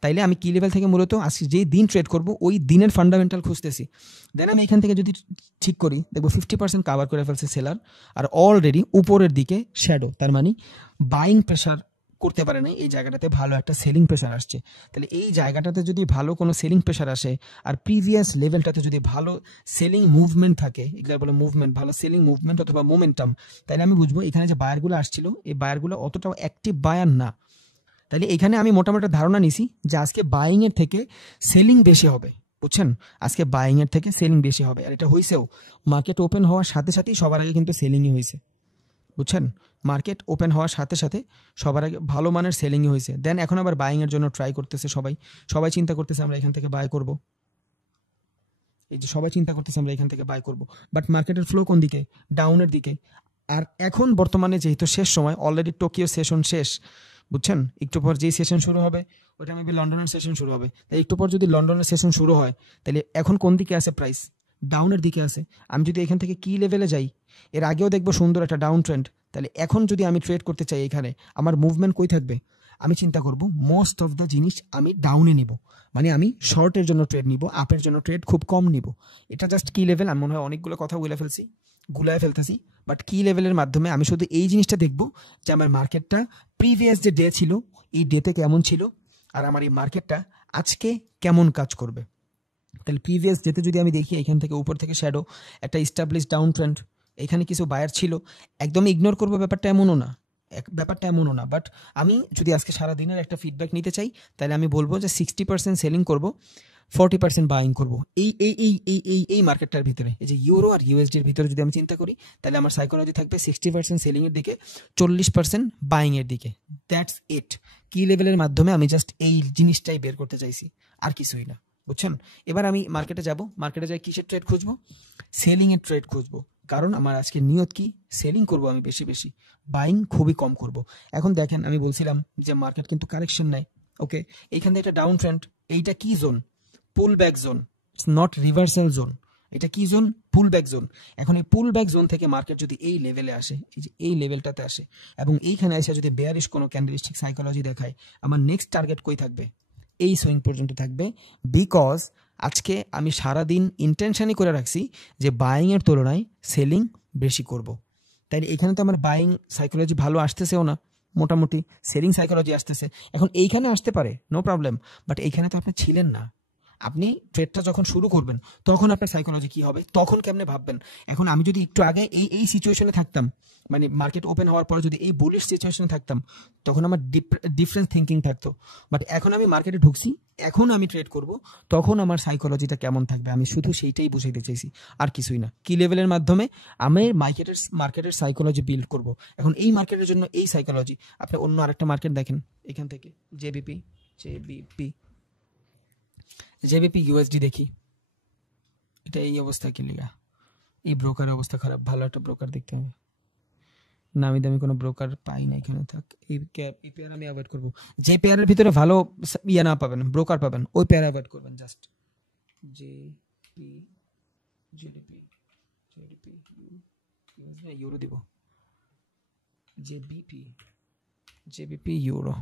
তাইলে আমি কি লেভেল থেকে মূলত আজকে যেই দিন ট্রেড করব ওই দিনের ফান্ডামেন্টাল খুঁজতেছি। দেন আমি এখান থেকে যদি ঠিক করি দেখবো 50% কাভার করে ফেলছে সেলার, আর অলরেডি উপরের দিকে শ্যাডো, তার মানে বাইং প্রেশার করতে পারে না, এই জায়গাটাতে ভালো একটা সেলিং প্রেশার আসছে। তাহলে এই জায়গাটাতে যদি ভালো কোনো সেলিং প্রেশার আসে আর প্রিভিয়াস লেভেলটাতে যদি ভালো সেলিং মুভমেন্ট থাকে, এগুলো বলে মুভমেন্ট, ভালো সেলিং মুভমেন্ট অথবা মোমেন্টাম, তাহলে আমি বুঝবো এখানে যে বায়ারগুলো আসছিল এই বায়ারগুলো অতটাও অ্যাক্টিভ বায়ার না। তাহলে এখানে আমি মোটামুটি ধারণা নিছি যে আজকে বাইং এর থেকে সেলিং বেশি হবে, বুঝছেন? আজকে বাইং এর থেকে সেলিং বেশি হবে। আর এটা হয়েছেও, মার্কেট ওপেন হওয়ার সাথে সাথেই সবার আগে কিন্তু সেলিংই হয়েছে, বুঝছেন? মার্কেট ওপেন হওয়ার সাথে সাথে সবার আগে ভালো মানের সেলিংই হয়েছে। দেন এখন আবার বাইংয়ের জন্য ট্রাই করতেছে সবাই চিন্তা করতেছে আমরা এখান থেকে বাই করব, এই যে সবাই চিন্তা করতেছে আমরা এখান থেকে বাই করব, বাট মার্কেটের ফ্লো কোন দিকে? ডাউনের দিকে। আর এখন বর্তমানে যেহেতু শেষ সময়, অলরেডি টোকিও সেশন শেষ, বুঝছেন? একটু পর যেই সেশন শুরু হবে ওটা মেবি লন্ডনের সেশন শুরু হবে, তাই একটু পর যদি লন্ডনের সেশন শুরু হয় তাহলে এখন কোন দিকে আছে প্রাইস? ডাউনের দিকে আছে। আমি যদি এখান থেকে কি লেভেলে যাই, এর আগেও দেখবো সুন্দর একটা ডাউন ট্রেন্ড, তাহলে এখন যদি আমি ট্রেড করতে চাই এখানে আমার মুভমেন্ট কই থাকবে? আমি চিন্তা করব মোস্ট অফ দ্য জিনিস আমি ডাউনে নিব, মানে আমি শর্টের জন্য ট্রেড নিব, আপের জন্য ট্রেড খুব কম নিব। এটা জাস্ট কি লেভেল, আমি মনে হয় অনেকগুলো কথা গুলায় ফেলতেছি, বাট কি লেভেলের মাধ্যমে আমি শুধু এই জিনিসটা দেখব যে আমার মার্কেটটা প্রিভিয়াস যে ডে ছিল এই ডেতে কেমন ছিল, আর আমার এই মার্কেটটা আজকে কেমন কাজ করবে। তাহলে প্রিভিয়াস ডেতে যদি আমি দেখি এখান থেকে উপর থেকে শ্যাডো একটা ইস্টাবলিশ ডাউন ট্রেন্ড, এখানে কিছু বায়ার ছিল, একদম ইগনোর করবো ব্যাপারটা এমনও না, বাট আমি যদি আজকে সারা দিনের একটা ফিডব্যাক নিতে চাই তাহলে আমি বলবো যে 60% সেলিং করবো, 40% বাইং করবো এই এই এই এই এই এই মার্কেটটার ভিতরে। এই যে ইউরো আর ইউএসডির ভিতরে যদি আমি চিন্তা করি তাহলে আমার সাইকোলজি থাকবে 60% সেলিংয়ের দিকে, 40% বাইংয়ের দিকে। That's it. কি লেভেলের মাধ্যমে আমি জাস্ট এই জিনিসটাই বের করতে চাইছি, আর কিছুই না, বুঝছেন? এবার আমি মার্কেটে যাব, মার্কেটে যাই কিসের ট্রেড খুঁজবো? সেলিংয়ের ট্রেড খুঁজবো, কারণ আমার আজকে নিয়ত কি? সেলিং করবো আমি বেশি বেশি, বাইং খুবই কম করব। এখন দেখেন আমি বলছিলাম যে মার্কেট কিন্তু কারেকশন নেয়, ওকে, এইখান থেকে একটা ডাউন ট্রেন্ড, এইটা কি zone? Pool back zone, it's not reversal zone. এটা কি জোন? পুল ব্যাক জোন। এখন এই পুল ব্যাক জোন থেকে মার্কেট যদি এই লেভেলে আসে, এই যে এই লেভেলটাতে আসে এবং এইখানে এসে যদি বেয়ারিশ কোনো ক্যান্ডেলস্টিক সাইকোলজি দেখায়, আমার নেক্সট টার্গেট কই থাকবে? এই সুইং পর্যন্ত থাকবে। বিকজ আজকে আমি সারাদিন ইন্টেনশনই করে রাখছি যে বাইংয়ের তুলনায় সেলিং বেশি করব। তাইলে এখানে তো আমার বাইং সাইকোলজি ভালো আসতেছেও না, মোটামুটি সেলিং সাইকোলজি আসতেছে। এখন এইখানে আসতে পারে, নো প্রবলেম, বাট এইখানে তো আপনি ছিলেন না। আপনি ট্রেডটা যখন শুরু করবেন তখন আপনার সাইকোলজি কি হবে, তখন কেমনে ভাববেন? এখন আমি যদি একটু আগে এই সিচুয়েশনে থাকতাম, মানে মার্কেট ওপেন হওয়ার পর যদি এই বুলিশ সিচুয়েশনে থাকতাম, তখন আমার ডিফারেন্ট থিঙ্কিং থাকতো। বাট এখন আমি মার্কেটে ঢুকছি, এখন আমি ট্রেড করব, তখন আমার সাইকোলজিটা কেমন থাকবে আমি শুধু সেইটাই বুঝাইতে চাইছি, আর কিছুই না। কি লেভেলের মাধ্যমে আমি মার্কেটের সাইকোলজি বিল্ড করব। এখন এই মার্কেটের জন্য এই সাইকোলজি, আপনি অন্য আরেকটা মার্কেট দেখেন, এখান থেকে জেবিপি ইউএসডি দেখি, এটা এই অবস্থা কি লিগা? এই ব্রোকারের অবস্থা খারাপ, ভালো একটা ব্রোকার দেখতে হবে। নামি দামি কোনো ব্রোকার পাই না এখানে, থাক এই পেয়ার আমি অ্যাভয়েড করবো। যে পেয়ারের ভিতরে ভালো ইয়া না পাবেন, ব্রোকার পাবেন, ওই পেয়ার অ্যাভয়েড করবেন। জাস্ট জেডিপি ইউরো দিব, JBP euro,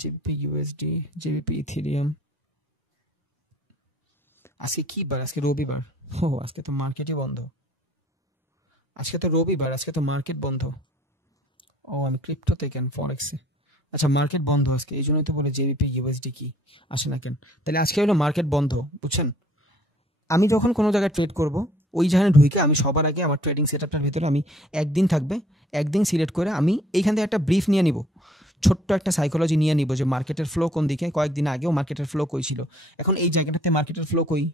JBP USD, JBP Ethereum. আজকে কি বার? আজকে রবিবার। ও আজকে তো মার্কেটই বন্ধ, আজকে তো রবিবার, আজকে তো মার্কেট বন্ধ। ও আমি ক্রিপ্টোতে কেন, ফরেক্সে? আচ্ছা মার্কেট বন্ধ আজকে, এই জন্যই তো বলে জেবিপি ইউএসডি কি আসে না কেন। তাহলে আজকে হলো মার্কেট বন্ধ, বুঝছেন? আমি যখন কোনো জায়গায় ট্রেড করব, ওই জায়গায় ঢুকে আমি সবার আগে আমার ট্রেডিং সেটআপটার ভিতরে আমি একদিন থাকবে, একদিন সিলেক্ট করে আমি এইখান থেকে একটা ব্রিফ নিয়ে নিব ছোট্ট একটা সাইকোলজি নিয়ে নিব যে মার্কেটের ফ্লো কোন দিকে, কয়েকদিন আগেও মার্কেটের ফ্লো কই ছিল, এখন এই জায়গাটাতে মার্কেটের ফ্লো কই,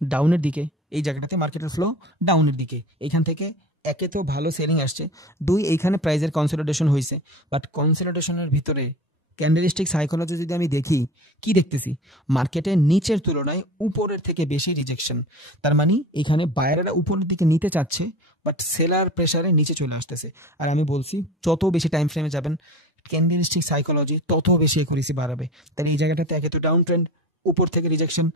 ডাউনের দিকে, এই জায়গাটাতে মার্কেটের ফ্লো ডাউনের দিকে। এইখান থেকে একে তো ভালো সেলিং আসছে, দুই এইখানে প্রাইজের কনসলিডেশন হয়েছে, বাট কনসলিডেশনের ভিতরে ক্যান্ডেলস্টিক সাইকোলজি যদি আমি দেখি, কি দেখতেছি, মার্কেটের নিচের তুলনায় উপরের থেকে বেশি রিজেকশন। তার মানে এখানে বায়ারেরা উপরের দিকে নিতে চাচ্ছে, বাট সেলার প্রেসারে নিচে চলে আসতেছে। আর আমি বলছি যত বেশি টাইম ফ্রেমে যাবেন ক্যান্ডেলস্টিক সাইকোলজি তত বেশি একুরেসি বাড়াবে। তাহলে এই জায়গাটাতে একে তো ডাউন ট্রেন্ড, উপর থেকে রিজেকশন,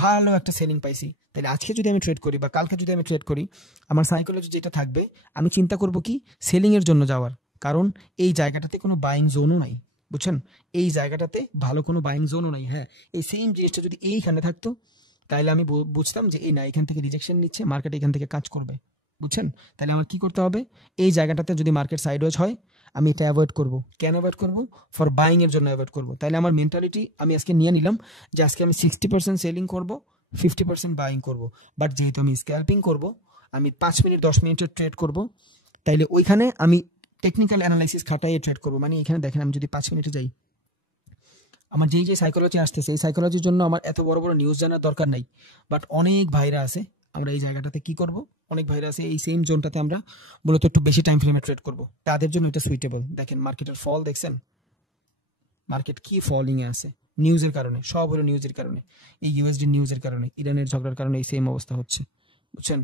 ভালো একটা সেলিং পাইছি। তাহলে আজকে যদি আমি ট্রেড করি বা কালকে যদি আমি ট্রেড করি, আমার সাইকোলজি যেটা থাকবে, আমি চিন্তা করব কি সেলিংয়ের জন্য যাওয়ার, কারণ এই জায়গাটাতে কোনো বাইং জোনও নাই, বুঝছেন, এই জায়গাটাতে ভালো কোনো বাইং জোনও নাই। হ্যাঁ, এই সেম জিনিসটা যদি এইখানে থাকতো তাহলে আমি বুঝতাম যে এই না, এখান থেকে রিজেকশন নিচ্ছে, মার্কেট এখান থেকে কাজ করবে, বুঝছেন। তাহলে আমার কি করতে হবে, এই জায়গাটাতে যদি মার্কেট সাইডওয়েজ হয় আমি এটা অ্যাভয়েড করব। কেন অ্যাভয়েড করব? ফর বাইং এর জন্য অ্যাভয়েড করব। তাহলে আমার মেন্টালিটি আমি আজকে নিয়ে নিলাম যে আজকে আমি 60% সেলিং করব, 50% বাইং করব। বাট যেহেতু আমি স্ক্যাল্পিং করব, আমি 5 মিনিট 10 মিনিটের ট্রেড করব, তাইলে ওইখানে আমি টেকনিক্যাল অ্যানালাইসিস খাটাইয়ে ট্রেড করব। মানে এখানে দেখেন আমি যদি 5 মিনিটে যাই, আমার যেই যে সাইকোলজি আসতেছে এই সাইকোলজির জন্য আমার এত বড় বড় নিউজ জানার দরকার নাই। বাট অনেক ভাইরা আছে, আমরা এই জায়গাটাতে কি করব, অনেক ভাইরা আছে এই সেম জোনটাতে আমরা মূলত একটু বেশি টাইম ফ্রেমে ট্রেড করব, তাদের জন্য এটা সুইটেবল। দেখেন মার্কেটের ফল দেখছেন, মার্কেট কি ফলিং এ আছে, নিউজের কারণে, সব হলো নিউজের কারণে, এই ইউএসডি নিউজের কারণে, ইরানের ঝগড়ার কারণে এই সেম অবস্থা হচ্ছে, বুঝছেন।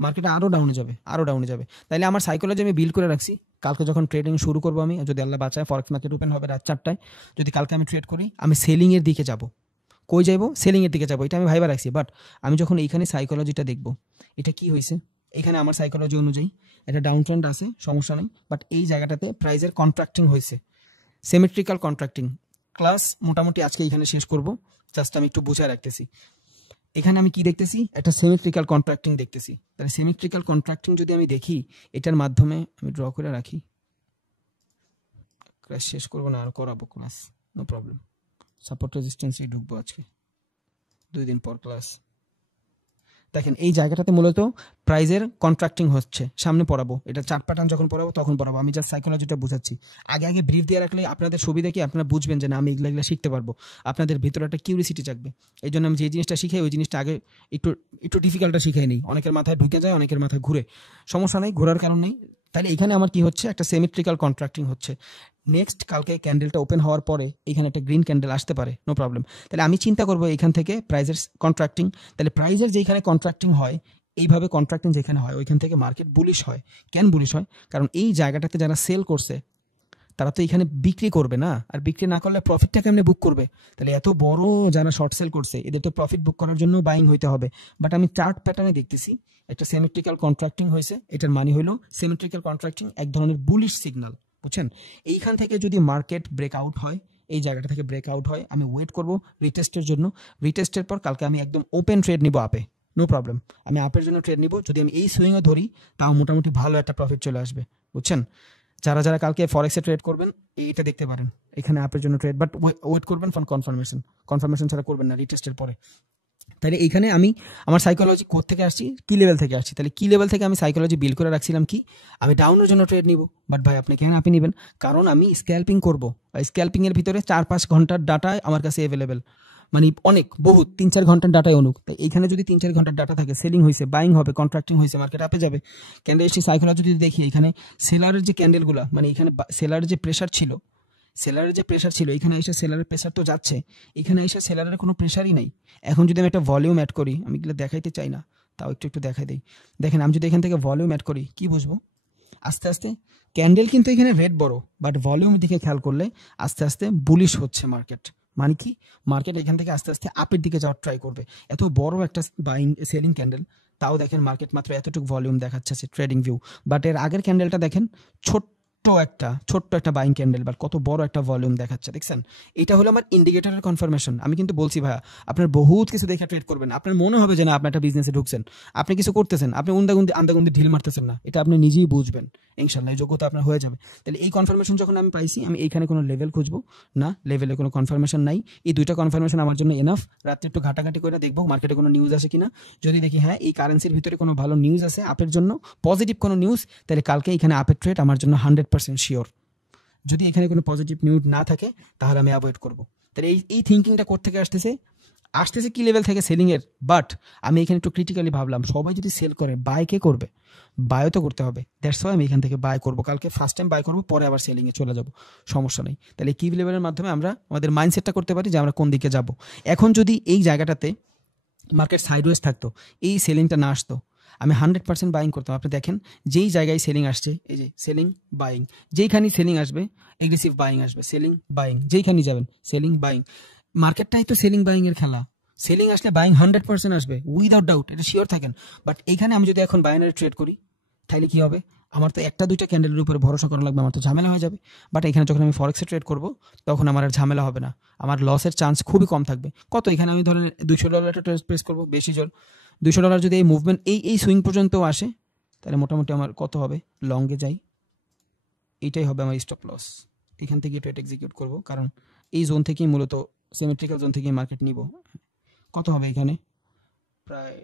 মার্কেট আরও ডাউনে যাবে, আরও ডাউনে যাবে। তাইলে আমার সাইকোলজি আমি বিল্ড করে রাখছি, কালকে যখন ট্রেডিং শুরু করবো আমি, যদি আল্লাহ বাঁচায় ফরেক্স মার্কেট ওপেন হবে রাত 4টায়, যদি কালকে আমি ট্রেড করি আমি সেলিংয়ের দিকে যাব। কই যাইবো? সেলিংয়ের দিকে যাবো, এটা আমি ভাইবা রাখছি। বাট আমি যখন এইখানে সাইকোলজিটা দেখবো, এটা কি হয়েছে, এখানে আমার সাইকোলজি অনুযায়ী একটা ডাউন ট্রেন্ড আছে, সমস্যা নেই, বাট এই জায়গাটাতে প্রাইজের কন্ট্রাক্টিং হয়েছে, সিমেট্রিক্যাল কন্ট্রাক্টিং। ক্লাস মোটামুটি আজকে এখানে শেষ করব, জাস্ট আমি একটু বুঝায় রাখতেছি। এখানে আমি কি দেখতেছি, একটা সিমেট্রিক্যাল কন্ট্রাক্টিং দেখতেছি। তাহলে সিমেট্রিক্যাল কন্ট্রাক্টিং যদি আমি দেখি, এটার মাধ্যমে আমি ড্র করে রাখি, ক্লাস শেষ করবো না, আর করাবো ক্লাস, নো প্রবলেম। সাপোর্ট রেজিস্ট্যান্সে ঢুকবো আজকে, 2 দিন পর ক্লাস। দেখেন এই জায়গাটাতে মূলত প্রাইজের কন্ট্রাক্টিং হচ্ছে, সামনে পড়াবো, এটা চার্ট প্যাটার্ন যখন পড়াবো তখন পড়াবো, আমি জাস্ট সাইকোলজিটা বুঝাচ্ছি। আগে আগে ব্রিফ দিয়ে রাখলে আপনাদের সুবিধা কি, আপনারা বুঝবেন যে না আমি এগুলো এগুলো শিখতে পারবো, আপনাদের ভিতরে একটা কিউরিসিটি জাগবে। এই জন্য আমি যে জিনিসটা শিখাই ওই জিনিসটা আগে একটু একটু ডিফিকাল্টটা শিখাই নিই, অনেকের মাথায় ঢুকে যায়, অনেকের মাথায় ঘুরে, সমস্যা নেই, ঘোরার কারণ নেই। তাহলে এখানে আমার কি হচ্ছে, একটা সিমেট্রিক্যাল কন্ট্রাক্টিং হচ্ছে। নেক্সট কালকে ক্যান্ডেলটা ওপেন হওয়ার পরে এখানে একটা গ্রিন ক্যান্ডেল আসতে পারে, নো প্রবলেম। তাহলে আমি চিন্তা করবো এখান থেকে প্রাইজের কন্ট্রাক্টিং, তাহলে প্রাইজের যেখানে কন্ট্রাক্টিং হয়, এইভাবে কন্ট্রাক্টিং যেখানে হয় ওইখান থেকে মার্কেট বুলিশ হয়। কেন বুলিশ হয়? কারণ এই জায়গাটাতে যারা সেল করছে তারা তো এখানে বিক্রি করবে না, আর বিক্রি না করলে প্রফিটটা কেমনে বুক করবে? তাহলে এত বড় যারা শর্ট সেল করছে এদের তো প্রফিট বুক করার জন্য বাইং হইতে হবে। বাট আমি চার্ট প্যাটার্নে দেখতেছি একটা সিমেট্রিক্যাল কন্ট্রাক্টিং হয়েছে, এটার মানে হলো সিমেট্রিক্যাল কন্ট্রাক্টিং এক ধরনের বুলিশ সিগন্যাল, বুঝছেন। এইখান থেকে যদি মার্কেট ব্রেকআউট হয়, এই জায়গাটা থেকে ব্রেকআউট হয়, আমি ওয়েট করব রিটেস্টের জন্য। রিটেস্টের পর কালকে আমি একদম ওপেন ট্রেড নিব আপে, নো প্রবলেম, আমি আপের জন্য ট্রেড নিব। যদি আমি এই সুইংও ধরি তাও মোটামুটি ভালো একটা প্রফিট চলে আসবে, বুঝছেন। যারা যারা কালকে ফরেক্সে ট্রেড করবেন এইটা দেখতে পারেন, এখানে আপের জন্য ট্রেড, বাট ওয়েট করবেন ফর কনফার্মেশন, কনফার্মেশন ছাড়া করবেন না রিটেস্টের পরে। তাহলে এইখানে আমি আমার সাইকোলজি কোথ থেকে আসছি, কি লেভেল থেকে আসছি, তাহলে কি লেভেল থেকে আমি সাইকোলজি বিল্ড করে রাখছিলাম কি, আমি ডাউনের জন্য ট্রেড নিব। বাট ভাই আপনি কেন আপনি নেবেন? কারণ আমি স্ক্যাল্পিং করব, স্ক্যাল্পিং এর ভিতরে 4-5 ঘন্টার ডাটা আমার কাছে অ্যাভেলেবেল, মানে অনেক বহুত 3-4 ঘন্টার ডাটাই অনুক। তাই এখানে যদি 3-4 ঘন্টার ডাটা থাকে, সেলিং হয়েছে, বাইং হবে, কন্ট্রাক্টিং হয়েছে, মার্কেট আপে যাবে। ক্যান্ডেলস্টিক সাইকোলজি যদি দেখি, এখানে সেলারের যে ক্যান্ডেলগুলো, মানে এখানে সেলারের যে প্রেশার ছিল, এখানে এসে সেলারের প্রেশার তো যাচ্ছে, এখানে এসে সেলারের কোনো প্রেশারই নেই। এখন যদি আমি একটা ভলিউম অ্যাড করি, আমি এগুলো দেখাইতে চাই না, তাও একটু একটু দেখাই দিই। দেখেন আমি যদি এখান থেকে ভলিউম অ্যাড করি, কি বুঝবো? আস্তে আস্তে ক্যান্ডেল কিন্তু এখানে রেড বড়, বাট ভলিউম দিকে খেয়াল করলে আস্তে আস্তে বুলিশ হচ্ছে মার্কেট। মানে কি, মার্কেট এখান থেকে আস্তে আস্তে আপের দিকে যাওয়ার ট্রাই করবে। এত বড় একটা বাইং সেলিং ক্যান্ডেল, তাও দেখেন মার্কেট মাত্র এতটুকু ভলিউম দেখাচ্ছে ট্রেডিং ভিউ। বাট এর আগের ক্যান্ডেলটা দেখেন, ছোট্ট একটা বাইং ক্যান্ডেল, বাট কত বড় একটা ভলিউম দেখাচ্ছে, দেখছেন। এটা হলো আমার ইন্ডিকেটরের কনফার্মেশন। আমি কিন্তু বলছি ভাইয়া, আপনার বহুত কিছু দেখে ট্রেড করবেন, আপনার মনে হবে যে না আপনি একটা বিজনেসে ঢুকছেন, আপনি কিছু করতেছেন, আপনি আন্দাগুন্দি ঢিল মারতেছেন না, এটা আপনি নিজেই বুঝবেন, ইনশাল্লাহ এই যোগ্যতা আপনার হয়ে যাবে। তাহলে এই কনফার্মেশন যখন আমি পাইছি, আমি এইখানে কোনো লেভেল খুঁজবো না, লেভেলে কোনো কনফার্মেশন নাই। এই দুইটা কনফার্মেশন আমার জন্য এনাফ। রাত্রে একটু ঘাটাঘাটি করে দেখবো মার্কেটে কোনো নিউজ আছে কিনা, যদি দেখি হ্যাঁ এই কারেন্সির ভিতরে কোনো ভালো নিউজ আছে আপের জন্য, পজিটিভ কোনো নিউজ, তাহলে কালকে এখানে আপের ট্রেড আমার জন্য 100% শিওর। যদি এখানে কোনো পজিটিভ নিউজ না থাকে তাহলে আমি অ্যাভয়েড করব। তাহলে এই থিঙ্কিংটা কোত্থেকে আসতেছে, আসতেছে কি লেভেল থেকে, সেলিং এর। বাট আমি এখানে একটু ক্রিটিক্যালি ভাবলাম, সবাই যদি সেল করে বাই কে করবে? বায়ও তো করতে হবে। দ্যাটস ওয়াই আমি এখান থেকে বাই করবো, কালকে ফার্স্ট টাইম বাই করবো, পরে আবার সেলিংয়ে চলে যাব, সমস্যা নেই। তাহলে কি লেভেলের মাধ্যমে আমরা আমাদের মাইন্ডসেটটা করতে পারি যে আমরা কোন দিকে যাব। এখন যদি এই জায়গাটাতে মার্কেট সাইডওয়েজ থাকতো, এই সেলিংটা না আসতো, আমি 100% বাইং করতাম। আপনি দেখেন যেই জায়গায় সেলিং আসছে, এই যে সেলিং বাইং, যেইখানেই সেলিং আসবে এগ্রেসিভ বাইং আসবে, সেলিং বাইং, যেইখানেই যাবেন সেলিং বাইং। মার্কেটটাই তো সেলিং বাইং এর খেলা। সেলিং আসলে বাইং 100% আসবে, উইদাউট ডাউট, এটা শিওর থাকেন। বাট এইখানে আমি যদি এখন বাইনারি ট্রেড করি তাহলে কি হবে? আমার তো একটা দুইটা ক্যান্ডেলের উপরে ভরসা করা লাগবে, আমার তো ঝামেলা হয়ে যাবে। বাট এখানে যখন আমি ফরেক্সে ট্রেড করব তখন আমার আর ঝামেলা হবে না, আমার লসের চান্স খুবই কম থাকবে। কত এখানে আমি ধরেন $200 ট্রেড প্রেস করবো, বেশি জোর $200 যদি এই মুভমেন্ট এই সুইং পর্যন্ত আসে তাহলে মোটামুটি আমার কত হবে, লংয়ে যাই, এইটাই হবে আমার স্টপ লস। এখান থেকে ট্রেড এক্সিকিউট করব, কারণ এই জোন থেকেই মূলত সিমেট্রিক্যাল জোন থেকেই মার্কেট নিব। কত হবে এখানে? প্রায়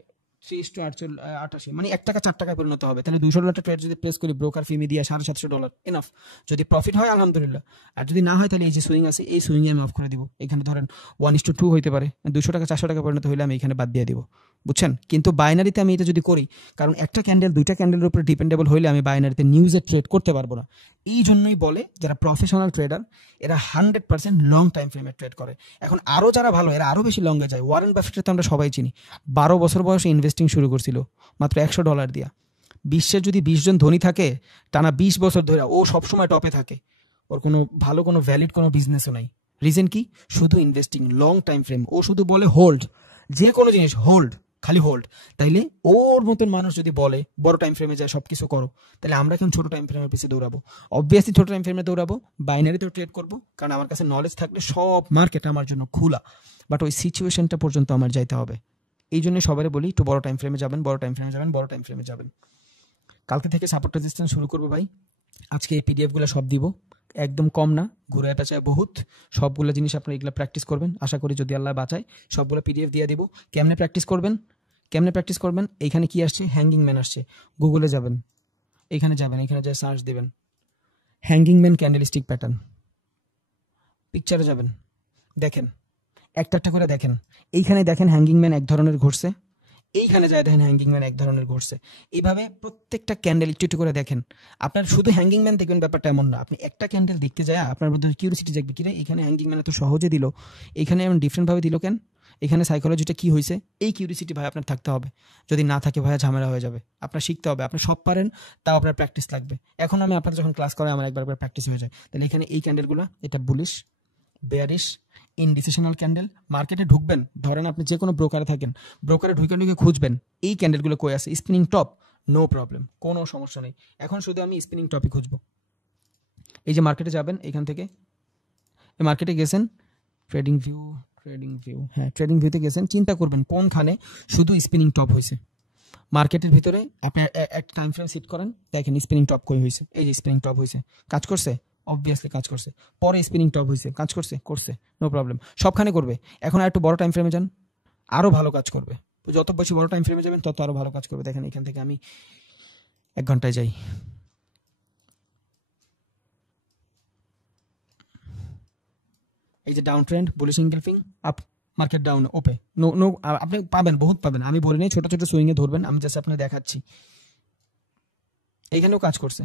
3:88, মানে $1 4 পরিণত হবে। তাহলে $200 ট্রেড যদি প্লেস করি ব্রোকার ফি দিয়ে $750 এনাফ। যদি প্রফিট হয় আলহামদুলিল্লাহ, আর যদি না হয় তাহলে এই যে সুইং আছে এই সুইংয়ে আমি অফ করে দিব। এখানে ধরেন 1:2 হইতে পারে, $200 400 পরিণত হলে আমি এখানে বাদ দিয়ে দিব, বুঝছেন? কিন্তু বাইনারিতে আমি এটা যদি করি, কারণ একটা ক্যান্ডেল দুইটা ক্যান্ডেলের উপরে ডিপেন্ডেবল হইলে আমি বাইনারিতে নিউজে ট্রেড করতে পারবো না। এই জন্যই বলে যারা প্রফেশনাল ট্রেডার এরা 100% লং টাইম ফ্রেমে ট্রেড করে। এখন আরও যারা ভালো এরা আরও বেশি লংয়ে যায়। ওয়ারেন বাফেটের তো আমরা সবাই চিনি, 12 বছর বয়সে ইনভেস্টিং শুরু করছিল মাত্র $100 দিয়া। বিশ্বের যদি 20 জন ধনী থাকে টানা 20 বছর ধরে, ও সবসময় টপে থাকে, ওর কোনো ভালো কোনো ভ্যালিড কোনো বিজনেসও নাই। রিজন কি? শুধু ইনভেস্টিং লং টাইম ফ্রেম। ও শুধু বলে হোল্ড, যে কোনো জিনিস হোল্ড, খালি হোল্ড। তাইলে ওর মতন মানুষ যদি বলে বড় টাইম ফ্রেমে যায় সব কিছু করো, তাহলে আমরা কেন ছোট টাইম ফ্রেমের পিছিয়ে দৌড়াবো? অবভিয়াসলি ছোট টাইম ফ্রেমে দৌড়াবো, বাইনারিতেও ট্রেড করবো, কারণ আমার কাছে নলেজ থাকলে সব মার্কেট আমার জন্য খোলা। বাট ওই সিচুয়েশনটা পর্যন্ত আমার যাইতে হবে। এই জন্য সবাই বলি একটু বড় টাইম ফ্রেমে যাবেন, বড় টাইম ফ্রেমে যাবেন, বড় টাইম ফ্রেমে যাবেন। কালকে থেকে সাপোর্ট রেজিস্ট্যান্স শুরু করবো ভাই। আজকে এই পিডিএফগুলো সব দিব, একদম কম না, ঘুরে এটা চায় বহুত। সবগুলো জিনিস আপনারা এগুলো প্র্যাকটিস করবেন, আশা করি যদি আল্লাহ বাঁচায় সবগুলো পিডিএফ দিয়ে দিব। কেমনে প্র্যাকটিস করবেন? কেমনে প্র্যাকটিস করবেন? এইখানে কি আসছে? হ্যাঙ্গিং ম্যান আসছে। গুগলে যাবেন, এখানে যাবেন, এখানে যা সার্চ দেবেন হ্যাঙ্গিং ম্যান ক্যান্ডেলস্টিক প্যাটার্ন, পিকচারে যাবেন, দেখেন একটা একটা করে দেখেন। এইখানে দেখেন হ্যাঙ্গিং ম্যান এক ধরনের ঘুরছে, এইখানে যায় দেখেন হ্যাঙ্গিং ম্যান এক ধরনের ঘুরছে। এইভাবে প্রত্যেকটা ক্যান্ডেল একটু একটু করে দেখেন। আপনার শুধু হ্যাঙ্গিং ম্যান দেখবেন ব্যাপারটা এমন না, আপনি একটা ক্যান্ডেল দেখতে যায় আপনার মধ্যে কিউরিসিটি জাগবে, কিরে এখানে হ্যাঙ্গিং ম্যান এত সহজে দিল, এখানে এমন ডিফারেন্টভাবে দিল কেন, এখানে সাইকোলজিটা কি হয়েছে, এই কিউরিসিটি ভাই আপনার থাকতে হবে। যদি না থাকে ভাই ঝামেলা হয়ে যাবে। আপনার শিখতে হবে, আপনি সব পারেন তাও আপনার প্র্যাকটিস লাগবে। এখন আমি আপনার যখন ক্লাস করাই আমার একবার প্র্যাকটিস হয়ে যায়। তাহলে এখানে এই ক্যান্ডেলগুলো, এটা বুলিশ, বেয়ারিশ, ইনডিসিশনাল ক্যান্ডেল। মার্কেটে ঢুকবেন, ধরেন আপনি যে কোনো ব্রোকারে থাকেন, ব্রোকারে ঢুকে ঢুকে খুঁজবেন এই ক্যান্ডেলগুলো কই আছে, স্পিনিং টপ, নো প্রবলেম, কোনো সমস্যা নেই। এখন শুধু আমি স্পিনিং টপই খুঁজবো। এই যে মার্কেটে যাবেন, এখান থেকে এই মার্কেটে গেছেন, ট্রেডিং ভিউ, হ্যাঁ ট্রেডিং ভিউতে গেছেন, চিন্তা করবেন কোনখানে শুধু স্পিনিং টপ হয়েছে। মার্কেটের ভিতরে আপনি একটা টাইম ফ্রেম সেট করেন, দেখেন স্পিনিং টপ কই হয়েছে, এই যে স্পিনিং টপ হয়েছে, কাজ করছে, অবভিয়াসলি কাজ করছে। পরে স্পিনিং টপ হয়েছে, কাজ করছে, নো প্রবলেম, সবখানে করবে। এখন আর একটু বড় টাইম ফ্রেমে যান, আরও ভালো কাজ করবে। তো যত বেশি বড় টাইম ফ্রেমে যাবেন তত আরও ভালো কাজ করবে। দেখেন এখান থেকে আমি 1 ঘন্টায় যাই, এই যে down trend, bullish engulfing, up, market down, ওপে, নো নো, আপনি পাবেন, বহুত পাবেন। আমি বলি নাই ছোট ছোট সুইংয়ে ধরবেন, আমি জাস্ট আপনাকে দেখাচ্ছি। এইখানেও কাজ করছে।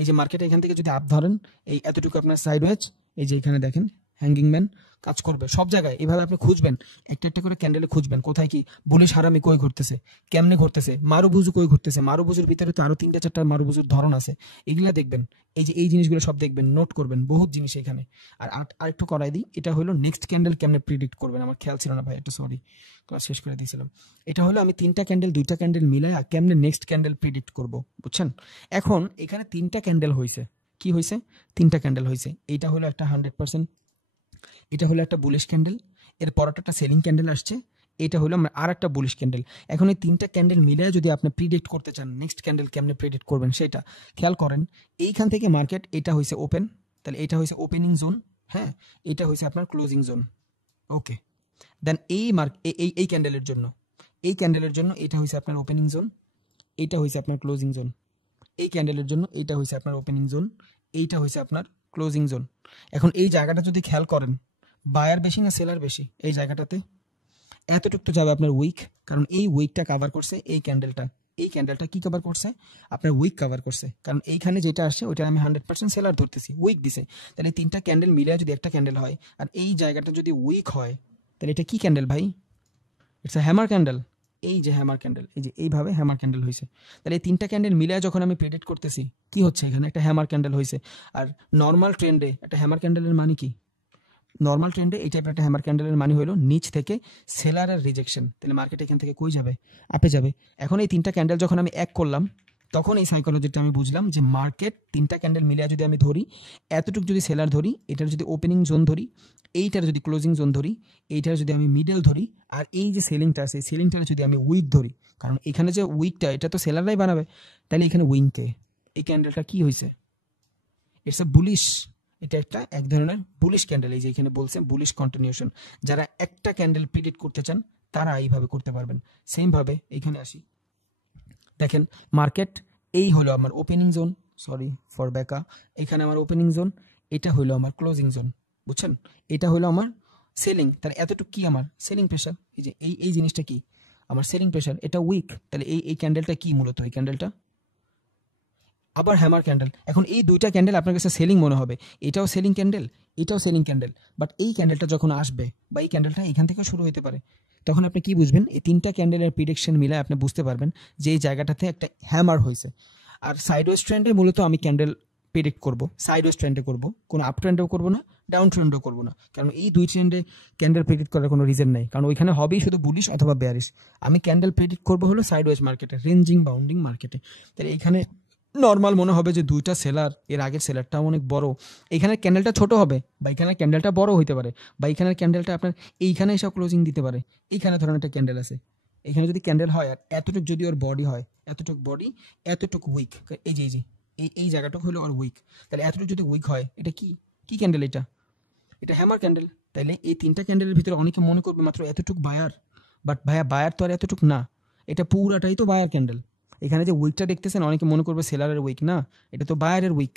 এই যে মার্কেটে এখান থেকে যদি আপ ধরেন, এই এতটুকু আপনার সাইডওয়েজ, এই যে এখানে দেখেন হ্যাঙ্গিং ম্যান কাজ করবে সব জায়গায়। এভাবে আপনি খুঁজবেন, একটা একটা করে ক্যান্ডেলে খুঁজবেন কোথায় কি বুলিশ হারামি কই ঘুরতেছে, কেমনে ঘুরতেছে, মারুবুজু কই ঘুরতেছে। মারুবুজুর ভিতরে তো আরো 3টা 4টা মারুবুজুর ধরন আছে, এগুলা দেখবেন। এই যে এই জিনিসগুলো সব দেখবেন, নোট করবেন, বহুত জিনিস এখানে। আর আরেকটু করাই দিই, এটা হলো নেক্সট ক্যান্ডেল কেমনে প্রিডিক্ট করবেন, আমার খেয়াল ছিল না ভাই, একটু সরি, ক্লাস শেষ করে দিয়েছিলাম। এটা হলো আমি 3টা ক্যান্ডেল 2টা ক্যান্ডেল মিলাই কেমনে নেক্সট ক্যান্ডেল প্রিডিক্ট করব, বুঝছেন? এখন এখানে 3টা ক্যান্ডেল হয়েছে, কি হয়েছে? 3টা ক্যান্ডেল হয়েছে। এইটা হলো একটা 100%, এটা হলো একটা বুলিশ ক্যান্ডেল, এর পরটা একটা সেলিং ক্যান্ডেল আসছে, এটা হলো আর একটা বুলিশ ক্যান্ডেল। এখন এই 3টা ক্যান্ডেল মিলিয়ে যদি আপনি প্রিডিক্ট করতে চান নেক্সট ক্যান্ডেল কেমনে প্রিডিক্ট করবেন সেটা খেয়াল করেন। এইখান থেকে মার্কেট, এটা হয়েছে ওপেন, তাহলে এটা হয়েছে ওপেনিং জোন, হ্যাঁ, এটা হয়েছে আপনার ক্লোজিং জোন, ওকে। দেন এই ক্যান্ডেলের জন্য, এই ক্যান্ডেলের জন্য এটা হয়েছে আপনার ওপেনিং জোন, এটা হয়েছে আপনার ক্লোজিং জোন। এই ক্যান্ডেলের জন্য এটা হয়েছে আপনার ওপেনিং জোন, এইটা হয়েছে আপনার ক্লোজিং জোন। এখন এই জায়গাটা যদি খেয়াল করেন, বায়ার বেশি না সেলার বেশি এই জায়গাটাতে? এতটুকু তো যাবে আপনার উইক, কারণ এই উইকটা কভার করছে এই ক্যান্ডেলটা। এই ক্যান্ডেলটা কি কভার করছে? আপনার উইক কভার করছে, কারণ এইখানে যেটা আসছে ওইটা আমি 100% সেলার ধরতেছি, উইক দিছে। তাহলে 3টা ক্যান্ডেল মিলে যদি একটা ক্যান্ডেল হয়, আর এই জায়গাটা যদি উইক হয়, তাহলে এটা কি ক্যান্ডেল ভাই? It's a hammer candle. এই যে হ্যামার ক্যান্ডেল, এই যে এইভাবে হ্যামার ক্যান্ডেল হয়েছে। তাহলে এই 3টা ক্যান্ডেল মিলে যখন আমি প্রেডিক্ট করতেছি, কি হচ্ছে এখানে? একটা হ্যামার ক্যান্ডেল হয়েছে। আর নর্মাল ট্রেন্ডে একটা হ্যামার ক্যান্ডেলের মানে কি? নর্মাল ট্রেন্ডে এই টাইপের একটা হ্যামার ক্যান্ডেলের মানে হলো নিচ থেকে সেলারের রিজেকশন। তাহলে মার্কেট এখান থেকে কই যাবে? আপে যাবে। এখন এই 3টা ক্যান্ডেল যখন আমি এক করলাম, তখন এই সাইকোলজিটা আমি বুঝলাম যে মার্কেট 3টা ক্যান্ডেল মিলিয়ে যদি আমি ধরি, এতটুকু যদি সেলার ধরি, এটার যদি ওপেনিং জোন ধরি, এইটার যদি ক্লোজিং জোন ধরি, এইটার যদি আমি মিডল ধরি, আর এই যে সেলিংটা আছে, সেলিংটার যদি আমি উইক ধরি, কারণ এখানে যে উইকটা এটা তো সেলাররাই বানাবে, তাহলে এখানে উইংকে এই ক্যান্ডেলটা কি হয়েছে? It's a bullish. এটা একটা এক ধরনের বুলিশ ক্যান্ডেল। এই যে এখানে বলছে বুলিশ কন্টিনিউশন। যারা একটা ক্যান্ডেল প্রেডিক্ট করতে চান তারা এইভাবে করতে পারবেন। সেম ভাবে এখানে আসি, দেখেন মার্কেট এই হলো আমার ওপেনিং জোন, সরি ফর ব্যাকা, এখানে আমার ওপেনিং জোন, এটা হলো আমার ক্লোজিং জোন, বুঝছেন? এটা হলো আমার সেলিং। তাহলে এতটুকু কি আমার সেলিং প্রেশার। এই যে এই জিনিসটা কি আমার সেলিং প্রেশার, এটা উইক। তাহলে এই ক্যান্ডেলটা কি মূলত? এই ক্যান্ডেলটা আবার হ্যামার ক্যান্ডেল। এখন এই 2টা ক্যান্ডেল আপনার কাছে সেলিং মনে হবে, এটাও সেলিং ক্যান্ডেল, এটাও সেলিং ক্যান্ডেল। বাট এই ক্যান্ডেলটা যখন আসবে, বা এই ক্যান্ডেলটা এখান থেকে শুরু হতে পারে, তখন আপনি কি বুঝবেন? এই 3টা ক্যান্ডেলের প্রিডিকশন মিলে আপনি বুঝতে পারবেন যে এই জায়গাটাতে একটা হ্যামার হয়েছে। আর সাইডওয়েজ ট্রেন্ডে মূলত আমি ক্যান্ডেল প্রেডিক্ট করব, সাইডওয়েজ ট্রেন্ডে করব, কোনো আপ ট্রেন্ডেও করবো না, ডাউন ট্রেন্ডও করবো না, কারণ এই 2 ট্রেন্ডে ক্যান্ডেল প্রেডিক্ট করার কোনো রিজন নেই, কারণ ওইখানে হবেই শুধু বুলিশ অথবা বেয়ারিশ। আমি ক্যান্ডেল প্রেডিক্ট করবো হলো সাইডওয়েজ মার্কেটে, রেঞ্জিং বাউন্ডিং মার্কেটে। তাহলে এইখানে নর্মাল মনে হবে যে 2টা সেলার, এর আগের সেলারটাও অনেক বড়, এখানে ক্যান্ডেলটা ছোট হবে, বা এখানে ক্যান্ডেলটা বড় হইতে পারে, বা এখানের ক্যান্ডেলটা আপনার এইখানে এসব ক্লোজিং দিতে পারে। এইখানে ধরেন একটা ক্যান্ডেল আছে, এখানে যদি ক্যান্ডেল হয় আর এতটুকু যদি ওর বডি হয়, এতটুকু বডি, এতটুকু উইক, এই যে এই জায়গাটুকু হলো আর উইক। তাহলে এতটুকু যদি উইক হয়, এটা কি কি ক্যান্ডেল? এটা হ্যামার ক্যান্ডেল। তাইলে এই 3টা ক্যান্ডেলের ভিতরে অনেকে মনে করবে মাত্র এতটুকু বায়ার, বাট ভাইয়া বায়ার তো আর এতটুকু না, এটা পুরাটাই তো বায়ার ক্যান্ডেল। এখানে যে উইকটা দেখতেছেন অনেকে মনে করবে সেলারের উইক, না, এটা তো বায়ারের উইক।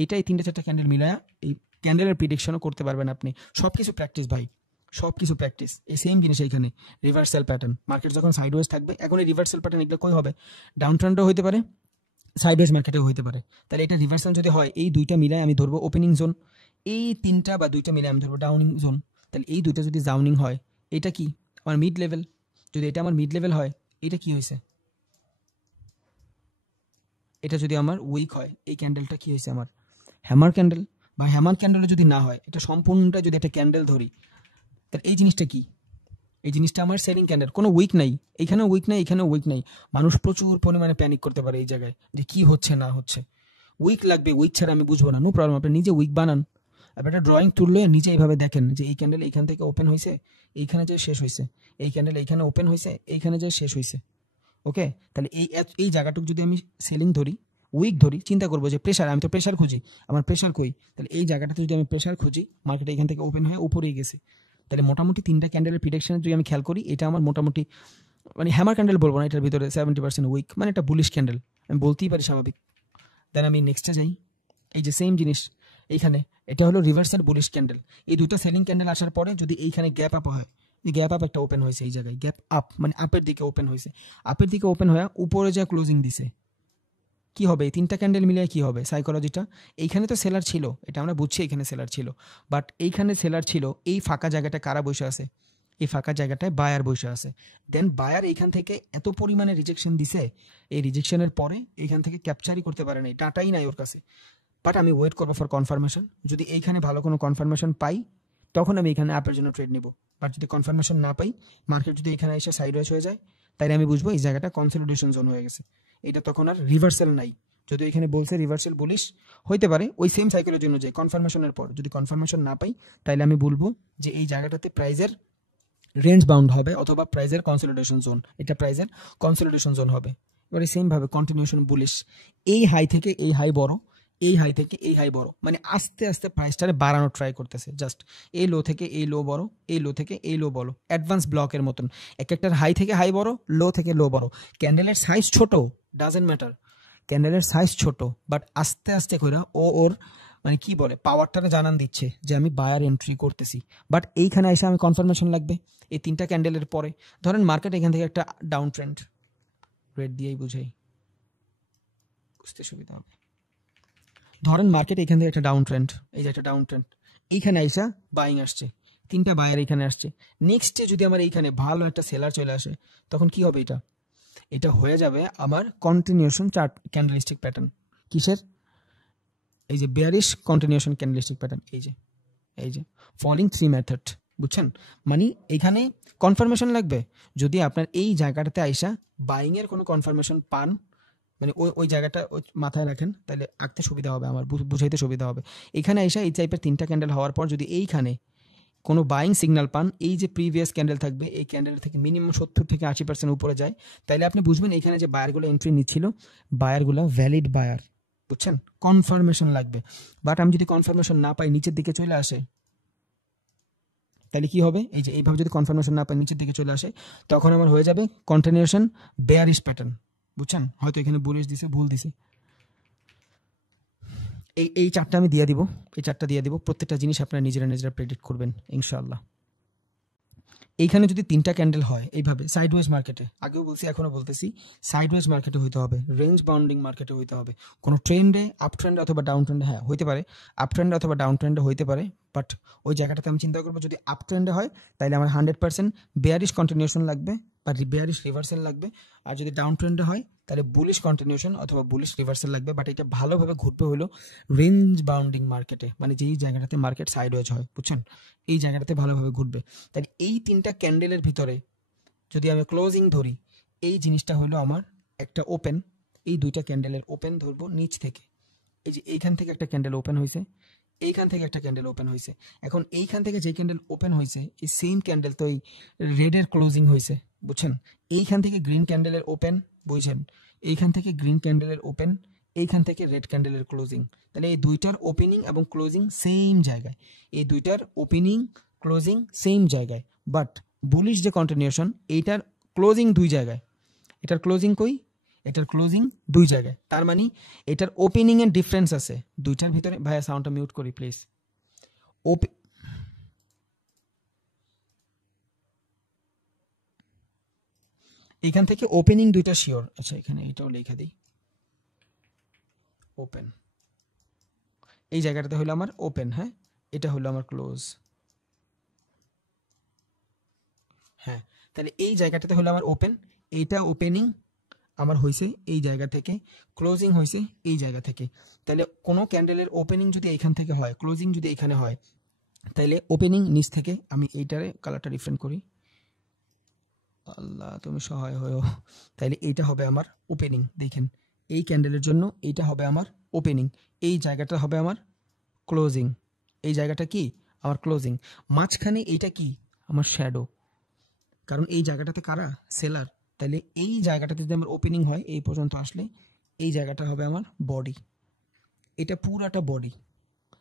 এইটাই 3টা 4টা ক্যান্ডেল মিলায়া এই ক্যান্ডেলের প্রিডিকশনও করতে পারবেন আপনি। সব কিছু প্র্যাকটিস ভাই, সব কিছু প্র্যাকটিস। এই সেম জিনিস এইখানে রিভার্সাল প্যাটার্ন, মার্কেট যখন সাইডওয়েজ থাকবে, এখন এই রিভার্সাল প্যাটার্ন এগুলো কই হবে? ডাউন ট্রেন্ডও হইতে পারে, সাইডওয়েজ মার্কেটেও হইতে পারে। তাহলে এটা রিভার্সাল যদি হয়, এই 2টা মিলায় আমি ধরবো ওপেনিং জোন, এই 3টা বা 2টা মিলে আমি ধরবো ডাউনিং জোন। তাহলে এই 2টা যদি ডাউনিং হয়, এটা কি আমার মিড লেভেল। যদি এটা আমার মিড লেভেল হয়, এটা কি হয়েছে? এটা যদি আমার উইক হয়, এই ক্যান্ডেলটা কি হয়েছে আমার? Hammer candle. বা হ্যামার ক্যান্ডেলে যদি না হয়, এটা সম্পূর্ণটা যদি একটা ক্যান্ডেল ধরি, তাহলে এই জিনিসটা কি? এই জিনিসটা আমার সেলিং ক্যান্ডেল, কোনো উইক নাই, এইখানেও উইক নাই, এখানেও উইক নাই। মানুষ প্রচুর পরিমাণে প্যানিক করতে পারে এই জায়গায় যে কি হচ্ছে না হচ্ছে। উইক লাগবে, উইক ছাড়া আমি বুঝবো না, নো প্রবলেম, আপনি নিজে উইক বানান। আপনি একটা ড্রয়িং তুললে নিজে এইভাবে দেখেন যে এই ক্যান্ডেল এইখান থেকে ওপেন হয়েছে, এইখানে যে শেষ হয়েছে, এই ক্যান্ডেল এইখানে ওপেন হয়েছে, এইখানে যে শেষ হয়েছে। ওকে, তাহলে এই জায়গাটুকু যদি আমি সেলিং ধরি, উইক ধরি, চিন্তা করবো যে প্রেশার, আমি তো প্রেশার খুঁজি, আমার প্রেশার কই? তাহলে এই জায়গাটাতে যদি আমি প্রেশার খুঁজি, মার্কেট এখান থেকে ওপেন হয়ে উপরেই গেছে। তাহলে মোটামুটি 3টা ক্যান্ডেলের প্রিডিকশন যদি আমি খেয়াল করি, এটা আমার মোটামুটি, মানে হ্যামার ক্যান্ডেল বলবো না, এটার ভিতরে 70% উইক, মানে একটা বুলিশ ক্যান্ডেল আমি বলতেই পারি, স্বাভাবিক। দেন আমি নেক্সটে যাই, এই যে সেম জিনিস এইখানে, এটা হলো রিভার্সাল বুলিশ ক্যান্ডেল। এই 2টা সেলিং ক্যান্ডেল আসার পরে যদি এইখানে গ্যাপ আপ হয়, গ্যাপ আপ একটা ওপেন হয়েছে এই জায়গায়, গ্যাপ আপ মানে আপের দিকে ওপেন হয়েছে, আপের দিকে ওপেন হয়ে উপরে যা ক্লোজিং দিছে, কি হবে? এই 3টা ক্যান্ডেল মিলিয়ে কি হবে সাইকোলজিটা? এইখানে তো সেলার ছিল, এটা আমরা বুঝছি এখানে সেলার ছিল, বাট এইখানে সেলার ছিল, এই ফাঁকা জায়গাটা কারা বসে আছে? এই ফাঁকা জায়গাটায় বায়ার বসে আছে। দেন বায়ার এইখান থেকে এত পরিমাণে রিজেকশন দিছে, এই রিজেকশনের পরে এইখান থেকে ক্যাপচারই করতে পারে নাই, ডাটাই নাই ওর কাছে। বাট আমি ওয়েট করবো ফর কনফার্মেশন, যদি এইখানে ভালো কোনো কনফার্মেশন পাই, তখন আমি এখানে অ্যাপের জন্য ট্রেড নিব। বাট যদি কনফার্মেশন না পাই, মার্কেট যদি এখানে এসে সাইডওয়েজ হয়ে যায়, তাইলে আমি বুঝবো এই জায়গাটা কনসলিডেশন জোন হয়ে গেছে, এটা তখন আর রিভার্সাল নাই। যদি এখানে বলছে রিভার্সাল বুলিশ হইতে পারে, ওই সেম সাইকেলের জন্য যে কনফার্মেশনের পর যদি কনফার্মেশন না পাই, তাইলে আমি বলবো যে এই জায়গাটাতে প্রাইজের রেঞ্জ বাউন্ড হবে, অথবা প্রাইজের কনসলিডেশন জোন, এটা প্রাইজের কনসলিডেশন জোন হবে। এবারে সেম ভাবে কন্টিনিউশন বুলিশ, এই হাই থেকে এই হাই বড়, এই হাই থেকে এই হাই বড়, মানে আস্তে আস্তে প্রাইসটারে বাড়ানোর ট্রাই করতেছে, জাস্ট এই লো থেকে এই লো বড়, এই লো থেকে এই লো বড়, অ্যাডভান্স ব্লকের মতন, এক একটার হাই থেকে হাই বড়, লো থেকে লো বড়। ক্যান্ডেলের সাইজ ছোট, ডাজেন্ট ম্যাটার, ক্যান্ডেলের সাইজ ছোট, বাট আস্তে আস্তে করে ও ওর মানে কি বলে, পাওয়ারটাকে জানান দিচ্ছে যে আমি বায়ার এন্ট্রি করতেছি। বাট এইখানে এসে আমি কনফার্মেশন লাগবে এই 3টা ক্যান্ডেলের পরে। ধরেন মার্কেট এখান থেকে একটা ডাউন ট্রেন্ড, রেড দিয়েই বুঝাই, বুঝতে সুবিধা হবে। ধরেন মার্কেট এখান থেকে একটা ডাউন ট্রেন্ড, এই যে একটা ডাউন ট্রেন্ড, এইখানে আইসা বাইং আসছে, 3টা বায়ার এখানে আসছে। নেক্সটে যদি আমার এইখানে ভালো একটা সেলার চলে আসে, তখন কি হবে? এটা হয়ে যাবে আমার কন্টিনিউশন চার্ট ক্যান্ডেলস্টিক প্যাটার্ন। কিসের? এই যে বেয়ারিশ কন্টিনিউশন ক্যান্ডেলস্টিক প্যাটার্ন, এই যে ফলিং 3 মেথড, বুঝছেন? মানে এখানে কনফার্মেশন লাগবে। যদি আপনার এই জায়গাটাতে আইসা বাইং এর কোনো কনফার্মেশন পান, মানে ওই জায়গাটা মাথায় রাখেন, তাহলে আঁকতে সুবিধা হবে, আমার বুঝাইতে সুবিধা হবে। এখানে আইসা এই টাইপের 3টা ক্যান্ডেল হওয়ার পর যদি এইখানে কোনো বাইং সিগন্যাল পান, এই যে প্রিভিয়াস ক্যান্ডেল থাকবে, এই ক্যান্ডেল থেকে মিনিমাম 70 থেকে 80% উপরে যায়, তাহলে আপনি বুঝবেন এখানে যে বায়ারগুলো এন্ট্রি নিচ্ছিল, বায়ারগুলো ভ্যালিড বায়ার, বুঝছেন? কনফার্মেশন লাগবে। বাট আমি যদি কনফার্মেশন না পাই, নিচের দিকে চলে আসে, তাহলে কি হবে? এই যে এইভাবে যদি কনফার্মেশন না পাই, নিচের দিকে চলে আসে, তখন আমার হয়ে যাবে কন্টিনিউশন বেয়ারিশ প্যাটার্ন, বুঝছেন? হয়তো এখানে বুলিশ দিছে, ভুল দিছে। এই চারটা আমি দিয়ে দিব, এই চারটা দিয়ে দিব। প্রত্যেকটা জিনিস আপনারা নিজেরা প্রেডিক্ট করবেন ইনশাআল্লাহ। এইখানে যদি 3টা ক্যান্ডেল হয় এইভাবে সাইডওয়েজ মার্কেটে, আগেও বলছি এখনো বলতেছি, সাইডওয়েজ মার্কেটে হইতে হবে, রেঞ্জ বাউন্ডিং মার্কেটে হইতে হবে। কোনো ট্রেন্ডে, আপ ট্রেন্ডে অথবা ডাউন ট্রেন্ডে, হ্যাঁ হইতে পারে, আপ ট্রেন্ডে অথবা ডাউন ট্রেন্ডে হইতে পারে। বাট ওই জায়গাটাতে আমি চিন্তা করবো, যদি আপ ট্রেন্ডে হয় তাহলে আমার 100% বেয়ারিশ কন্টিনিউশন লাগবে বা বেয়ারিশ রিভার্সাল লাগবে। আর যদি ডাউন ট্রেন্ডে হয় তাহলে বুলিশ কন্টিনিউশন অথবা বুলিশ রিভার্সাল লাগবে। বাট এটা ভালোভাবে ঘুরবে হলো রেঞ্জ বাউন্ডিং মার্কেটে, মানে যেই জায়গাটাতে মার্কেট সাইডওয়েজ হয়, বুঝছেন? এই জায়গাটাতে ভালোভাবে ঘুরবে। তাহলে এই 3টা ক্যান্ডেলের ভিতরে যদি আমি ক্লোজিং ধরি, এই জিনিসটা হলো আমার একটা ওপেন, এই 2টা ক্যান্ডেলের ওপেন ধরবো নিচ থেকে। এই যে এইখান থেকে একটা ক্যান্ডেল ওপেন হয়েছে, এইখান থেকে একটা ক্যান্ডেল ওপেন হয়েছে। এখন এইখান থেকে যে ক্যান্ডেল ওপেন হয়েছে, এই সেম ক্যান্ডেল তো এই রেডের ক্লোজিং হয়েছে, বুঝছেন? এইখান থেকে গ্রিন ক্যান্ডেলের ওপেন, বুঝছেন? এইখান থেকে গ্রিন ক্যান্ডেলের ওপেন, এইখান থেকে রেড ক্যান্ডেলের ক্লোজিং। তাহলে এই 2টার ওপেনিং এবং ক্লোজিং সেম জায়গায়, এই 2টার ওপেনিং ক্লোজিং সেম জায়গায়। বাট বুলিশ যে কন্টিনিউশন, এইটার ক্লোজিং 2 জায়গায়, এটার ক্লোজিং কই? এটার ক্লোজিং 2 জায়গায়। তার মানে এটার ওপেনিং এর ডিফারেন্স আছে 2টার ভিতরে। ভাইয়া সাউন্ডটা মিউট করি প্লিজ। এখান থেকে ওপেনিং 2টা শিওর। আচ্ছা এখানে এটাও লেখা দিই, ওপেন, এই জায়গাটাতে হলো আমার ওপেন, হ্যাঁ এটা হলো আমার ক্লোজ, হ্যাঁ। তাহলে এই জায়গাটাতে হলো আমার ওপেন, এইটা ওপেনিং আমার হয়েছে এই জায়গা থেকে, ক্লোজিং হয়েছে এই জায়গা থেকে। তাহলে কোনো ক্যান্ডেলের ওপেনিং যদি এইখান থেকে হয়, ক্লোজিং যদি এখানে হয়, তাহলে ওপেনিং নিচ থেকে, আমি এইটারে কালারটা ডিফারেন্ট করি, আল্লাহ তুমি সহায় হয়েও। তাহলে এইটা হবে আমার ওপেনিং, দেখেন এই ক্যান্ডেলের জন্য এইটা হবে আমার ওপেনিং, এই জায়গাটা হবে আমার ক্লোজিং, এই জায়গাটা কি আমার ক্লোজিং, মাঝখানে এইটা কি আমার শ্যাডো, কারণ এই জায়গাটাতে কারা? সেলার। তাহলে এই জায়গাটাতে যদি আমার ওপেনিং হয় এই পর্যন্ত আসলে, এই জায়গাটা হবে আমার বডি, এটা পুরাটা বডি,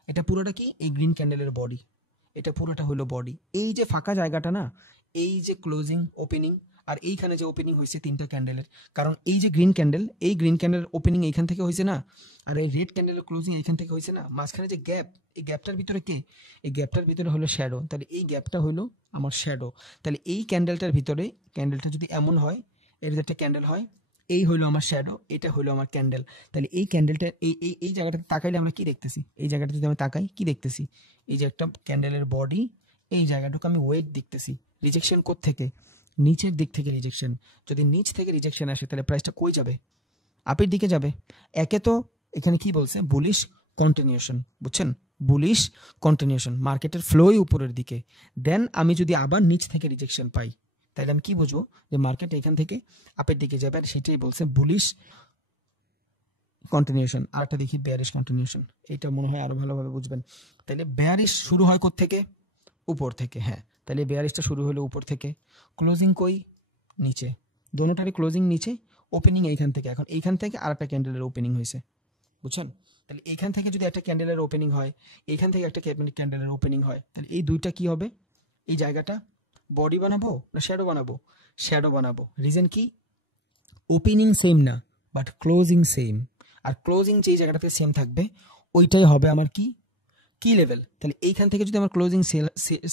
এটা পুরোটা কি? এই গ্রিন ক্যান্ডেলের বডি, এটা পুরোটা হলো বডি। এই যে ফাঁকা জায়গাটা না, এই যে ক্লোজিং ওপেনিং, আর এইখানে যে ওপেনিং হয়েছে 3টা ক্যান্ডেলের, কারণ এই যে গ্রিন ক্যান্ডেল, এই গ্রিন ক্যান্ডেলের ওপেনিং এইখান থেকে হয়েছে না, আর এই রেড ক্যান্ডেলের ক্লোজিং এইখান থেকে হয়েছে না, মাঝখানে যে গ্যাপ, এই গ্যাপটার ভিতরে কে? এই গ্যাপটার ভিতরে হলো শ্যাডো। তাহলে এই গ্যাপটা হলো আমার শ্যাডো। তাহলে এই ক্যান্ডেলটার ভিতরে, ক্যান্ডেলটা যদি এমন হয়, এর ভিতরে একটা ক্যান্ডেল হয়, এই হলো আমার শ্যাডো, এটা হলো আমার ক্যান্ডেল। তাহলে এই ক্যান্ডেলটা এই জায়গাটাতে তাকাইলে আমরা কি দেখতেছি? এই জায়গাটা যদি আমি তাকাই কি দেখতেছি? এই যে একটা ক্যান্ডেলের বডি, এই জায়গাটুকু আমি ওয়েট দেখতেছি। রিজেকশন থেকে নিচের দিক থেকে রিজেকশন, যদি নিচ থেকে রিজেকশন আসে তাহলে প্রাইসটা কই যাবে? আপের দিকে যাবে। একে তো এখানে কি বলছে? বুলিশ কন্টিনিউশন, বুঝছেন? বুলিশ কন্টিনিউশন, মার্কেটের ফ্লোই উপরের দিকে। দেন আমি যদি আবার নিচ থেকে রিজেকশন পাই, তাহলে আমি কি বুঝবো? যে মার্কেট এখান থেকে আপের দিকে যাবে, আর সেটাই বলছে বুলিশ কন্টিনিউশন। আরেকটা দেখি বেয়ারিশ কন্টিনিউশন, এটা মনে হয় আরো ভালোভাবে বুঝবেন। তাহলে বেয়ারিশ শুরু হয় কোত্থেকে? উপর থেকে, হ্যাঁ। তাহলে বেয়ারিশটা শুরু হলো উপর থেকে, ক্লোজিং কই? নিচে, দোনোটারই ক্লোজিং নিচে, ওপেনিং এইখান থেকে। এখন এইখান থেকে আরেকটা ক্যান্ডেলের ওপেনিং হয়েছে, বুঝছেন? তাহলে এইখান থেকে যদি একটা ক্যান্ডেলের ওপেনিং হয়, এইখান থেকে একটা ক্যান্ডেলের ওপেনিং হয়, তাহলে এই 2টা কি হবে? এই জায়গাটা বডি বানাবো না শ্যাডো বানাবো? শ্যাডো বানাবো। রিজন কি? ওপেনিং সেম না, বাট ক্লোজিং সেম। আর ক্লোজিং যেই জায়গাটাতে সেম থাকবে, ওইটাই হবে আমার কি কি লেভেল। তাহলে এইখান থেকে যদি আমার ক্লোজিং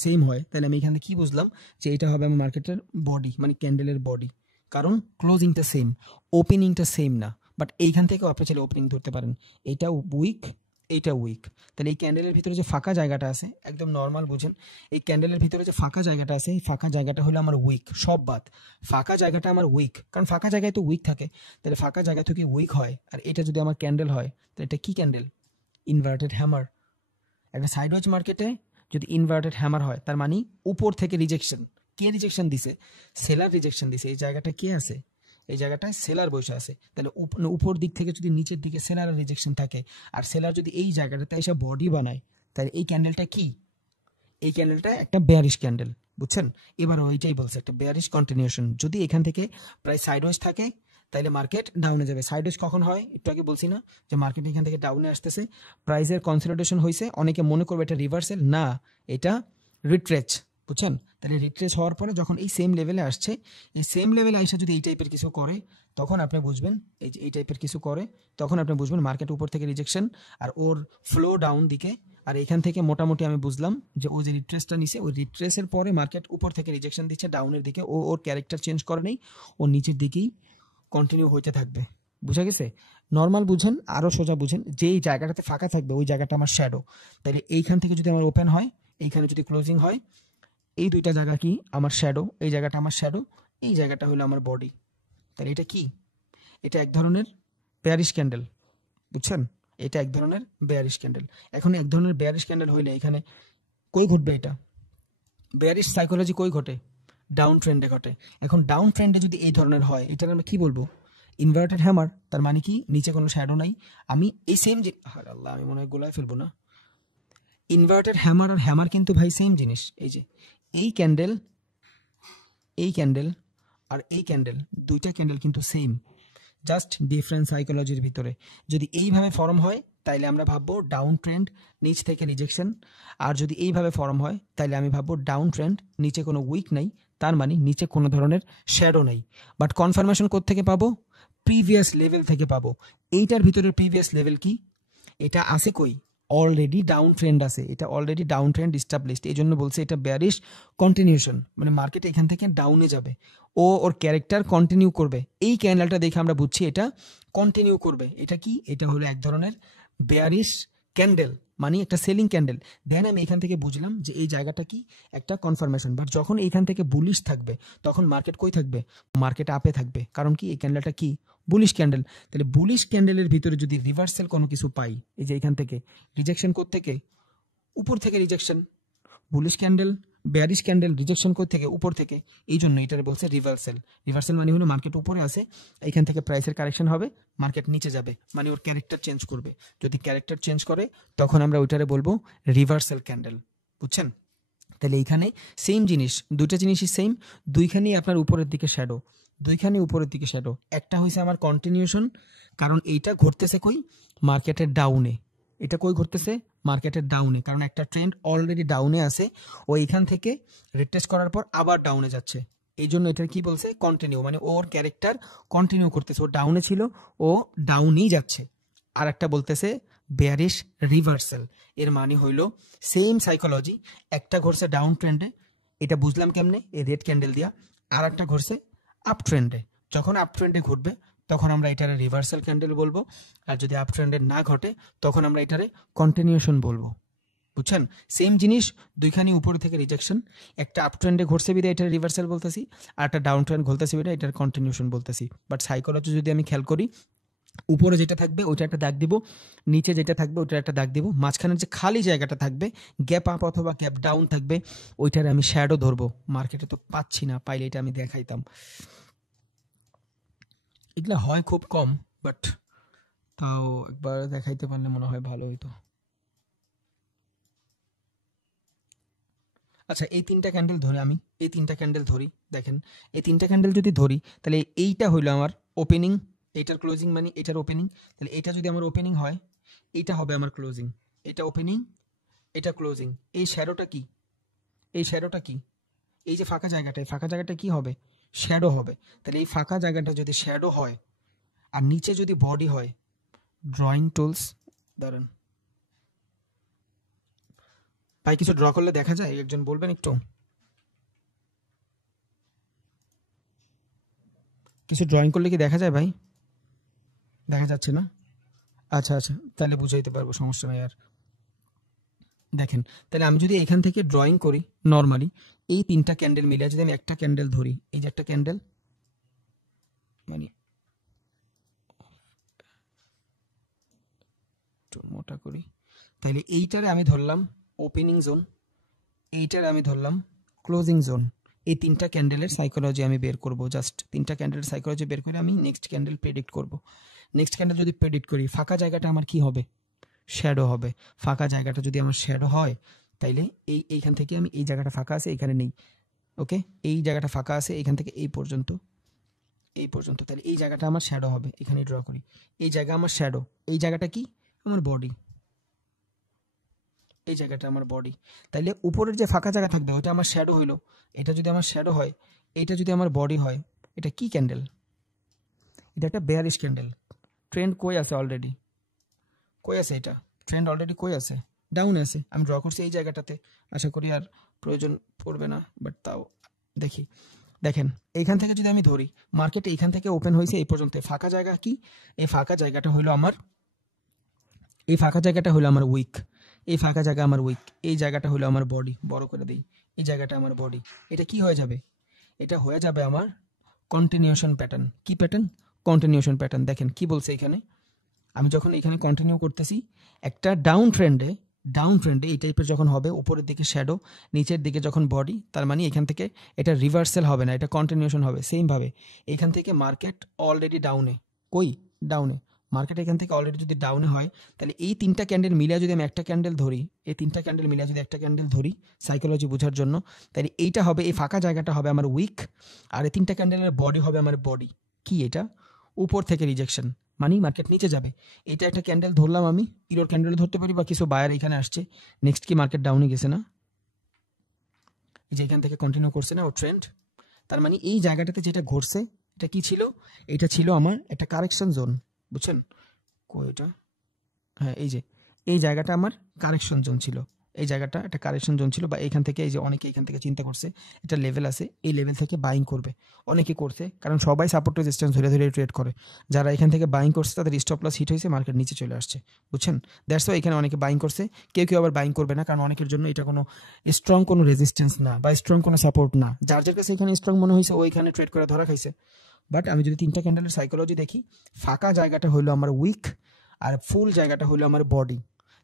সেম হয় তাহলে আমি এখানে কি বুঝলাম যে এটা হবে আমার মার্কেটের বডি, মানে ক্যান্ডেলের বডি, কারণ ক্লোজিংটা সেম, ওপেনিংটা সেম না। বাট এইখান থেকেও আপনি চাইলে ওপেনিং ধরতে পারেন, এটা উইক, এইটা উইক। তাহলে এই ক্যান্ডেলের ভিতরে যে ফাঁকা জায়গাটা আছে, একদম নর্মাল বুঝেন, এই ক্যান্ডেলের ভিতরে যে ফাঁকা জায়গাটা আছে, এই ফাঁকা জায়গাটা হলো আমার উইক, সব বাদ, ফাঁকা জায়গাটা আমার উইক, কারণ ফাঁকা জায়গায় তো উইক থাকে। তাহলে ফাঁকা জায়গা থেকে উইক হয়, আর এটা যদি আমার ক্যান্ডেল হয় তাহলে এটা কি ক্যান্ডেল? Inverted hammer. একটা সাইডওয়েজ মার্কেটে যদি ইনভার্টেড হ্যামার হয় তার মানে উপর থেকে রিজেকশন। কে রিজেকশন দিছে? সেলার রিজেকশন দিছে। এই জায়গাটা কে আছে? এই জায়গাটায় সেলার বসে আছে। তাহলে উপর দিক থেকে যদি নিচের দিকে সেলারের রিজেকশন থাকে, আর সেলার যদি এই জায়গাটাতে এসে বডি বানায়, তাহলে এই ক্যান্ডেলটা কি? এই ক্যান্ডেলটা একটা বেয়ারিশ ক্যান্ডেল, বুঝছেন? এবার ওইটাই বলছে একটা বেয়ারিশ কন্টিনিউশন। যদি এখান থেকে প্রায় সাইডওয়েজ থাকে তাহলে মার্কেট ডাউনে যাবে। সাইডওয়েজ কখন হয়? একটু আগে বলছি না যে মার্কেট এখান থেকে ডাউনে আসতেছে, প্রাইসের কনসলিডেশন হয়েছে, অনেকে মনে করবে এটা রিভার্সাল, না এটা রিট্রেচ, বুঝছেন? তাহলে রিট্রেচ হওয়ার পরে যখন এই সেম লেভেলে আসছে, এই সেম লেভেলে আইসা যদি এই টাইপের কিছু করে, তখন আপনি বুঝবেন, এই যে এই টাইপের কিছু করে, তখন আপনি বুঝবেন মার্কেট উপর থেকে রিজেকশন আর ওর ফ্লো ডাউন দিকে। আর এখান থেকে মোটামুটি আমি বুঝলাম যে ও যে রিট্রেসটা নিছে, ওই রিট্রেসের পরে মার্কেট উপর থেকে রিজেকশন দিচ্ছে ডাউনের দিকে, ও ওর ক্যারেক্টার চেঞ্জ করে নেই, ও নিচের দিকেই কন্টিনিউ হইতে থাকবে। বুঝা গেছে? নর্মাল বুঝেন, আরও সোজা বুঝেন, যেই জায়গাটাতে ফাঁকা থাকবে ওই জায়গাটা আমার শ্যাডো। তাহলে এইখান থেকে যদি আমার ওপেন হয়, এইখানে যদি ক্লোজিং হয়, এই দুইটা জায়গা কি আমার শ্যাডো, এই জায়গাটা আমার শ্যাডো, এই জায়গাটা হলো আমার বডি। তাহলে এটা কি? এটা এক ধরনের বেয়ারিশ ক্যান্ডেল, বুঝছেন? এটা এক ধরনের বেয়ারিশ ক্যান্ডেল। এখন এক ধরনের বেয়ারিশ ক্যান্ডেল হইলে এখানে কই ঘটবে? এটা বেয়ারিশ সাইকোলজি কই ঘটে? ডাউন ট্রেন্ডে ঘটে। এখন ডাউন ট্রেন্ডে যদি এই ধরনের হয়, এটার আমরা কি বলবো? Inverted hammer. তার মানে কি? নিচে কোনো শ্যাডো নাই। আমি এই সেম আল্লাহ, আমি মনে হয় গোলায় ফেলবো না। ইনভার্টেড হ্যামার আর হ্যামার কিন্তু ভাই সেম জিনিস। এই যে এই ক্যান্ডেল, এই ক্যান্ডেল আর এই ক্যান্ডেল, দুইটা ক্যান্ডেল কিন্তু সেম, জাস্ট ডিফারেন্ট সাইকোলজির ভিতরে। যদি এইভাবে ফর্ম হয় তাইলে আমরা ভাববো ডাউন ট্রেন্ড, নিচ থেকে রিজেকশন। আর যদি এইভাবে ফর্ম হয় তাইলে আমি ভাববো ডাউন ট্রেন্ড, নিচে কোনো উইক নাই, তার মানে নিচে কোনো ধরনের শ্যাডো নেই। বাট কনফার্মেশন কোত্থেকে পাবো? প্রিভিয়াস লেভেল থেকে পাবো। এইটার ভিতরের প্রিভিয়াস লেভেল কি? এটা আছে কই? অলরেডি ডাউন ট্রেন্ড আছে, এটা অলরেডি ডাউন ট্রেন্ড এস্টাবলিশড। এই জন্য বলছে এটা বেয়ারিশ কন্টিনিউশন, মানে মার্কেট এখান থেকে ডাউনে যাবে, ও ওর ক্যারেক্টার কন্টিনিউ করবে। এই ক্যান্ডেলটা দেখে আমরা বুঝছি এটা কন্টিনিউ করবে। এটা কি? এটা হলো এক ধরনের বেয়ারিশ ক্যান্ডেল, মানে একটা সেলিং ক্যান্ডেল। দেন আমি এখান থেকে বুঝলাম যে এই জায়গাটা কি? একটা কনফার্মেশন। বাট যখন এইখান থেকে বুলিশ থাকবে তখন মার্কেট কই থাকবে? মার্কেট আপে থাকবে। কারণ কি? এই ক্যান্ডেলটা কি? Bullish candle. তাহলে বুলিশ ক্যান্ডেলের ভিতরে যদি রিভার্সাল কোনো কিছু পাই, এই যে এখান থেকে রিজেকশন থেকে, উপর থেকে rejection. Bullish candle, bearish candle, rejection থেকে, উপর থেকে। এই জন্য এটার বলছে রিভার্সাল। রিভার্সাল মানে হলো মার্কেট উপরে আছে, এখান থেকে প্রাইসের কারেকশন হবে, মার্কেট নিচে যাবে, মানে ওর ক্যারেক্টার চেঞ্জ করবে। যদি ক্যারেক্টার চেঞ্জ করে তখন আমরা ওইটারে বলবো রিভার্সাল ক্যান্ডেল, বুঝছেন? তাহলে এইখানে সেম জিনিস, দুইটা জিনিসই সেম, দুইখানেই আপনার উপরের দিকে শ্যাডো, দুইখানে উপরের দিকে শ্যাডো। একটা হয়েছে আমার কন্টিনিউশন, কারণ এইটা ঘটতেছে কই? মার্কেটের ডাউনে। এটা কই ঘটতেছে? মার্কেটের ডাউনে, কারণ একটা ট্রেন্ড অলরেডি ডাউনে আছে, ও এখান থেকে রিটেস্ট করার পর আবার ডাউনে যাচ্ছে। এই জন্য এটা কি বলছে? কন্টিনিউ, মানে ওর ক্যারেক্টার কন্টিনিউ করতেছে, ও ডাউনে ছিল, ও ডাউনেই যাচ্ছে। আর একটা বলতেছে বেয়ারিশ রিভার্সাল। এর মানে হইল সেম সাইকোলজি, একটা ঘটছে ডাউন ট্রেন্ডে, এটা বুঝলাম কেমনে? এই রেড ক্যান্ডেল দিয়া। আর একটা ঘটছে আপ ট্রেন্ডে। যখন আপ ট্রেন্ডে ঘটবে তখন আমরা এটারে রিভার্সাল ক্যান্ডেল বলবো, আর যদি আপ ট্রেন্ডে না ঘটে তখন আমরা এটারে কন্টিনিউশন বলবো, বুঝছেন? সেম জিনিস, দুইখানি উপর থেকে রিজেকশন, একটা আপ ট্রেন্ডে ঘটছে বিধে এটার রিভার্সাল বলতেছি, আর একটা ডাউন ট্রেন্ড ঘটতেছে বিধে এটার কন্টিনিউশন বলতেছি। বাট সাইকোলজি যদি আমি খেয়াল করি, উপরে যেটা থাকবে ওইটা একটা দাগ দিব, নিচে যেটা থাকবে ওইটা একটা দাগ দিব, মাঝখানের যে খালি জায়গাটা থাকবে, গ্যাপ আপ অথবা গ্যাপ ডাউন থাকবে, ওইটারে আমি শ্যাডো ধরবো। মার্কেটে তো পাচ্ছি না, পাইলে এটা আমি দেখাইতাম। এগুলা হয় খুব কম, বাট তাও একবার দেখাইতে পারলে মনে হয় ভালো হইতো। আচ্ছা, এই তিনটা ক্যান্ডেল ধরি আমি, এই তিনটা ক্যান্ডেল ধরি, দেখেন এই তিনটা ক্যান্ডেল যদি ধরি তাহলে এইটা হইলো আমার ওপেনিং, এইটার ক্লোজিং মানে এটার ওপেনিং। তাহলে এটা যদি আমার ওপেনিং হয়, এইটা হবে আমার ক্লোজিং। এটা ওপেনিং, এটা ক্লোজিং। এই শ্যাডোটা কি? এই শ্যাডোটা কি? এই যে ফাঁকা জায়গাটা, এই ফাঁকা জায়গাটা কি হবে? শ্যাডো হবে। তাহলে এই ফাঁকা জায়গাটা যদি শ্যাডো হয় আর নিচে যদি বডি হয়, ড্রয়িং টুলস, দাঁড়ান ভাই কিছু ড্র করলে দেখা যায়, একজন বলবেন একটু? কিছু ড্রয়িং করলে কি দেখা যায় ভাই? দেখা যাচ্ছে না? আচ্ছা আচ্ছা, তাহলে বুঝাইতে পারবো, সমস্যা নেই আর। দেখেন, তাহলে আমি যদি এখান থেকে ড্রয়িং করি নর্মালি, এই তিনটা ক্যান্ডেল মিলে যদি আমি একটা ক্যান্ডেল ধরি, এই যে একটা ক্যান্ডেল, মানে একটু মোটা করি, তাহলে এইটারে আমি ধরলাম ওপেনিং জোন, এইটারে আমি ধরলাম ক্লোজিং জোন। এই তিনটা ক্যান্ডেলের সাইকোলজি আমি বের করব, জাস্ট তিনটা ক্যান্ডেলের সাইকোলজি বের করে আমি নেক্সট ক্যান্ডেল প্রেডিক্ট করব। নেক্সট ক্যান্ডেল যদি প্রেডিক্ট করি, ফাঁকা জায়গাটা আমার কি হবে? শ্যাডো হবে। ফাঁকা জায়গাটা যদি আমার শ্যাডো হয়, তাইলে এইখান থেকে আমি, এই জায়গাটা ফাঁকা আছে এখানে নেই, ওকে, এই জায়গাটা ফাঁকা আছে এখান থেকে এই পর্যন্ত, এই পর্যন্ত, তাহলে এই জায়গাটা আমার শ্যাডো হবে। এখানে ড্র করি, এই জায়গা আমার শ্যাডো, এই জায়গাটা কি? আমার বডি, এই জায়গাটা আমার বডি। তাইলে উপরের যে ফাঁকা জায়গা থাকবে ওটা আমার শ্যাডো হইলো, এটা যদি আমার শ্যাডো হয়, এটা যদি আমার বডি হয়, এটা কি ক্যান্ডেল? এটা একটা বেয়ারিশ ক্যান্ডেল। ট্রেন্ড কই আছে অলরেডি? কই আছে এটা? ট্রেন্ড অলরেডি কই আছে? ডাউনে আছে। আমি ড্র করছি এই জায়গাটাতে, আশা করি আর প্রয়োজন পড়বে না, বাট তাও দেখি। দেখেন, এইখান থেকে যদি আমি ধরি, মার্কেট এইখান থেকে ওপেন হয়েছে এই পর্যন্ত, ফাঁকা জায়গা কি? এই ফাঁকা জায়গাটা হইলো আমার, এই ফাঁকা জায়গাটা হলো আমার উইক, এই ফাঁকা জায়গা আমার উইক, এই জায়গাটা হলো আমার বডি, বড় করে দিই, এই জায়গাটা আমার বডি। এটা কি হয়ে যাবে? এটা হয়ে যাবে আমার কন্টিনিউশন প্যাটার্ন। কি প্যাটার্ন? Continuation pattern. দেখেন কি বলছে এখানে, আমি যখন এখানে কন্টিনিউ করতেছি, একটা ডাউন ট্রেন্ডে, ডাউন ট্রেন্ডে এই টাইপের যখন হবে, উপরের দিকে শ্যাডো, নিচের দিকে যখন বডি, তার মানে এখান থেকে এটা রিভার্সাল হবে না, এটা কন্টিনিউশন হবে। সেমভাবে এখান থেকে মার্কেট অলরেডি ডাউনে, কই? ডাউনে। মার্কেট এখান থেকে অলরেডি যদি ডাউনে হয়, তাহলে এই তিনটা ক্যান্ডেল মিলিয়ে যদি আমি একটা ক্যান্ডেল ধরি, এই তিনটা ক্যান্ডেল মিলিয়ে যদি একটা ক্যান্ডেল ধরি সাইকোলজি বোঝার জন্য, তাহলে এইটা হবে, এই ফাঁকা জায়গাটা হবে আমার উইক, আর এই তিনটা ক্যান্ডেলের বডি হবে আমার বডি। কি এটা? উপর থেকে রিজেকশন, মানে মার্কেট নিচে যাবে। এটা একটা ক্যান্ডেল ধরলাম আমি, ইরোর ক্যান্ডেল ধরতে পারি, বা কিছু বায়ার এখানে আসছে, নেক্সট কি মার্কেট ডাউনে গেছে না? এই যে এখান থেকে কন্টিনিউ করছে না ও ট্রেন্ড, তার মানে এই জায়গাটাতে যেটা ঘটছে, এটা কি ছিল? এটা ছিল আমার একটা কারেকশন জোন, বুঝছেন? কই এটা? হ্যাঁ, এই যে এই জায়গাটা আমার কারেকশন জোন ছিল, এই জায়গাটা একটা কারেকশন জোন ছিল, বা এখান থেকে এই যে অনেকে এখান থেকে চিন্তা করছে এটা লেভেল আছে, এই লেভেল থেকে বাইং করবে, অনেকে করছে, কারণ সবাই সাপোর্ট রেজিস্ট্যান্স ধরে ধরে ট্রেড করে। যারা এখান থেকে বাইং করছে তাদের স্টপ লস হিট হয়েছে, মার্কেট নিচে চলে আসছে, বুঝছেন? দ্যাটস ওয়াই এখানে অনেকে বাইং করছে। কেউ কেউ আবার বাইং করবে না, কারণ অনেকের জন্য এটা কোনো স্ট্রং কোনো রেজিস্ট্যান্স না, বা স্ট্রং কোনো সাপোর্ট না। যার যার কাছে এখানে স্ট্রং মনে হয়েছে ওইখানে ট্রেড করে ধরা খাইছে। বাট আমি যদি তিনটা ক্যান্ডেলের সাইকোলজি দেখি, ফাঁকা জায়গাটা হলো আমার উইক, আর ফুল জায়গাটা হলো আমার বডি।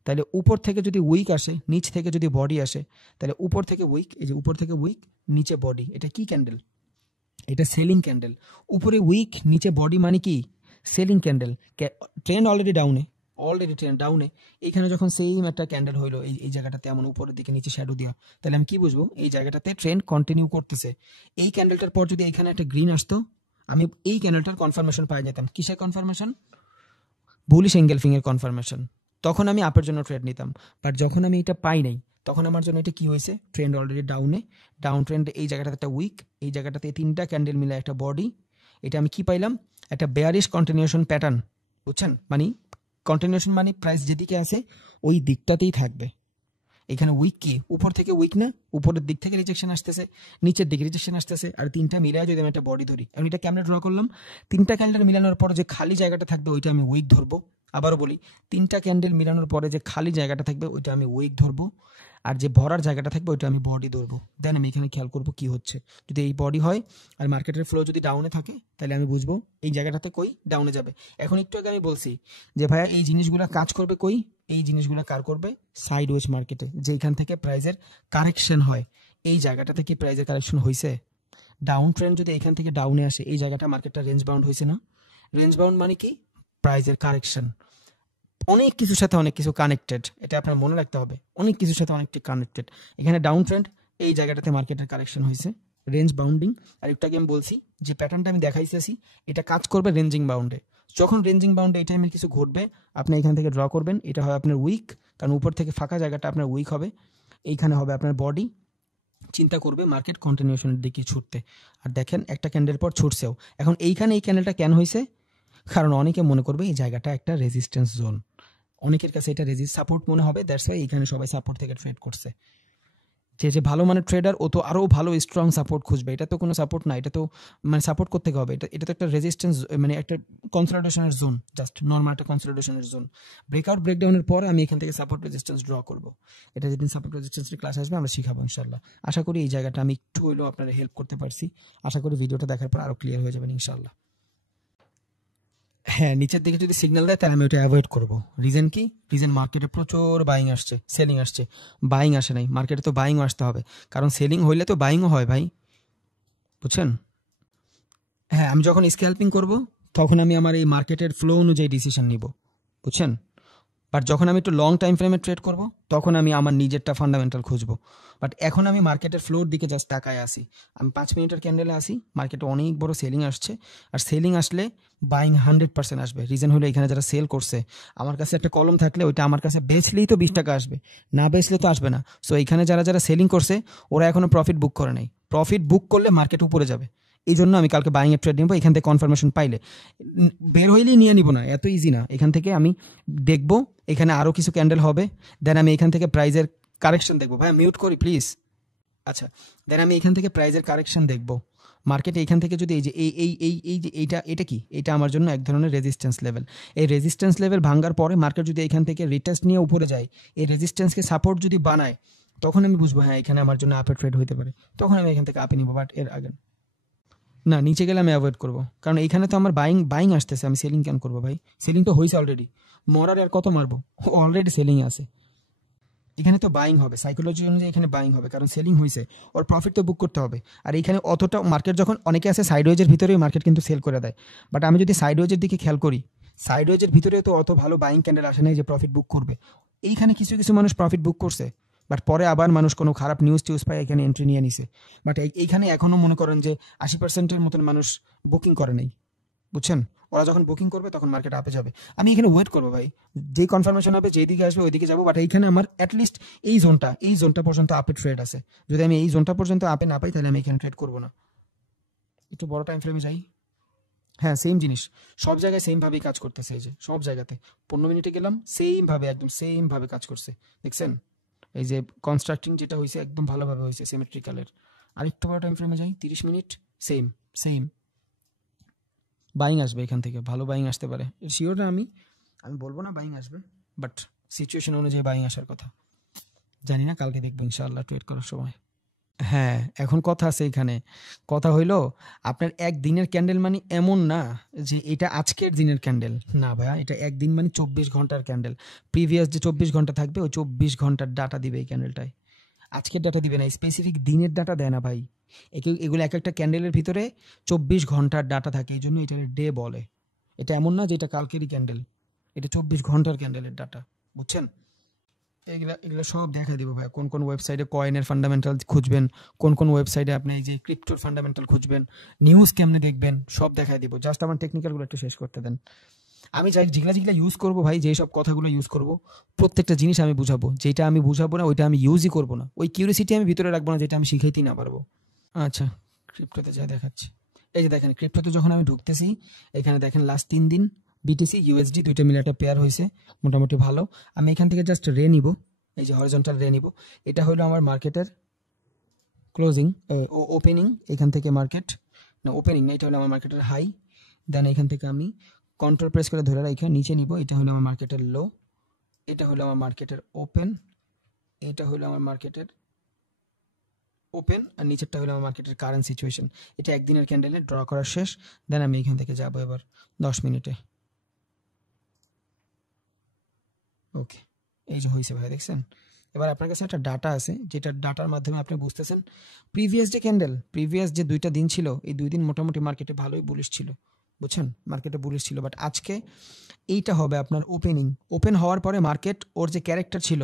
তাহলে উপর থেকে যদি উইক আসে, নিচ থেকে যদি বডি আসে, তাহলে উপর থেকে উইক, এই যে উপর থেকে উইক, নিচে বডি, এটা কি ক্যান্ডেল? এটা সেলিং ক্যান্ডেল। উপরে উইক, নিচে বডি, মানে কি? Selling candle. ট্রেন্ড অলরেডি ডাউনে, অলরেডি ট্রেন্ড ডাউনে, এখানে যখন সেম একটা ক্যান্ডেল হইলো এই জায়গাটাতে এমন উপরের দিকে নিচে শ্যাডো দেওয়া, তাহলে আমি কি বুঝবো? এই জায়গাটাতে ট্রেন্ড কন্টিনিউ করতেছে। এই ক্যান্ডেলটার পর যদি এখানে একটা গ্রিন আসতো, আমি এই ক্যান্ডেলটার কনফার্মেশন পাই যেতাম। কিসের কনফার্মেশন? বুলিশ এঙ্গেলফিং এর কনফার্মেশন। তখন আমি আপের জন্য ট্রেড নিতাম। বাট যখন আমি এটা পাই নাই, তখন আমার জন্য এটা কি হয়েছে? ট্রেন্ড অলরেডি ডাউনে, ডাউন ট্রেন্ড, এই জায়গাটাতে একটা উইক, এই জায়গাটাতে তিনটা ক্যান্ডেল মিলে একটা বডি। এটা আমি কি পাইলাম? একটা বেয়ারিশ কন্টিনিউশন প্যাটার্ন, বুঝছেন? মানে কন্টিনিউশন মানে প্রাইস যেদিকে আছে ওই দিকটাতেই থাকবে। এখানে উইক কি? উপর থেকে উইক না, উপরের দিক থেকে রিজেকশন আসতেছে, নিচের দিকে রিজেকশন আসতেছে, আর তিনটা মিলায় যদি আমি একটা বডি ধরি, আমি এটা কেমনে ড্র করলাম? তিনটা ক্যান্ডেল মিলানোর পর যে খালি জায়গাটা থাকবে ওইটা আমি উইক ধরবো। আবারও বলি, তিনটা ক্যান্ডেল মিলানোর পরে যে খালি জায়গাটা থাকবে ওইটা আমি উইক ধরবো, আর যে ভরার জায়গাটা থাকবে ওইটা আমি বডি ধরবো। দেন আমি এখানে খেয়াল করবো কি হচ্ছে। যদি এই বডি হয় আর মার্কেটের ফ্লো যদি ডাউনে থাকে, তাহলে আমি বুঝবো এই জায়গাটাতে কই ডাউনে যাবে। এখন একটু আগে আমি বলছি যে ভাইয়া এই জিনিসগুলো কাজ করবে কই? এই জিনিসগুলো কার করবে? সাইড ওয়েজ মার্কেটে, যেখান থেকে প্রাইজের কারেকশন হয়। এই জায়গাটা থেকে প্রাইজের কারেকশন হয়েছে, ডাউন ট্রেন্ড যদি এখান থেকে ডাউনে আসে, এই জায়গাটা মার্কেটটা রেঞ্জ বাউন্ড হয়েছে না? রেঞ্জ বাউন্ড মানে কি? প্রাইজের কারেকশন। অনেক কিছুর সাথে অনেক কিছু কানেক্টেড, এটা আপনার মনে রাখতে হবে, অনেক কিছুর সাথে অনেকটি কানেক্টেড। এখানে ডাউন ট্রেন্ড, এই জায়গাটাতে মার্কেটের কারেকশন হয়েছে, রেঞ্জ বাউন্ডিং। আর একটু আগে আমি বলছি যে প্যাটার্নটা আমি দেখাইতেছি এটা কাজ করবে রেঞ্জিং বাউন্ডে। যখন রেঞ্জিং বাউন্ডে এই টাইমে কিছু ঘটবে, আপনি এখান থেকে ড্র করবেন, এটা হবে আপনার উইক, কারণ উপর থেকে ফাঁকা জায়গাটা আপনার উইক হবে, এইখানে হবে আপনার বডি। চিন্তা করবে মার্কেট কন্টিনিউশনের দিকে ছুটতে, আর দেখেন একটা ক্যান্ডেল পর ছুটছেও। এখন এইখানে এই ক্যান্ডেলটা কেন হয়েছে? কারণ অনেকে মনে করবে এই জায়গাটা একটা রেজিস্ট্যান্স জোন, অনেকের কাছে এটা রেজিস্ট সাপোর্ট মনে হবে, দ্যাটস ওয়াই এখানে সবাই সাপোর্ট থেকে ট্রেড করছে। যে ভালো মানের ট্রেডার ও তো আরও ভালো স্ট্রং সাপোর্ট খুঁজবে, এটা তো কোনো সাপোর্ট না, এটা তো মানে সাপোর্ট করতে হবে, এটা তো একটা রেজিস্ট্যান্স, মানে একটা কনসলিডেশনের জোন, জাস্ট নর্মাল একটা কনসলিডেশনের জোন। ব্রেকআউট ব্রেকডাউনের পরে আমি এখান থেকে সাপোর্ট রেজিস্ট্যান্স ড্র করবো। এটা যেদিন সাপোর্ট রেজিস্ট্যান্সের ক্লাস আসবে আমরা শিখাবো ইনশাল্লাহ। আশা করি এই জায়গাটা আমি একটু হলেও আপনারা হেল্প করতে পারছি। আশা করি ভিডিওটা দেখার পর আরও ক্লিয়ার হয়ে যাবেন ইনশাল্লাহ। হ্যাঁ, নিচের দিকে যদি সিগন্যাল দেয় তাহলে আমি ওটা অ্যাভয়েড করবো। রিজন কি? রিজন মার্কেটে প্রচুর বাইং আসছে, সেলিং আসছে। বাইং আসে নাই, মার্কেটে তো বাইংও আসতে হবে, কারণ সেলিং হইলে তো বাইংও হয় ভাই, বুঝছেন? হ্যাঁ, আমি যখন স্ক্যাল্পিং করব তখন আমি আমার এই মার্কেটের ফ্লো অনুযায়ী ডিসিশন নিব, বুঝছেন? বাট যখন আমি একটু লং টাইম ফ্রেমে ট্রেড করব তখন আমি আমার নিজেরটা ফান্ডামেন্টাল খুঁজবো। বাট এখন আমি মার্কেটের ফ্লোর দিকে জাস্ট তাকায় আসি, আমি 5 মিনিটের ক্যান্ডেলে আসি, মার্কেটে অনেক বড় সেলিং আসছে, আর সেলিং আসলে বাইং 100% আসবে। রিজন হলো এখানে যারা সেল করছে, আমার কাছে একটা কলম থাকলে ওইটা আমার কাছে বেচলেই তো 20 টাকা আসবে, না বেচলে তো আসবে না। সো এখানে যারা যারা সেলিং করছে ওরা এখনো প্রফিট বুক করে নাই, প্রফিট বুক করলে মার্কেট উপরে যাবে। এই জন্য আমি কালকে বাইং এর ট্রেড নিব, এখান থেকে কনফার্মেশন পাইলে বের হইলেই নিয়ে নিব না, এত ইজি না। এখান থেকে আমি দেখব এখানে আরও কিছু ক্যান্ডেল হবে, দেন আমি এখান থেকে প্রাইজের কারেকশন দেখবো। ভাই মিউট করি প্লিজ। আচ্ছা, দেন আমি এখান থেকে প্রাইজের কারেকশন দেখবো মার্কেটে। এখান থেকে যদি এই যে এই যে এটা কি, এটা আমার জন্য এক ধরনের রেজিস্ট্যান্স লেভেল। এই রেজিস্ট্যান্স লেভেল ভাঙার পরে মার্কেট যদি এখান থেকে রিটেস্ট নিয়ে উপরে যায়, এই রেজিস্ট্যান্সকে সাপোর্ট যদি বানায়, তখন আমি বুঝবো হ্যাঁ এখানে আমার জন্য আপে ট্রেড হইতে পারে, তখন আমি এখান থেকে আপে নিব। বাট এর আগে না, নিচে গেলে আমি অ্যাভয়েড করবো, কারণ এখানে তো আমার বাইং আসতেছে, আমি সেলিং কেন করবো ভাই? সেলিং তো হয়েছে অলরেডি, মরার আর কত মারবো, অলরেডি সেলিং আছে। এখানে তো বাইং হবে, সাইকোলজি অনুযায়ী এখানে বাইং হবে, কারণ সেলিং হয়েছে, ওর প্রফিট তো বুক করতে হবে। আর এখানে অতটা মার্কেট যখন অনেকে আছে সাইডওয়েজের ভিতরেই মার্কেট কিন্তু সেল করে দেয়, বাট আমি যদি সাইডওয়েজের দিকে খেয়াল করি, সাইডওয়েজের ভিতরে তো অত ভালো বাইং ক্যান্ডেল আসে নাই যে প্রফিট বুক করবে। এইখানে কিছু কিছু মানুষ প্রফিট বুক করছে, বাট পরে আবার মানুষ কোনো খারাপ নিউজ টিউজ পায় এখানে এন্ট্রি নিয়ে নিছে। বাট এইখানে এখনও মনে করেন যে 80%-এর মতন মানুষ বুকিং করে নেই, বুঝছেন? ওরা যখন বুকিং করবে তখন মার্কেট আপে যাবে। আমি এখানে ওয়েট করবো ভাই, যেই কনফার্মেশন হবে যেই দিকে আসবে ওই দিকে যাবো। বাট এইখানে আমার অ্যাটলিস্ট এই জোনটা পর্যন্ত আপে ট্রেড আছে, যদি আমি এই জোনটা পর্যন্ত আপে না পাই তাহলে আমি এখানে ট্রেড করবো না। একটু বড় টাইম ফ্রেমে যাই। হ্যাঁ, সেম জিনিস, সব জায়গায় সেমভাবেই কাজ করতেছে। এই যে সব জায়গাতে 15 মিনিটে গেলাম, সেমভাবে একদম সেমভাবে কাজ করছে, দেখছেন? এই যে কনস্ট্রাক্টিং যেটা হয়েছে একদম ভালোভাবে হয়েছে, সিমেট্রিক্যালের। আরেকটু বড় টাইম ফ্রেমে যাই, 30 মিনিট, সেম সেম বাইং আসবে এখান থেকে, ভালো বাইং আসতে পারে, শিওর না আমি বলবো না বাইং আসবে, বাট সিচুয়েশন অনুযায়ী বাইং আসার কথা। জানি না, কালকে দেখবো ইনশাআল্লাহ ট্রেড করার সময়। হ্যাঁ, এখন কথা আছে এখানে, কথা হইলো আপনার একদিনের ক্যান্ডেল মানে এমন না যে এটা আজকের দিনের ক্যান্ডেল, না ভাইয়া, এটা একদিন মানে 24 ঘন্টার ক্যান্ডেল। প্রিভিয়াস যে 24 ঘন্টা থাকবে ওই 24 ঘন্টার ডাটা দিবে এই ক্যান্ডেলটায়, আজকের ডাটা দিবে না, স্পেসিফিক দিনের ডাটা দেয় না ভাই। এগুলো এক একটা ক্যান্ডেলের ভিতরে 24 ঘন্টার ডাটা থাকে, এই জন্য এটা ডে বলে। এটা এমন না যে এটা কালকেরই ক্যান্ডেল, এটা 24 ঘন্টার ক্যান্ডেলের ডাটা, বুঝছেন? এগুলা এগুলো সব দেখা দিব ভাই, কোন কোন ওয়েবসাইটে কয়েনের ফান্ডামেন্টাল খুঁজবেন, কোন কোন ওয়েবসাইটে আপনি এই যে ক্রিপ্টোর ফান্ডামেন্টাল খুঁজবেন, নিউজ কেমনে দেখবেন, সব দেখাই দিব। জাস্ট আমার টেকনিক্যালগুলো একটু শেষ করতে দেন। আমি যাই যেগুলা যেগুলা ইউজ করবো ভাই, যেই সব কথাগুলো ইউজ করবো, প্রত্যেকটা জিনিস আমি বুঝাবো। যেটা আমি বুঝাবো না ওইটা আমি ইউজই করবো না, ওই কিউরিসিটি আমি ভিতরে রাখবো না যেটা আমি শিখাইতেই না পারবো। আচ্ছা, ক্রিপ্টোতে যা দেখাচ্ছি, এই যে দেখেন ক্রিপ্টোতে যখন আমি ঢুকতেছি, এখানে দেখেন লাস্ট 3 দিন বিটিসি ইউএসডি দুইটা মিলে একটা পেয়ার হয়েছে, মোটামুটি ভালো। আমি এখান থেকে জাস্ট রে নিব, এই যে হরিজন্টাল রে নিব। এটা হলো আমার মার্কেটের ক্লোজিং ওপেনিং, এখান থেকে মার্কেট না ওপেনিং না, এটা হলো আমার মার্কেটের হাই। দেন এখান থেকে আমি কন্ট্রোল প্রেস করে ধরে রাখি নিচে নিব, এটা হলো আমার মার্কেটের লো, এটা হলো আমার মার্কেটের ওপেন, এটা হলো আমার মার্কেটের ওপেন, আর নিচেরটা হলো আমার মার্কেটের কারেন্ট সিচুয়েশন। এটা একদিনের ক্যান্ডেলে ড্র করা শেষ। দেন আমি এখান থেকে যাবো এবার 10 মিনিটে। ওকে, এই যে হয়েছে ভাই, দেখছেন? এবার আপনার কাছে একটা ডাটা আছে, যেটা ডাটার মাধ্যমে আপনি বুঝতেছেন প্রিভিয়াস যে ক্যান্ডেল, প্রিভিয়াস যে 2টা দিন ছিল, এই 2 দিন মোটামুটি মার্কেটে ভালোই বুলিশ ছিল, বুঝছেন? মার্কেটে বুলিশ ছিল। বাট আজকে এইটা হবে আপনার ওপেনিং, ওপেন হওয়ার পরে মার্কেট ওর যে ক্যারেক্টার ছিল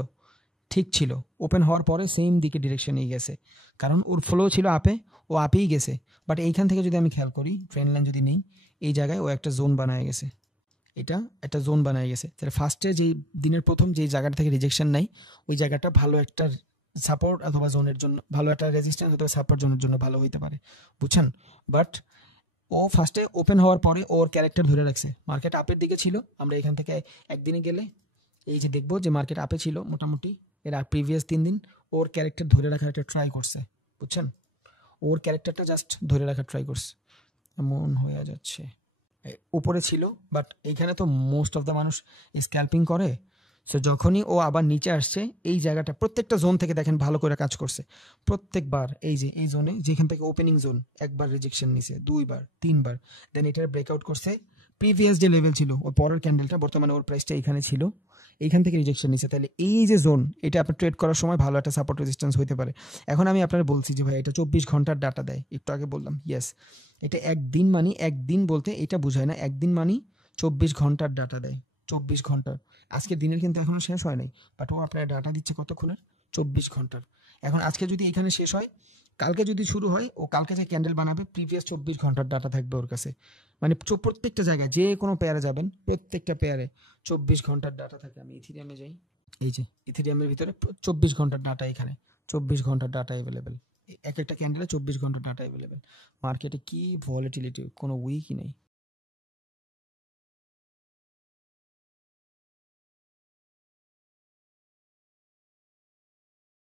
ঠিক ছিল, ওপেন হওয়ার পরে সেম দিকে ডিরেকশনেই গেছে, কারণ ওর ফ্লো ছিল আপে, ও আপেই গেছে। বাট এইখান থেকে যদি আমি খেয়াল করি, ট্রেন লাইন যদি নেই, এই জায়গায় ও একটা জোন বানায় গেছে, এটা একটা জোন বানায় গেছে। তাহলে ফার্স্টে যেই দিনের প্রথম যেই জায়গাটা থেকে রিজেকশন নাই, ওই জায়গাটা ভালো একটা সাপোর্ট অথবা জোনের জন্য, ভালো একটা রেজিস্ট্যান্স অথবা সাপোর্ট জোনের জন্য ভালো হইতে পারে, বুঝছেন? বাট ও ফার্স্টে ওপেন হওয়ার পরে ওর ক্যারেক্টার ধরে রাখছে, মার্কেট আপের দিকে ছিল। আমরা এখান থেকে একদিনে গেলে এই যে দেখবো যে মার্কেট আপে ছিল মোটামুটি এর প্রিভিয়াস 3 দিন, ওর ক্যারেক্টার ধরে রাখার একটা ট্রাই করছে, বুঝছেন? ওর ক্যারেক্টারটা জাস্ট ধরে রাখার ট্রাই করছে, এমন হয়ে যাচ্ছে। উপরে ছিল, বাট এইখানে তো মোস্ট অফ দ্য মানুষ স্ক্যাল্পিং করে। সো যখনই ও আবার নিচে আসছে, এই জায়গাটা প্রত্যেকটা জোন থেকে দেখেন ভালো করে কাজ করছে প্রত্যেকবার। এই যে এই জোনে যেখান থেকে ওপেনিং জোন, একবার রিজেকশন নিছে, 2বার 3বার, দেন এটার ব্রেকআউট করছে। প্রিভিয়াস যে লেভেল ছিল ওর পরের ক্যান্ডেলটা, বর্তমানে ওর প্রাইসটা এখানে ছিল, এইখান থেকে রিজেকশন নিছে। তাহলে এই যে জোন, এটা আপনার ট্রেড করার সময় ভালো একটা সাপোর্ট রেজিস্ট্যান্স হতে পারে। এখন আমি আপনার বলছি যে ভাই এটা 24 ঘন্টার ডাটা দেয়, একটু আগে বললাম, ইয়েস। এটা একদিন মানি, একদিন বলতে এটা বোঝায় না, একদিন মানি 24 ঘন্টার ডাটা দেয়, 24 ঘন্টার। আজকে দিনের কিন্তু এখনো শেষ হয় নাই, বাট ও আপনার ডাটা দিচ্ছে কতক্ষণের, 24 ঘন্টার। এখন আজকে যদি এখানে শেষ হয়, কালকে যদি শুরু হয়, ও কালকে যে ক্যান্ডেল বানাবে প্রিভিয়াস 24 ঘন্টার ডাটা থাকবে ওর কাছে। মানে প্রত্যেকটা জায়গায় যে কোনো পেয়ারে যাবেন, প্রত্যেকটা পেয়ারে 24 ঘন্টার ডাটা থাকে। আমি ইথিরিয়ামে যাই, এই যে ইথিরিয়ামের ভিতরে 24 ঘন্টার ডাটা, এখানে 24 ঘন্টার ডাটা অ্যাভেলেবেল, এক একটা ক্যান্ডেলে 24 ঘন্টার ডাটা অ্যাভেলেবেল। মার্কেটে কি ভলিটিলিটি, কোনো উইকই নেই।